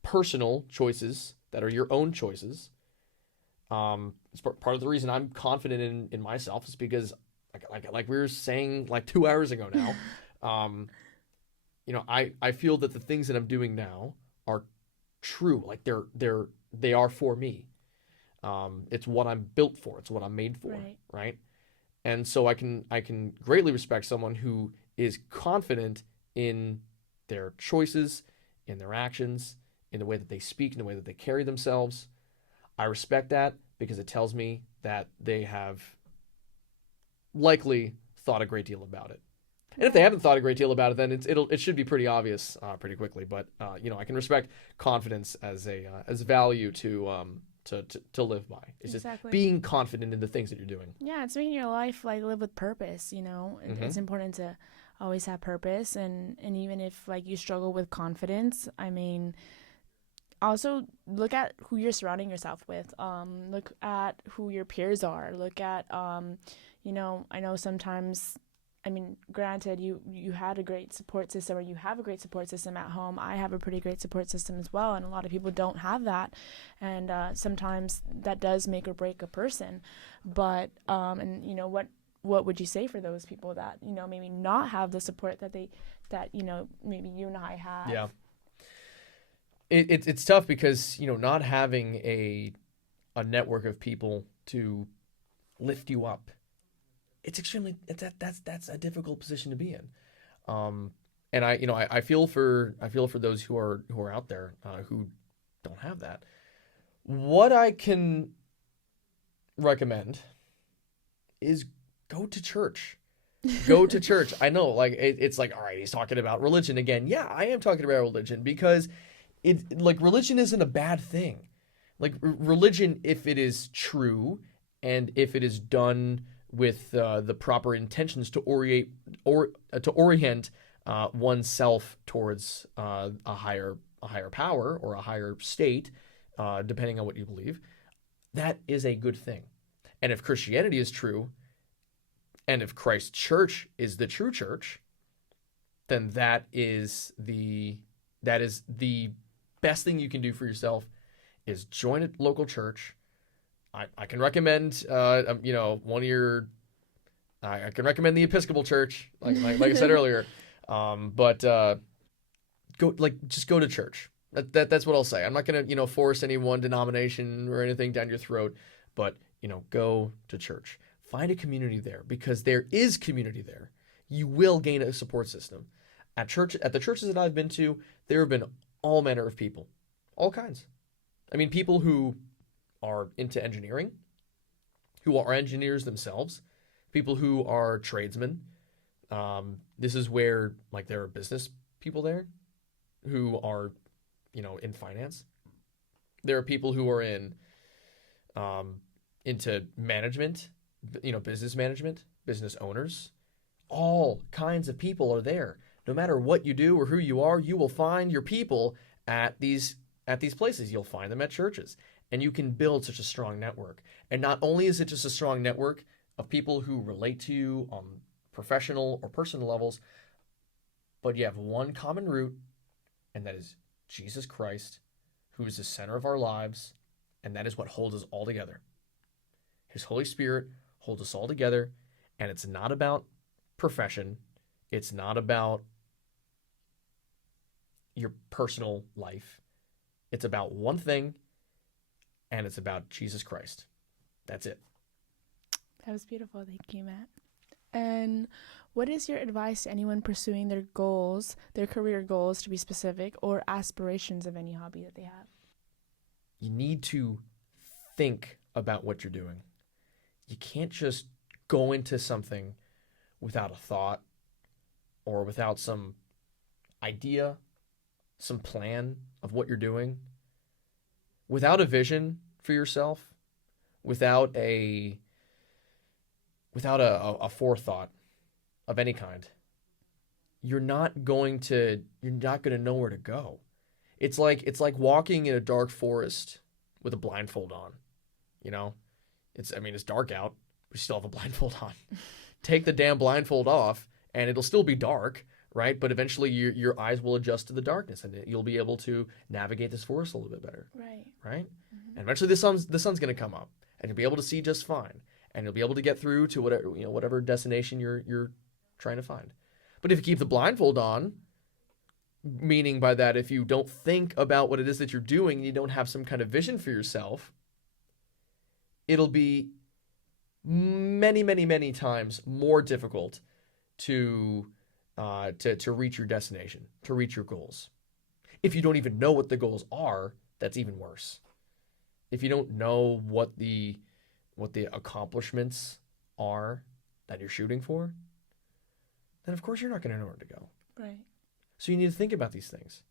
personal choices that are your own choices. It's part of the reason I'm confident in myself is because, like we were saying like 2 hours ago now, um, I feel that the things that I'm doing now are true. Like they are for me. It's what I'm built for. It's what I'm made for. Right. Right. And so I can greatly respect someone who is confident in their choices, in their actions, in the way that they speak, in the way that they carry themselves. I respect that because it tells me that they have likely thought a great deal about it. And if they Yeah. haven't thought a great deal about it, then it should be pretty obvious pretty quickly. But I can respect confidence as value to live by. It's just Exactly. being confident in the things that you're doing. Yeah, it's making your life like live with purpose. It's Mm-hmm. important to always have purpose, and even if like you struggle with confidence, I mean, also look at who you're surrounding yourself with. Look at who your peers are. Look at I know sometimes, I mean, granted, you had a great support system, or you have a great support system at home. I have a pretty great support system as well, and a lot of people don't have that, and sometimes that does make or break a person. But and what would you say for those people that maybe not have the support that maybe you and I have? Yeah, it's tough because not having a network of people to lift you up, it's extremely that's a difficult position to be in. And I feel for those who are out there who don't have that. What I can recommend is go to church. Go to church. I know, like it's like, all right, he's talking about religion again. Yeah, I am talking about religion because like religion isn't a bad thing. Like religion, if it is true and if it is done with the proper intentions to orient oneself towards a higher power or a higher state, depending on what you believe, that is a good thing. And if Christianity is true, and if Christ's church is the true church, then that is the best thing you can do for yourself is join a local church. I can recommend one of your I can recommend the Episcopal Church, like I said earlier. But just go to church. That's what I'll say. I'm not gonna force any one denomination or anything down your throat, but go to church. Find a community there because there is community there. You will gain a support system. At the churches that I've been to, there have been all manner of people, all kinds. I mean, people who are into engineering, who are engineers themselves, people who are tradesmen. This is where like there are business people there who are in finance. There are people who are in um, into management, business management, business owners. All kinds of people are there. No matter what you do or who you are, you will find your people at these places. You'll find them at churches, and you can build such a strong network. And not only is it just a strong network of people who relate to you on professional or personal levels, but you have one common root, and that is Jesus Christ, who is the center of our lives, and that is what holds us all together. His Holy Spirit holds us all together, and it's not about profession. It's not about your personal life. It's about one thing, and it's about Jesus Christ. That's it. That was beautiful. Thank you, Matt. And what is your advice to anyone pursuing their goals, their career goals to be specific, or aspirations of any hobby that they have? You need to think about what you're doing. You can't just go into something without a thought or without some idea, some plan of what you're doing. Without a vision for yourself, without a forethought of any kind, you're not going to know where to go. It's like walking in a dark forest with a blindfold on. You know, it's dark out, but you still have a blindfold on. Take the damn blindfold off, and it'll still be dark, right? But eventually, your eyes will adjust to the darkness, and you'll be able to navigate this forest a little bit better. Right. Mm-hmm. And eventually, the sun's going to come up, and you'll be able to see just fine, and you'll be able to get through to whatever destination you're trying to find. But if you keep the blindfold on, meaning by that, if you don't think about what it is that you're doing, and you don't have some kind of vision for yourself, it'll be many, many, many times more difficult to reach your destination, to reach your goals. If you don't even know what the goals are, that's even worse. If you don't know what the accomplishments are that you're shooting for, then of course you're not going to know where to go. Right. So you need to think about these things.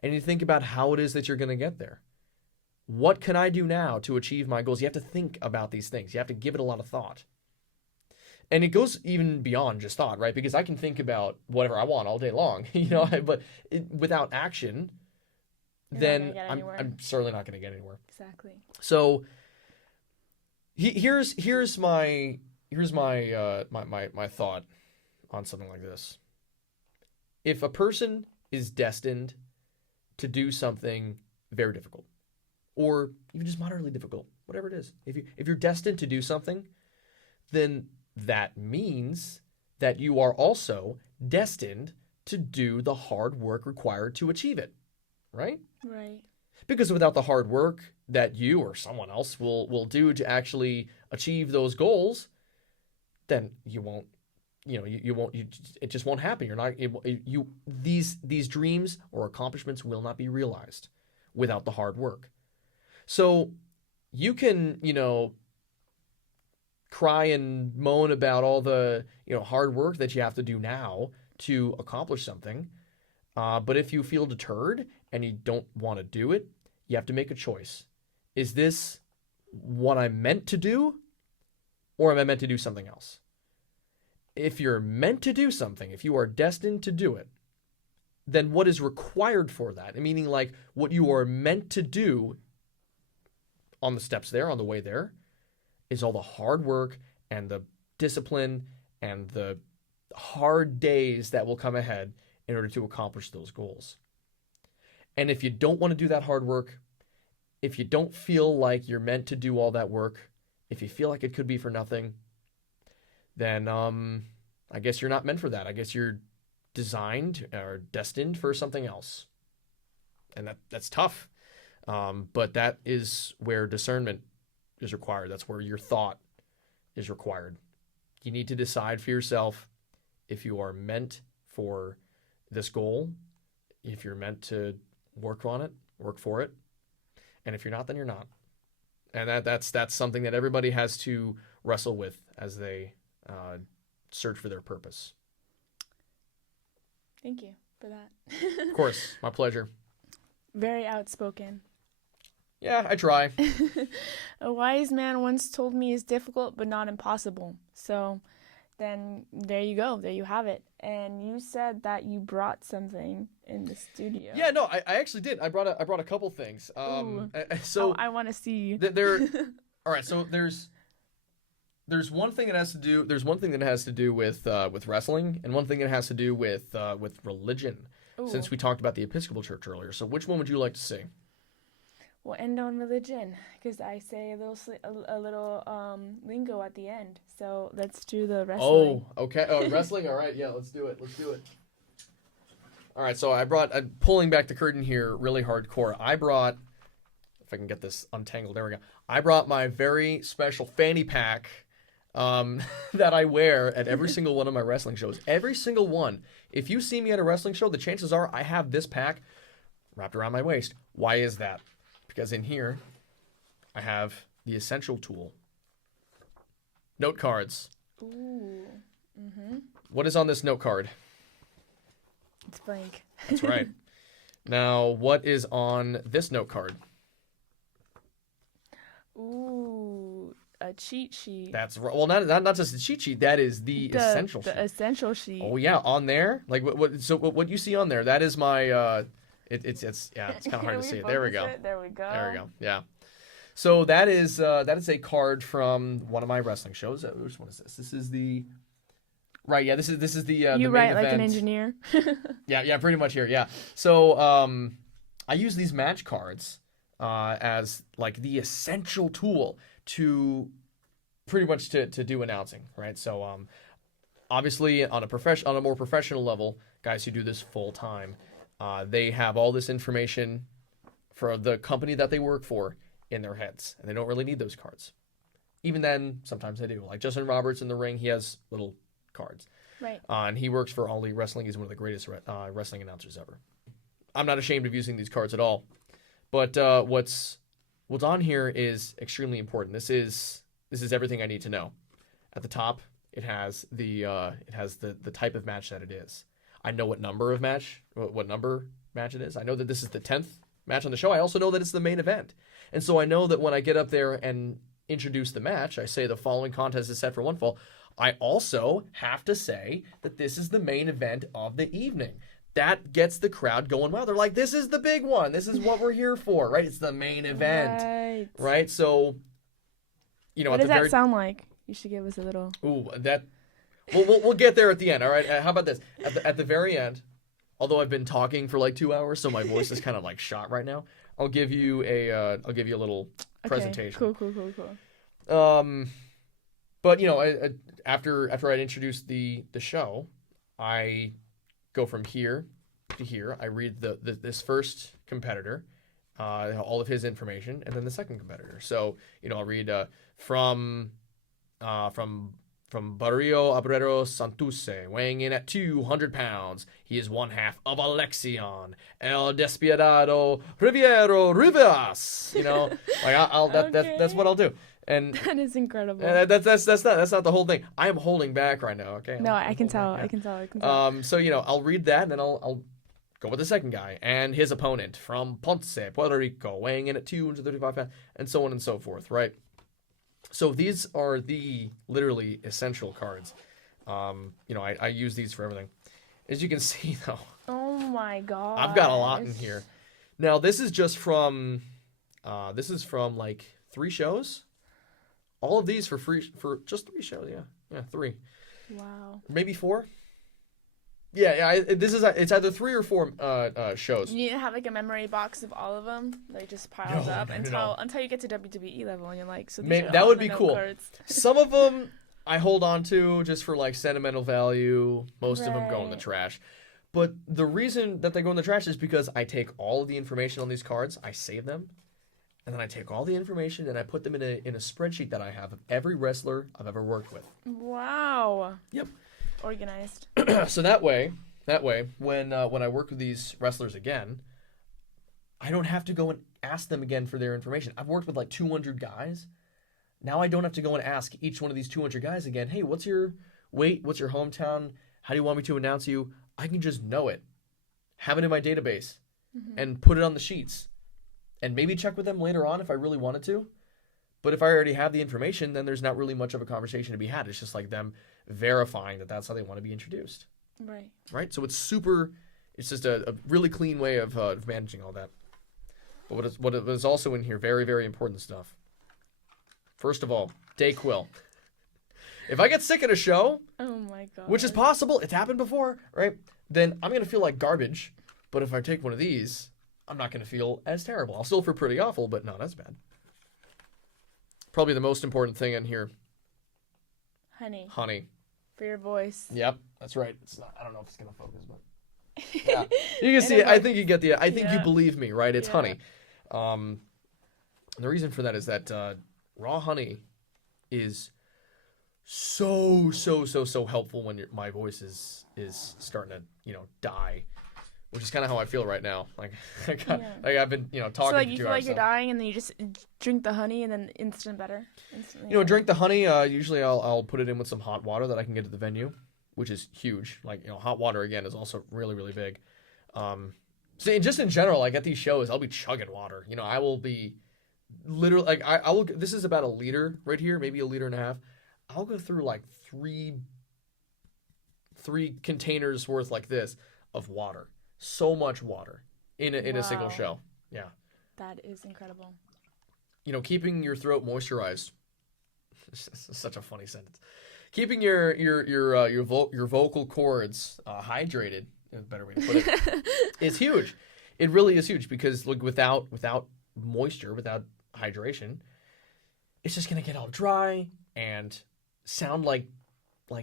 And you think about how it is that you're going to get there. What can I do now to achieve my goals? You have to think about these things. You have to give it a lot of thought. And it goes even beyond just thought, right? Because I can think about whatever I want all day long, but without action, then I'm certainly not going to get anywhere. Exactly. So here's my thought on something like this. If a person is destined to do something very difficult, or even just moderately difficult, whatever it is, if you're destined to do something, then that means that you are also destined to do the hard work required to achieve it, right? Right. Because without the hard work that you or someone else will do to actually achieve those goals, then you won't, it just won't happen. You're not able, these dreams or accomplishments will not be realized without the hard work. So you can, cry and moan about all the, hard work that you have to do now to accomplish something. But if you feel deterred and you don't want to do it, you have to make a choice. Is this what I'm meant to do, or am I meant to do something else? If you're meant to do something, if you are destined to do it, then what is required for that? Meaning like what you are meant to do on the steps there, on the way there, is all the hard work and the discipline and the hard days that will come ahead in order to accomplish those goals. And if you don't want to do that hard work, if you don't feel like you're meant to do all that work, if you feel like it could be for nothing, then I guess you're not meant for that. I guess you're designed or destined for something else. And that's tough. But that is where discernment is required. That's where your thought is required. You need to decide for yourself if you are meant for this goal, if you're meant to work on it, work for it. And if you're not, then you're not. And that's something that everybody has to wrestle with as they search for their purpose. Thank you for that. Of course, my pleasure. Very outspoken. Yeah, I try. A wise man once told me it's difficult but not impossible. So then there you go. There you have it. And you said that you brought something in the studio. Yeah, no, I actually did. I brought a couple things. Ooh. So I want to see. there. All right, so there's one thing that has to do. There's one thing that has to do with wrestling, and one thing that has to do with religion. Ooh. Since we talked about the Episcopal Church earlier, so which one would you like to see? We'll end on religion because I say a little lingo at the end. So let's do the wrestling. Oh, okay. Oh, wrestling. All right, yeah, let's do it. Let's do it. All right, so I'm pulling back the curtain here really hardcore. I brought, if I can get this untangled, there we go. I brought my very special fanny pack that I wear at every single one of my wrestling shows. Every single one. If you see me at a wrestling show, the chances are I have this pack wrapped around my waist. Why is that? Because in here, I have the essential tool. Note cards. Ooh. Mm-hmm. What is on this note card? It's blank. That's right. Now, what is on this note card? Ooh, a cheat sheet. That's right. Well, not just a cheat sheet. That is the essential sheet. The essential sheet. Oh yeah, on there. Like what you see on there? That is my. It's kind of hard to see. There we go. There we go. There we go. Yeah. So that is a card from one of my wrestling shows. Which one is this? This is the. Right. Yeah. This is the. You the main write event. like an engineer. Yeah. Pretty much here. Yeah. So I use these match cards as like the essential tool to pretty much to do announcing. Right. So obviously on a more professional level, guys who do this full time, they have all this information for the company that they work for in their heads, and they don't really need those cards. Even then, sometimes they do. Like Justin Roberts in the ring, he has little cards. Right. And he works for All Elite Wrestling. He's one of the greatest wrestling announcers ever. I'm not ashamed of using these cards at all. But what's on here is extremely important. This is everything I need to know. At the top, it has the type of match that it is. I know what number match it is. I know that this is the 10th match on the show. I also know that it's the main event. And so I know that when I get up there and introduce the match, I say the following contest is set for one fall. I also have to say that this is the main event of the evening. That gets the crowd going wild. They're like, this is the big one. This is what we're here for, right? It's the main event. Right? So, what does that sound like? You should give us a little. Ooh, that. We'll get there at the end. All right. How about this? At the very end, although I've been talking for like 2 hours, so my voice is kind of like shot right now. I'll give you a little presentation. Cool. But after I'd introduced the show, I go from here to here. I read this first competitor, all of his information, and then the second competitor. So I'll read from Barrio Abrero Santurce, weighing in at 200 pounds. He is one half of Alexion, El Despiadado Riviero Rivas. That's what I'll do. And that is incredible. That's not the whole thing. I am holding back right now. Okay. No, I can tell. I can tell. So I'll read that, and then I'll go with the second guy and his opponent from Ponce, Puerto Rico, weighing in at 235 pounds, and so on and so forth. Right. So these are the literally essential cards. I use these for everything. As you can see, though. Oh my god. I've got a lot in here. Now this is just from like 3 shows. All of these for free for just 3 shows. Yeah, 3. Wow. Maybe 4. Yeah. It's either 3 or 4 shows. You need to have like a memory box of all of them, like just piled up until you get to WWE level, and you're like, so these are that all would the be note cool. cards. Some of them I hold on to just for like sentimental value. Most of them go in the trash. But the reason that they go in the trash is because I take all of the information on these cards, I save them, and then I take all the information and I put them in a spreadsheet that I have of every wrestler I've ever worked with. Wow. Yep. Organized. So that way, when I work with these wrestlers again, I don't have to go and ask them again for their information. I've worked with like 200 guys. Now I don't have to go and ask each one of these 200 guys again, hey, what's your weight? What's your hometown? How do you want me to announce you? I can just know it, have it in my database, and put it on the sheets. and maybe check with them later on if I really wanted to. But if I already have the information, then there's not really much of a conversation to be had. It's just like them verifying that that's how they want to be introduced. Right. Right? So it's just a really clean way of managing all that. But what is also in here, very, very important stuff. First of all, Dayquil. If I get sick at a show, Oh my god. which is possible, it's happened before, right? Then I'm going to feel like garbage. But if I take one of these, I'm not going to feel as terrible. I'll still feel pretty awful, but not as bad. Probably the most important thing in here, honey. honey. For your voice. Yep, that's right. I don't know if it's going to focus, but yeah. You can see it. I think you get I think you believe me, right? It's honey. The reason for that is that raw honey is so helpful when my voice is starting to die, which is kind of how I feel right now. Like I've been talking. So like for you 2 feel hours like you're now. dying, and then you just drink the honey, and then instantly better. Drink the honey. Usually I'll put it in with some hot water that I can get at the venue, which is huge. Like hot water again is also really big. So just in general, like at these shows, I'll be chugging water. I will be literally like I will. This is about a liter right here, maybe a liter and a half. I'll go through like three containers worth like this of water. So much water in a single show. Yeah. That is incredible. Keeping your throat moisturized. Such a funny sentence. Keeping your vocal cords hydrated, is a better way to put it, is huge. It really is huge because look, without moisture, without hydration, it's just gonna get all dry and sound like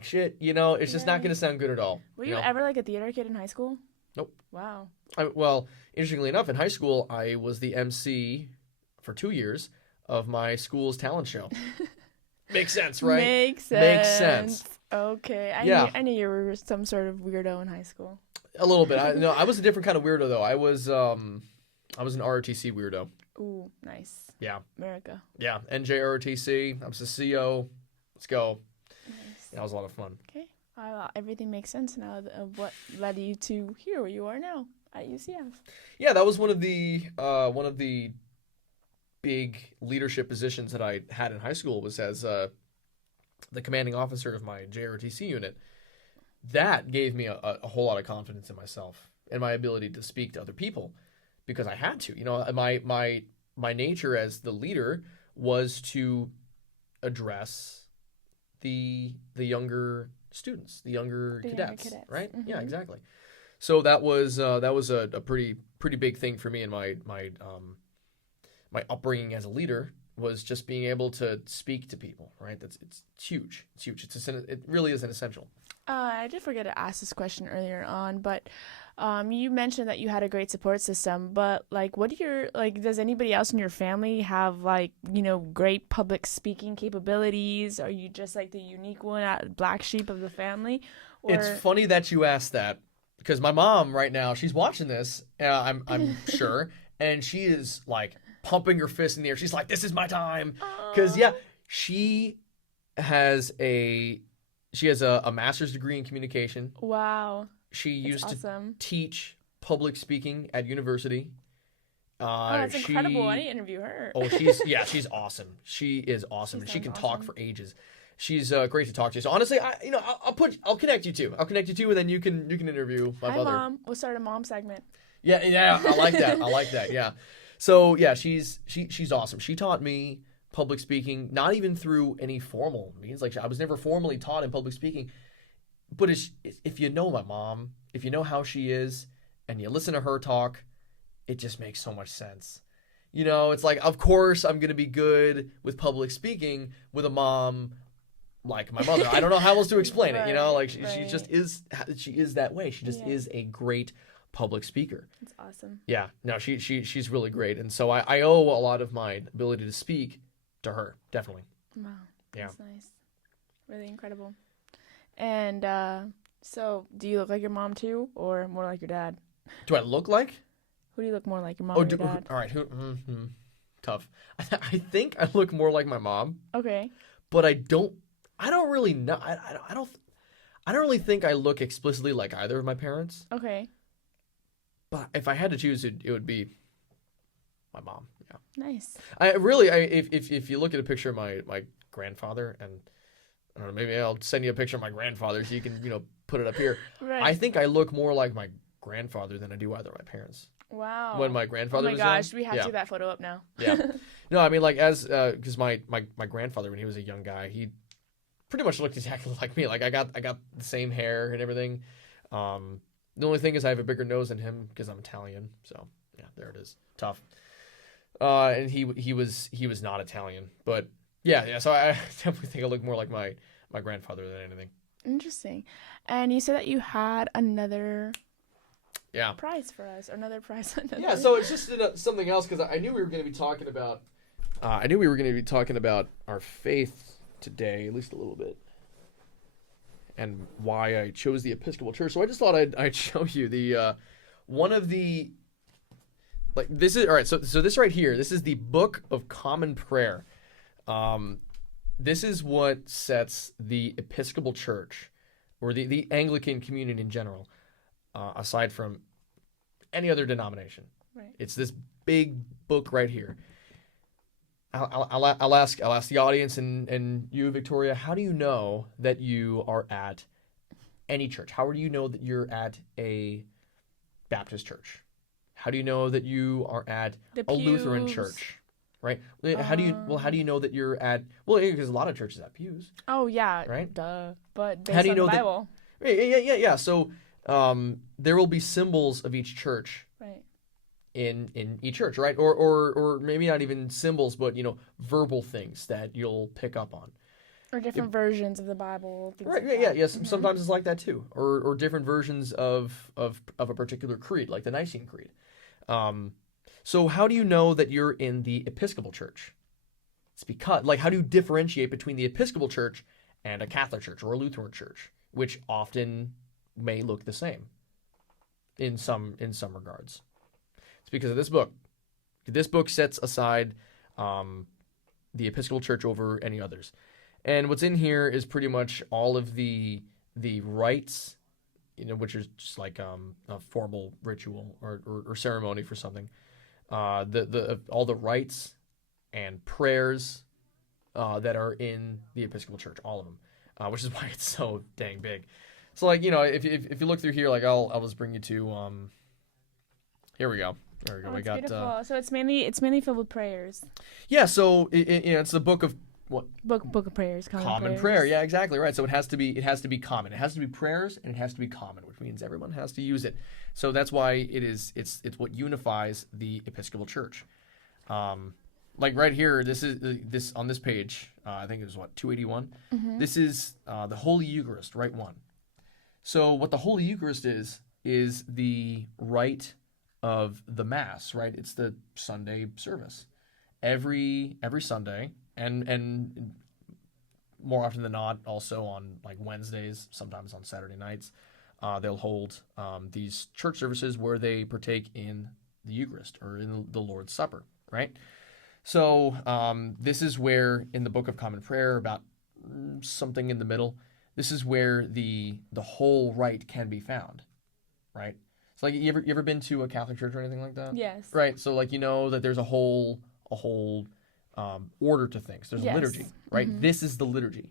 shit. It's just not gonna sound good at all. Were you ever like a theater kid in high school? Nope. Wow. Well, interestingly enough, in high school, I was the MC for 2 years of my school's talent show. Makes sense, right? Makes sense. Okay. I knew you were some sort of weirdo in high school. A little bit. I was a different kind of weirdo though. I was an ROTC weirdo. Ooh, nice. Yeah. America. Yeah. NJROTC. I was the CO. Let's go. Nice. That was a lot of fun. Okay. Everything makes sense now of what led you to here where you are now at UCF. Yeah, that was one of the big leadership positions that I had in high school was as the commanding officer of my JROTC unit. That gave me a whole lot of confidence in myself and my ability to speak to other people because I had to. My nature as the leader was to address the younger students, the younger cadets, right? Mm-hmm. Yeah, exactly. So that was a pretty big thing for me in my upbringing as a leader was just being able to speak to people, right? It's huge. It's huge. It really is an essential. I did forget to ask this question earlier on, but you mentioned that you had a great support system, but does anybody else in your family have great public speaking capabilities? Are you just like the unique one, black sheep of the family? It's funny that you asked that because my mom right now, she's watching this, I'm sure, and she is like pumping her fist in the air. She's like, "This is my time," because she has a master's degree in communication. Wow. She used to teach public speaking at university. That's incredible. I need to interview her. Oh, she's awesome. She is awesome, and she can talk for ages. She's great to talk to. So honestly, I'll connect you two. I'll connect you two, and then you can interview my mother. Hi, Mom. We'll start a mom segment. Yeah. I like that. I like that. Yeah. So yeah, she's awesome. She taught me public speaking, not even through any formal means. Like I was never formally taught in public speaking, but if you know my mom, if you know how she is, and you listen to her talk, it just makes so much sense. It's like, of course I'm gonna be good with public speaking with a mom like my mother. I don't know how else to explain it. She just is. She is that way. She just is a great public speaker. That's awesome. Yeah, no, she's really great, and so I owe a lot of my ability to speak to her, definitely. Wow, that's nice, really incredible. And so, do you look like your mom too, or more like your dad? Do I look like? Who do you look more like, your mom or your dad? All right, tough. I think I look more like my mom. Okay. But I don't really know. I don't really think I look explicitly like either of my parents. Okay. But if I had to choose, it would be my mom. Yeah. Nice. If you look at a picture of my grandfather, and I don't know, maybe I'll send you a picture of my grandfather so you can put it up here. Right. I think I look more like my grandfather than I do either of my parents. Wow. When my Oh grandfather my was gosh, young. we have to Yeah. get that photo up now. Yeah. No, I mean, like, as because my grandfather, when he was a young guy, he pretty much looked exactly like me. Like, I got the same hair and everything. The only thing is I have a bigger nose than him because I'm Italian. So yeah, there it is. Tough. And he was not Italian, but yeah. So I definitely think I look more like my grandfather than anything. Interesting. And you said that you had another Yeah. prize for us, or another prize. Yeah. So it's just something else because I knew we were going to be talking about. I knew we were going to be talking about our faith today, at least a little bit, and why I chose the Episcopal Church. So I just thought I'd show you the one of the, like, this is all right. So this right here, this is the Book of Common Prayer. This is what sets the Episcopal Church, or the Anglican communion in general, aside from any other denomination. Right. It's this big book right here. I'll ask the audience and you, Victoria, how do you know that you are at any church? How do you know that you're at a Baptist church? How do you know that you are at The a Lutheran pews. church? Right? How do you know that you're at, well, because a lot of churches have pews, Oh yeah. right? Duh. But based How do you on know the that? Bible. Yeah. So there will be symbols of each church Right. in each church, right? Or maybe not even symbols, but verbal things that you'll pick up on. Or different versions of the Bible. Things Right? like Yeah. that. Yes. Sometimes it's like that too, or different versions of a particular creed, like the Nicene Creed. So how do you know that you're in the Episcopal Church? It's because, like, how do you differentiate between the Episcopal Church and a Catholic church or a Lutheran church, which often may look the same in some regards? It's because of this book. This book sets aside the Episcopal Church over any others. And what's in here is pretty much all of the rites, which is just like a formal ritual or ceremony for something. All the rites and prayers that are in the Episcopal Church, all of them, which is why it's so dang big. So, like, if you look through here, like, I'll just bring you to here we go. There we go. Oh, We it's got beautiful. So it's mainly filled with prayers. yeah. So it's the book of what? Book of prayers. Common prayer. Yeah, exactly right. So it has to be common. It has to be prayers, and it has to be common, which means everyone has to use it. So that's why it's what unifies the Episcopal Church. Like right here, this on this page, I think it was 281. Mm-hmm. This is the Holy Eucharist, rite 1. So what the Holy Eucharist is the rite of the Mass, right? It's the Sunday service. Every Sunday, and more often than not, also on like Wednesdays, sometimes on Saturday nights, they'll hold these church services where they partake in the Eucharist or in the Lord's Supper, right? So this is where, in the Book of Common Prayer, about something in the middle, this is where the whole rite can be found, right? So, like, you ever been to a Catholic church or anything like that? Yes. Right. So, like, that there's a whole order to things. There's a liturgy, right? Mm-hmm. This is the liturgy.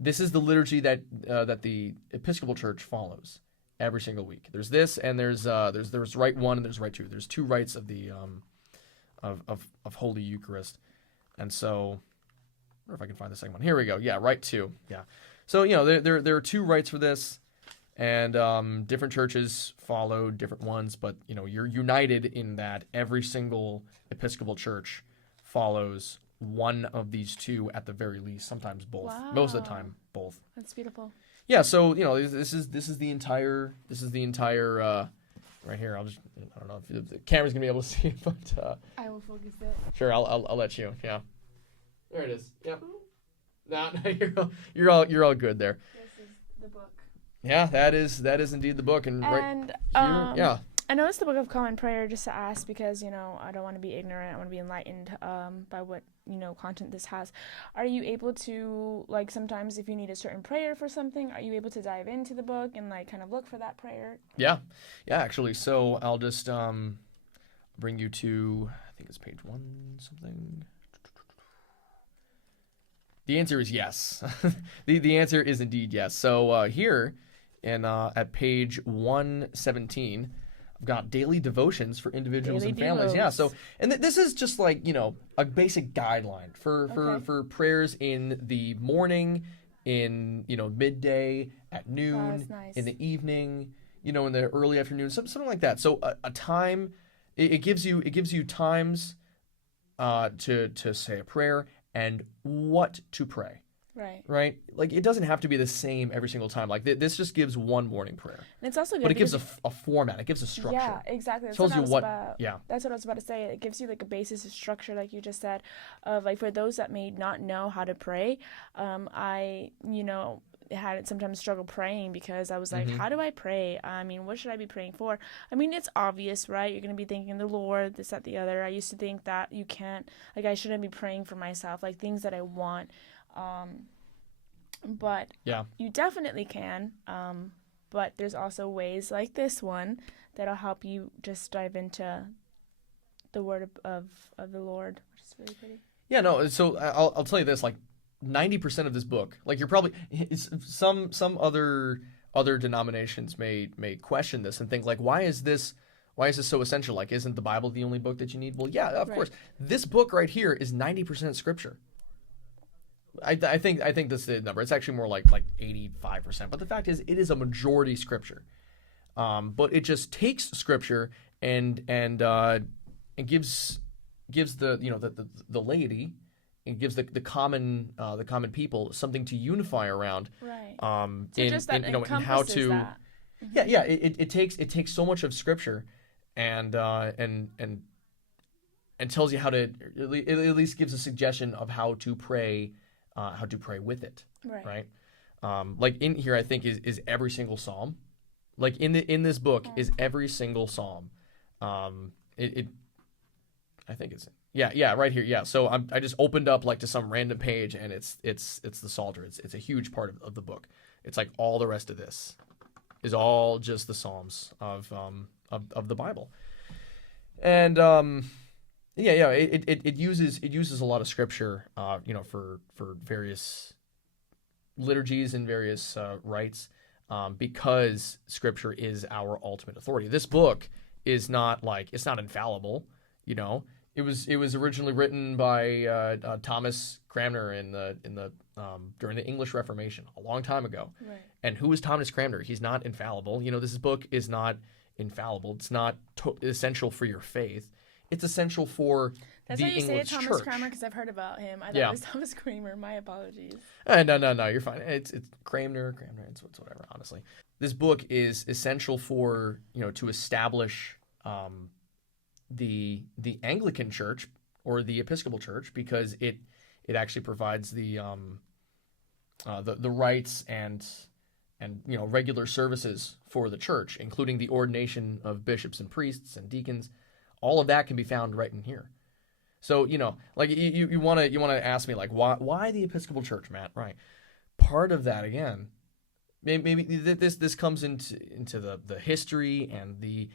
This is the liturgy that the Episcopal Church follows every single week. There's this, and there's rite 1 and there's rite 2. There's 2 rites of the of Holy Eucharist, and so, I wonder if I can find the second one. Here we go. Yeah, rite 2. Yeah. So there are 2 rites for this, and different churches follow different ones, but you're united in that every single Episcopal Church follows one of these 2 at the very least, sometimes both. Wow. Most of the time, both. That's beautiful. Yeah, so this is the entire right here. I don't know if the camera's gonna be able to see it, but I will focus it. sure, I'll let you. Yeah, there it is. Yep. No, you're all good there. This is the book. Yeah, that is indeed the book, and right And here, yeah. I know it's the Book of Common Prayer, just to ask, because I don't want to be ignorant. I want to be enlightened by what content this has. Are you able to, like, sometimes if you need a certain prayer for something, are you able to dive into the book and, like, kind of look for that prayer? Yeah, actually. So I'll just bring you to, I think it's page 1 something. The answer is yes. The answer is indeed yes. So here in at page 117, I've got daily devotions for individuals Daily and families. Yeah. So devos. and this is just like a basic guideline Okay. for prayers in the morning, in midday, at Wow, that's noon, in nice. the evening, in the early afternoon, something like that. So a time, it gives you times to say a prayer and what to pray, Right. right? Like it doesn't have to be the same every single time. Like this just gives one morning prayer, And it's also but good it gives because a format. It gives a yeah, structure. exactly. It That's what tells I you was what. about. Yeah. That's what I was about to say. It gives you like a basis of structure, like you just said, of like for those that may not know how to pray. I had sometimes struggle praying because I was like, Mm-hmm. how do I pray? I mean, what should I be praying for? I mean, it's obvious, right? You're gonna be thanking the Lord, this, that, the other. I used to think that you can't, like, I shouldn't be praying for myself, like things that I want. Um, but Yeah. you definitely can. But there's also ways like this one that'll help you just dive into the word of the Lord, which is really pretty. Yeah. No. So I'll tell you this. Like 90% of this book, like you're probably some other denominations may question this and think like, why is this so essential? Like, isn't the Bible the only book that you need? Well, yeah, of Right. course. This book right here is 90% scripture. I think that's the number. It's actually more like 85%. But the fact is, it is a majority scripture. But it just takes scripture and gives the laity, and gives the common people something to unify around. Right. So In just that in how encompasses to. that. Yeah, yeah. It takes so much of scripture, and tells you how to. It at least gives a suggestion of how to pray with it, Right. right? Like in here, I think is every single psalm. Like in this book Oh. is every single psalm. It I think it's yeah right here, yeah. So I just opened up like to some random page, and it's the Psalter. It's a huge part of the book. It's like all the rest of this is all just the Psalms of the Bible. And yeah, it uses a lot of scripture, for various liturgies and various rites, because scripture is our ultimate authority. This book is not like, it's not infallible, you know. It was originally written by Thomas Cranmer in the during the English Reformation a long time ago. Right. And who is Thomas Cranmer? He's not infallible. This book is not infallible. It's not essential for your faith. It's essential for That's the how you say it, English Thomas church. Cranmer, because I've heard about him. I thought it Yeah. was Thomas Kramer. My apologies. No, you're fine. It's Cranmer. It's whatever. Honestly, this book is essential for to establish the Anglican Church or the Episcopal Church, because it actually provides the rights and regular services for the church, including the ordination of bishops and priests and deacons. All of that can be found right in here. So like you want to ask me like, why the Episcopal Church, Matt? Right. Part of that, again, maybe this comes into the history and the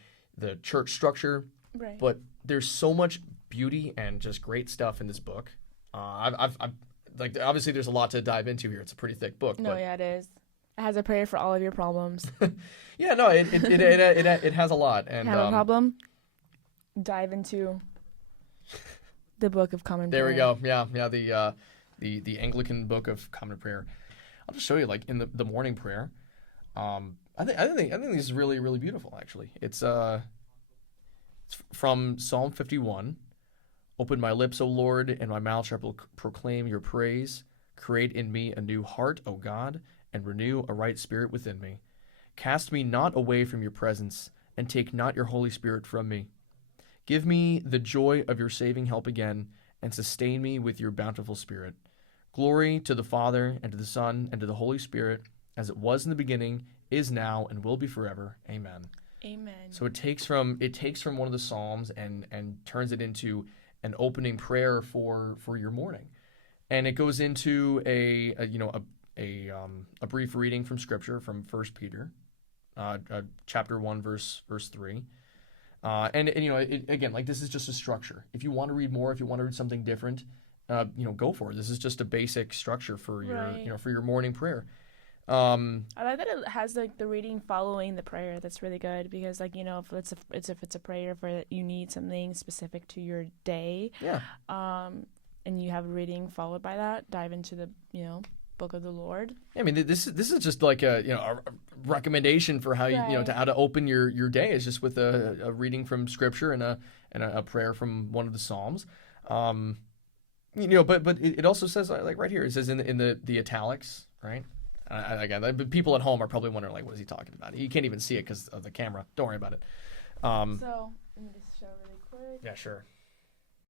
church structure, Right. but there's so much beauty and just great stuff in this book. I've like, obviously there's a lot to dive into here. It's a pretty thick book, No, but yeah, it is. It has a prayer for all of your problems. yeah, no, it has a lot. And Have a problem? Dive into the Book of Common there Prayer. we go. Yeah, the Anglican Book of Common Prayer. I'll just show you, like, in the morning prayer. I think this is really, really beautiful. Actually, it's from Psalm 51. Open my lips, O Lord, and my mouth shall proclaim your praise. Create in me a new heart, O God, and renew a right spirit within me. Cast me not away from your presence, and take not your Holy Spirit from me. Give me the joy of your saving help again, and sustain me with your bountiful Spirit. Glory to the Father, and to the Son, and to the Holy Spirit, as it was in the beginning, is now, and will be forever. Amen. Amen. So it takes from one of the Psalms and turns it into an opening prayer for your morning, and it goes into a brief reading from Scripture from 1 Peter, chapter 1, verse 3. And again, like this is just a structure. If you want to read more, if you want to read something different, go for it. This is just a basic structure for Right. for your morning prayer. I like that it has like the reading following the prayer. That's really good because like if it's a prayer for you need something specific to your day, Yeah. and you have a reading followed by that, dive into the book of the Lord. I mean, this is just like a recommendation for how Right. how to open your day is just with a reading from Scripture and a prayer from one of the Psalms. But it also says like right here it says in the italics, right? Again, people at home are probably wondering like, what is he talking about? You can't even see it because of the camera. Don't worry about it. So let me just show really quick. Yeah, sure.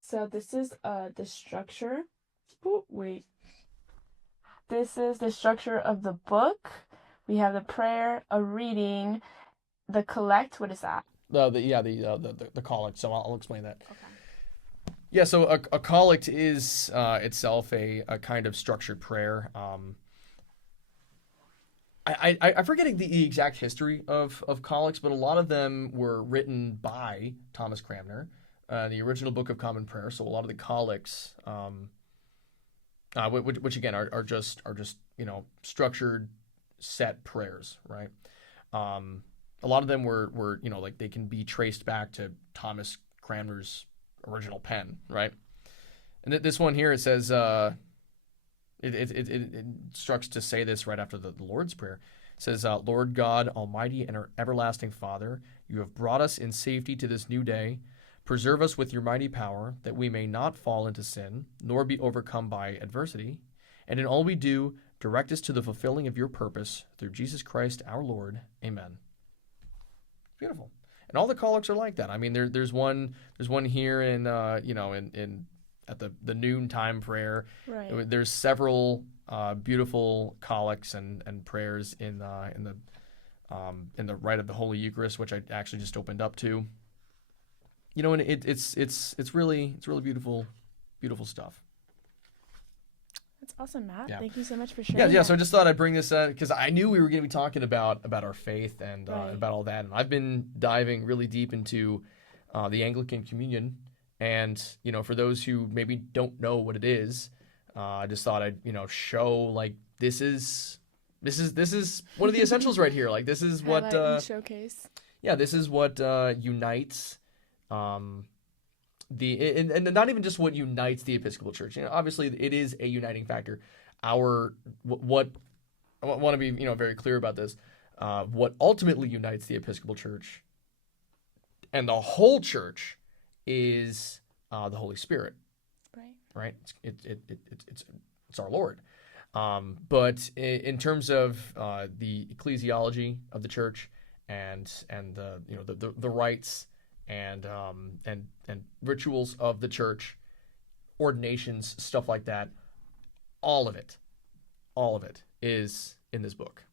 So this is the structure. Oh, wait. This is the structure of the book. We have the prayer, a reading, the collect. What is that? The collect. So I'll explain that. Okay. Yeah, so a collect is itself a kind of structured prayer. I'm forgetting the exact history of collects, but a lot of them were written by Thomas Cranmer, the original Book of Common Prayer. So a lot of the collects, which again are just structured set prayers, right? A lot of them were like they can be traced back to Thomas Cranmer's original pen, right? And this one here it says. It instructs to say this right after the Lord's Prayer. It says, Lord God, Almighty and our everlasting Father, you have brought us in safety to this new day. Preserve us with your mighty power, that we may not fall into sin, nor be overcome by adversity. And in all we do, direct us to the fulfilling of your purpose, through Jesus Christ our Lord. Amen. Beautiful. And all the collects are like that. I mean, there's one here in in at the noontime prayer. Right. There's several beautiful collects and prayers in the rite of the Holy Eucharist, which I actually just opened up to. And it's really beautiful stuff. That's awesome, Matt. Yeah. Thank you so much for sharing. Yeah. that. So I just thought I'd bring this up because I knew we were going to be talking about our faith and Right. about all that, and I've been diving really deep into the Anglican Communion. And for those who maybe don't know what it is, I just thought I'd show like this is one of the essentials right here. Like this is what Highlight and showcase. this is what unites and not even just what unites the Episcopal Church. Obviously it is a uniting factor. What I want to be very clear about this. What ultimately unites the Episcopal Church and the whole church is the Holy Spirit, right? It's our Lord. But in terms of the ecclesiology of the church and the rites and rituals of the church, ordinations, stuff like that, all of it is in this book.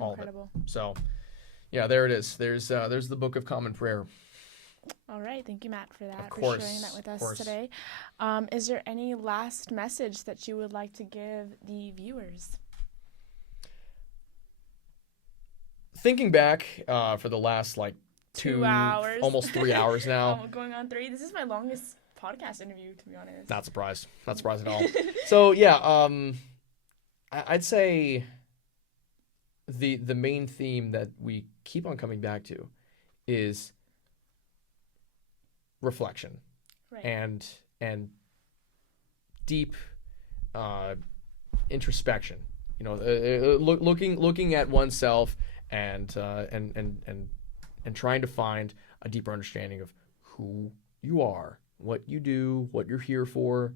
All Incredible. of it. So, yeah, there it is. There's the Book of Common Prayer. All right. Thank you, Matt, for that, Of course, for sharing that with of us course. today. Is there any last message that you would like to give the viewers? Thinking back for the last like 2 hours. almost 3 hours now. Going on 3. This is my longest podcast interview, to be honest. Not surprised at all. So yeah, I'd say the main theme that we keep on coming back to is reflection Right. and deep introspection. Looking at oneself and trying to find a deeper understanding of who you are, what you do, what you're here for,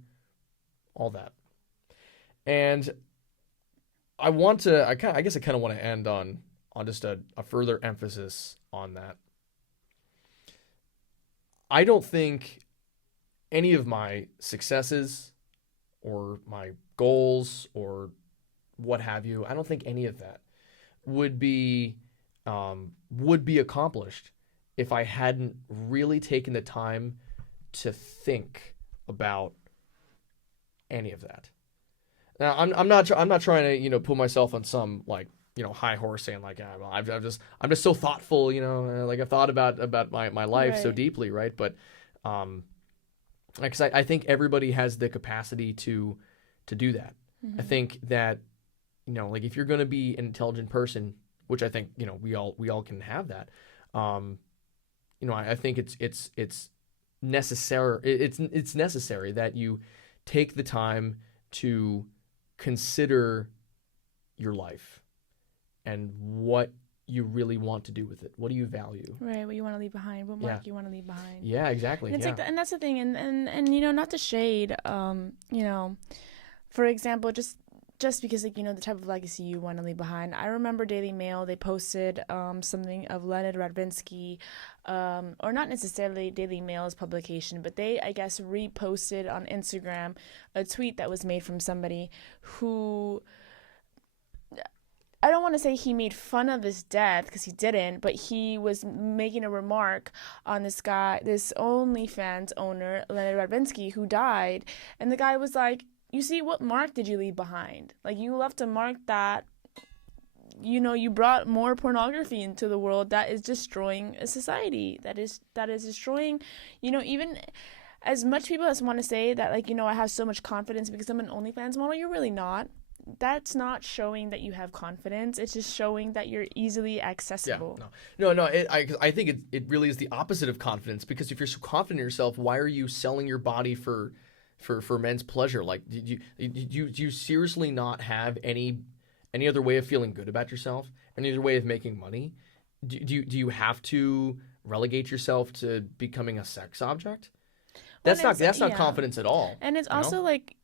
all that. And I guess I kind of want to end on just a further emphasis on that. I don't think any of my successes or my goals or what have you, I don't think any of that would be accomplished if I hadn't really taken the time to think about any of that. Now, I'm not trying to put myself on some like high horse saying like, well, I'm just so thoughtful, like I've thought about my life so Right. deeply, right? But because I think everybody has the capacity to do that. I think that like if you're going to be an intelligent person, which I think we all can have that. I think it's necessary. It's necessary that you take the time to consider your life and what you really want to do with it. What do you value? Right, what you want to leave behind, what Yeah. mark you want to leave behind. Yeah, exactly. And it's Yeah. like that, and that's the thing, and not to shade, for example, just because like the type of legacy you want to leave behind. I remember Daily Mail, they posted something of Leonard Radvinsky, or not necessarily Daily Mail's publication, but they, I guess, reposted on Instagram a tweet that was made from somebody who, I don't want to say he made fun of his death because he didn't, but he was making a remark on this guy, this OnlyFans owner, Leonard Radvinsky, who died. And the guy was like, you see, what mark did you leave behind? Like, you left a mark that, you brought more pornography into the world that is destroying a society, that is destroying, even as much people as want to say that, like, I have so much confidence because I'm an OnlyFans model, you're really not. That's not showing that you have confidence. It's just showing that you're easily accessible. Yeah, no. I think it really is the opposite of confidence, because if you're so confident in yourself, why are you selling your body for men's pleasure? Like, do you seriously not have any other way of feeling good about yourself? Any other way of making money? Do you have to relegate yourself to becoming a sex object? That's not confidence at all. And it's also like,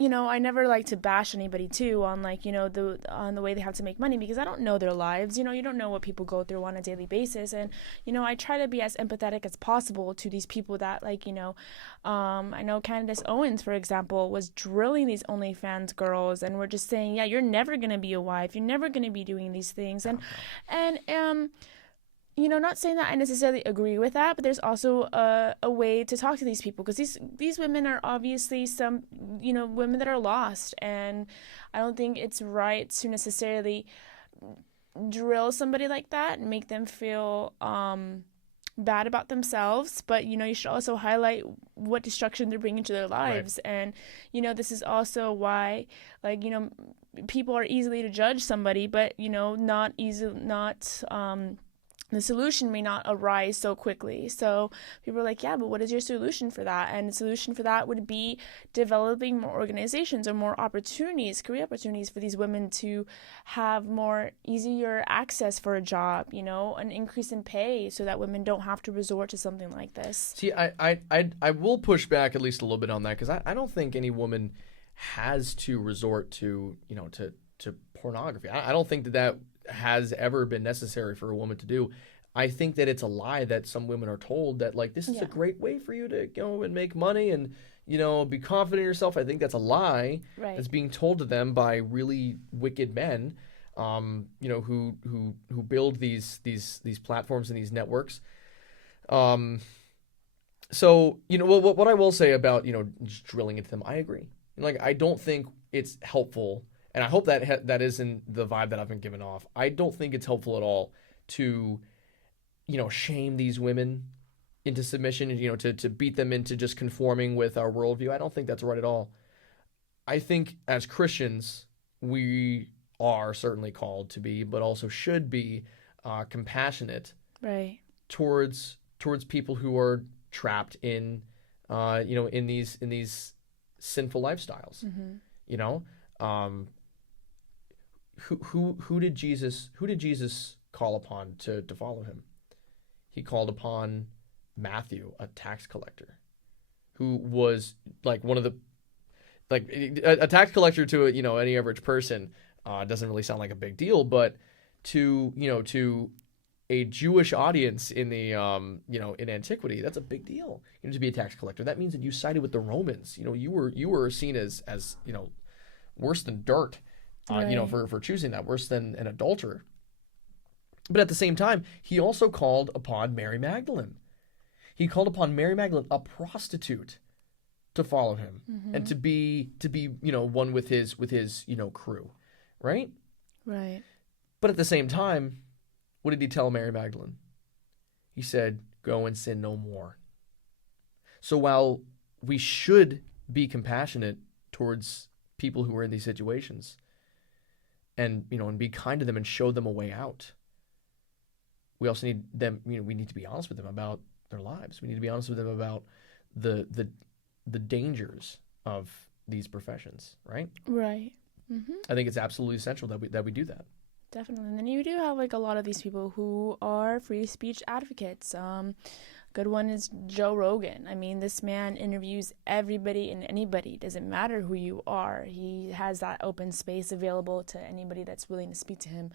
I never like to bash anybody too on like, on the way they have to make money, because I don't know their lives. You don't know what people go through on a daily basis. And, I try to be as empathetic as possible to these people that like, I know Candace Owens, for example, was drilling these OnlyFans girls, and we're just saying, yeah, you're never going to be a wife. You're never going to be doing these things. And not saying that I necessarily agree with that, but there's also a way to talk to these people, because these women are obviously some, women that are lost, and I don't think it's right to necessarily drill somebody like that and make them feel bad about themselves. But you should also highlight what destruction they're bringing to their lives. Right. And this is also why, like, people are easily to judge somebody, but not the solution may not arise so quickly. So people are like, yeah, but what is your solution for that? And the solution for that would be developing more organizations or more opportunities, career opportunities for these women to have more easier access for a job, an increase in pay so that women don't have to resort to something like this. See, I will push back at least a little bit on that, because I don't think any woman has to resort to, to pornography. I don't think that has ever been necessary for a woman to do. I think that it's a lie that some women are told that, like, this is a great way for you to go and make money and be confident in yourself. I think that's a lie. Right. That's being told to them by really wicked men, who build these platforms and these networks. So what I will say about just drilling into them, I agree. Like, I don't think it's helpful. And I hope that isn't the vibe that I've been giving off. I don't think it's helpful at all to, shame these women into submission, to beat them into just conforming with our worldview. I don't think that's right at all. I think as Christians, we are certainly called to be, but also should be, compassionate, right, towards people who are trapped in, in these sinful lifestyles. Mm-hmm. Who did Jesus call upon to follow him? He called upon Matthew, a tax collector, who was like one of the, like, a tax collector to any average person doesn't really sound like a big deal, but to a Jewish audience in the in antiquity, that's a big deal. To be a tax collector, that means that you sided with the Romans. You were seen as worse than dirt. Right. For choosing that, worse than an adulterer. But at the same time, he also called upon Mary Magdalene. He called upon Mary Magdalene, a prostitute, to follow him, mm-hmm. and to be one with his crew, right? Right. But at the same time, what did he tell Mary Magdalene? He said, go and sin no more. So while we should be compassionate towards people who are in these situations and, and be kind to them and show them a way out, we also need them, we need to be honest with them about their lives. We need to be honest with them about the dangers of these professions, right? Right. Mm-hmm. I think it's absolutely essential that we do that. Definitely. And then you do have like a lot of these people who are free speech advocates. Good one is Joe Rogan. I mean, this man interviews everybody and anybody. Doesn't matter who you are. He has that open space available to anybody that's willing to speak to him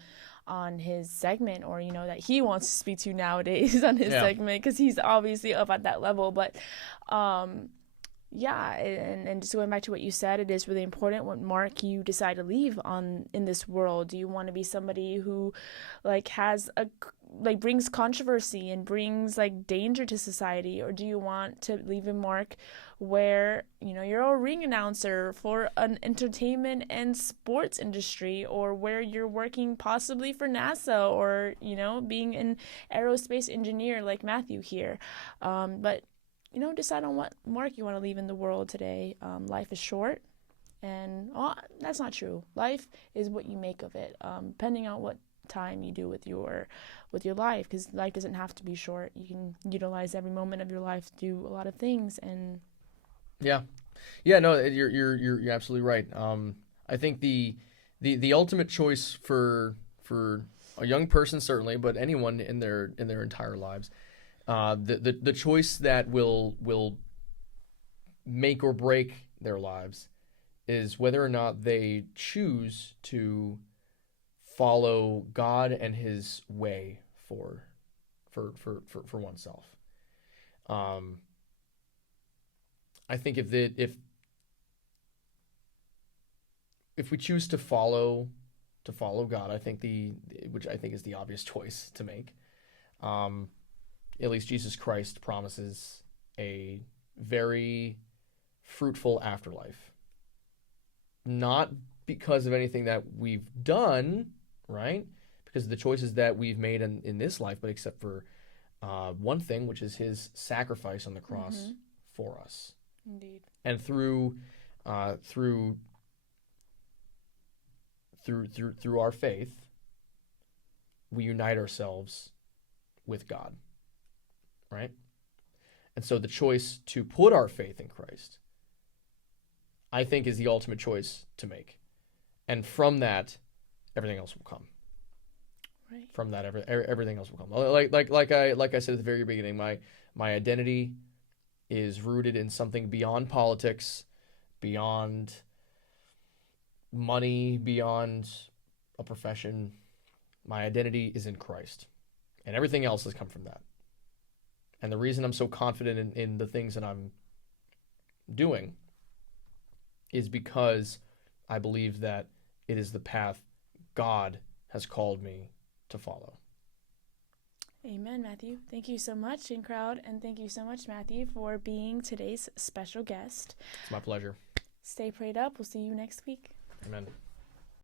on his segment, or that he wants to speak to nowadays on his segment, because he's obviously up at that level. But yeah, and just going back to what you said, it is really important what mark you decide to leave in this world. Do you want to be somebody who brings controversy and brings danger to society, or do you want to leave a mark where you're a ring announcer for an entertainment and sports industry, or where you're working possibly for NASA, or being an aerospace engineer like Matthew here, but decide on what mark you want to leave in the world today. Life is short, and that's not true. Life is what you make of it, depending on what time you do with your life, because life doesn't have to be short. You can utilize every moment of your life to do a lot of things. And no, you're absolutely right. I think the ultimate choice for a young person, certainly, but anyone in their entire lives, the choice that will make or break their lives is whether or not they choose to follow God and His way for oneself. I think if we choose to follow God, which I think is the obvious choice to make. At least Jesus Christ promises a very fruitful afterlife. Not because of anything that we've done, right? Because of the choices that we've made in this life, but except for one thing, which is His sacrifice on the cross for us. Indeed. And through our faith, we unite ourselves with God. Right? And so the choice to put our faith in Christ, I think, is the ultimate choice to make. And from that, everything else will come. Right. From that, everything else will come. Like I said at the very beginning, my identity is rooted in something beyond politics, beyond money, beyond a profession. My identity is in Christ. And everything else has come from that. And the reason I'm so confident in the things that I'm doing is because I believe that it is the path God has called me to follow. Amen, Matthew. Thank you so much, in crowd, and thank you so much, Matthew, for being today's special guest. It's my pleasure. Stay prayed up. We'll see you next week. Amen.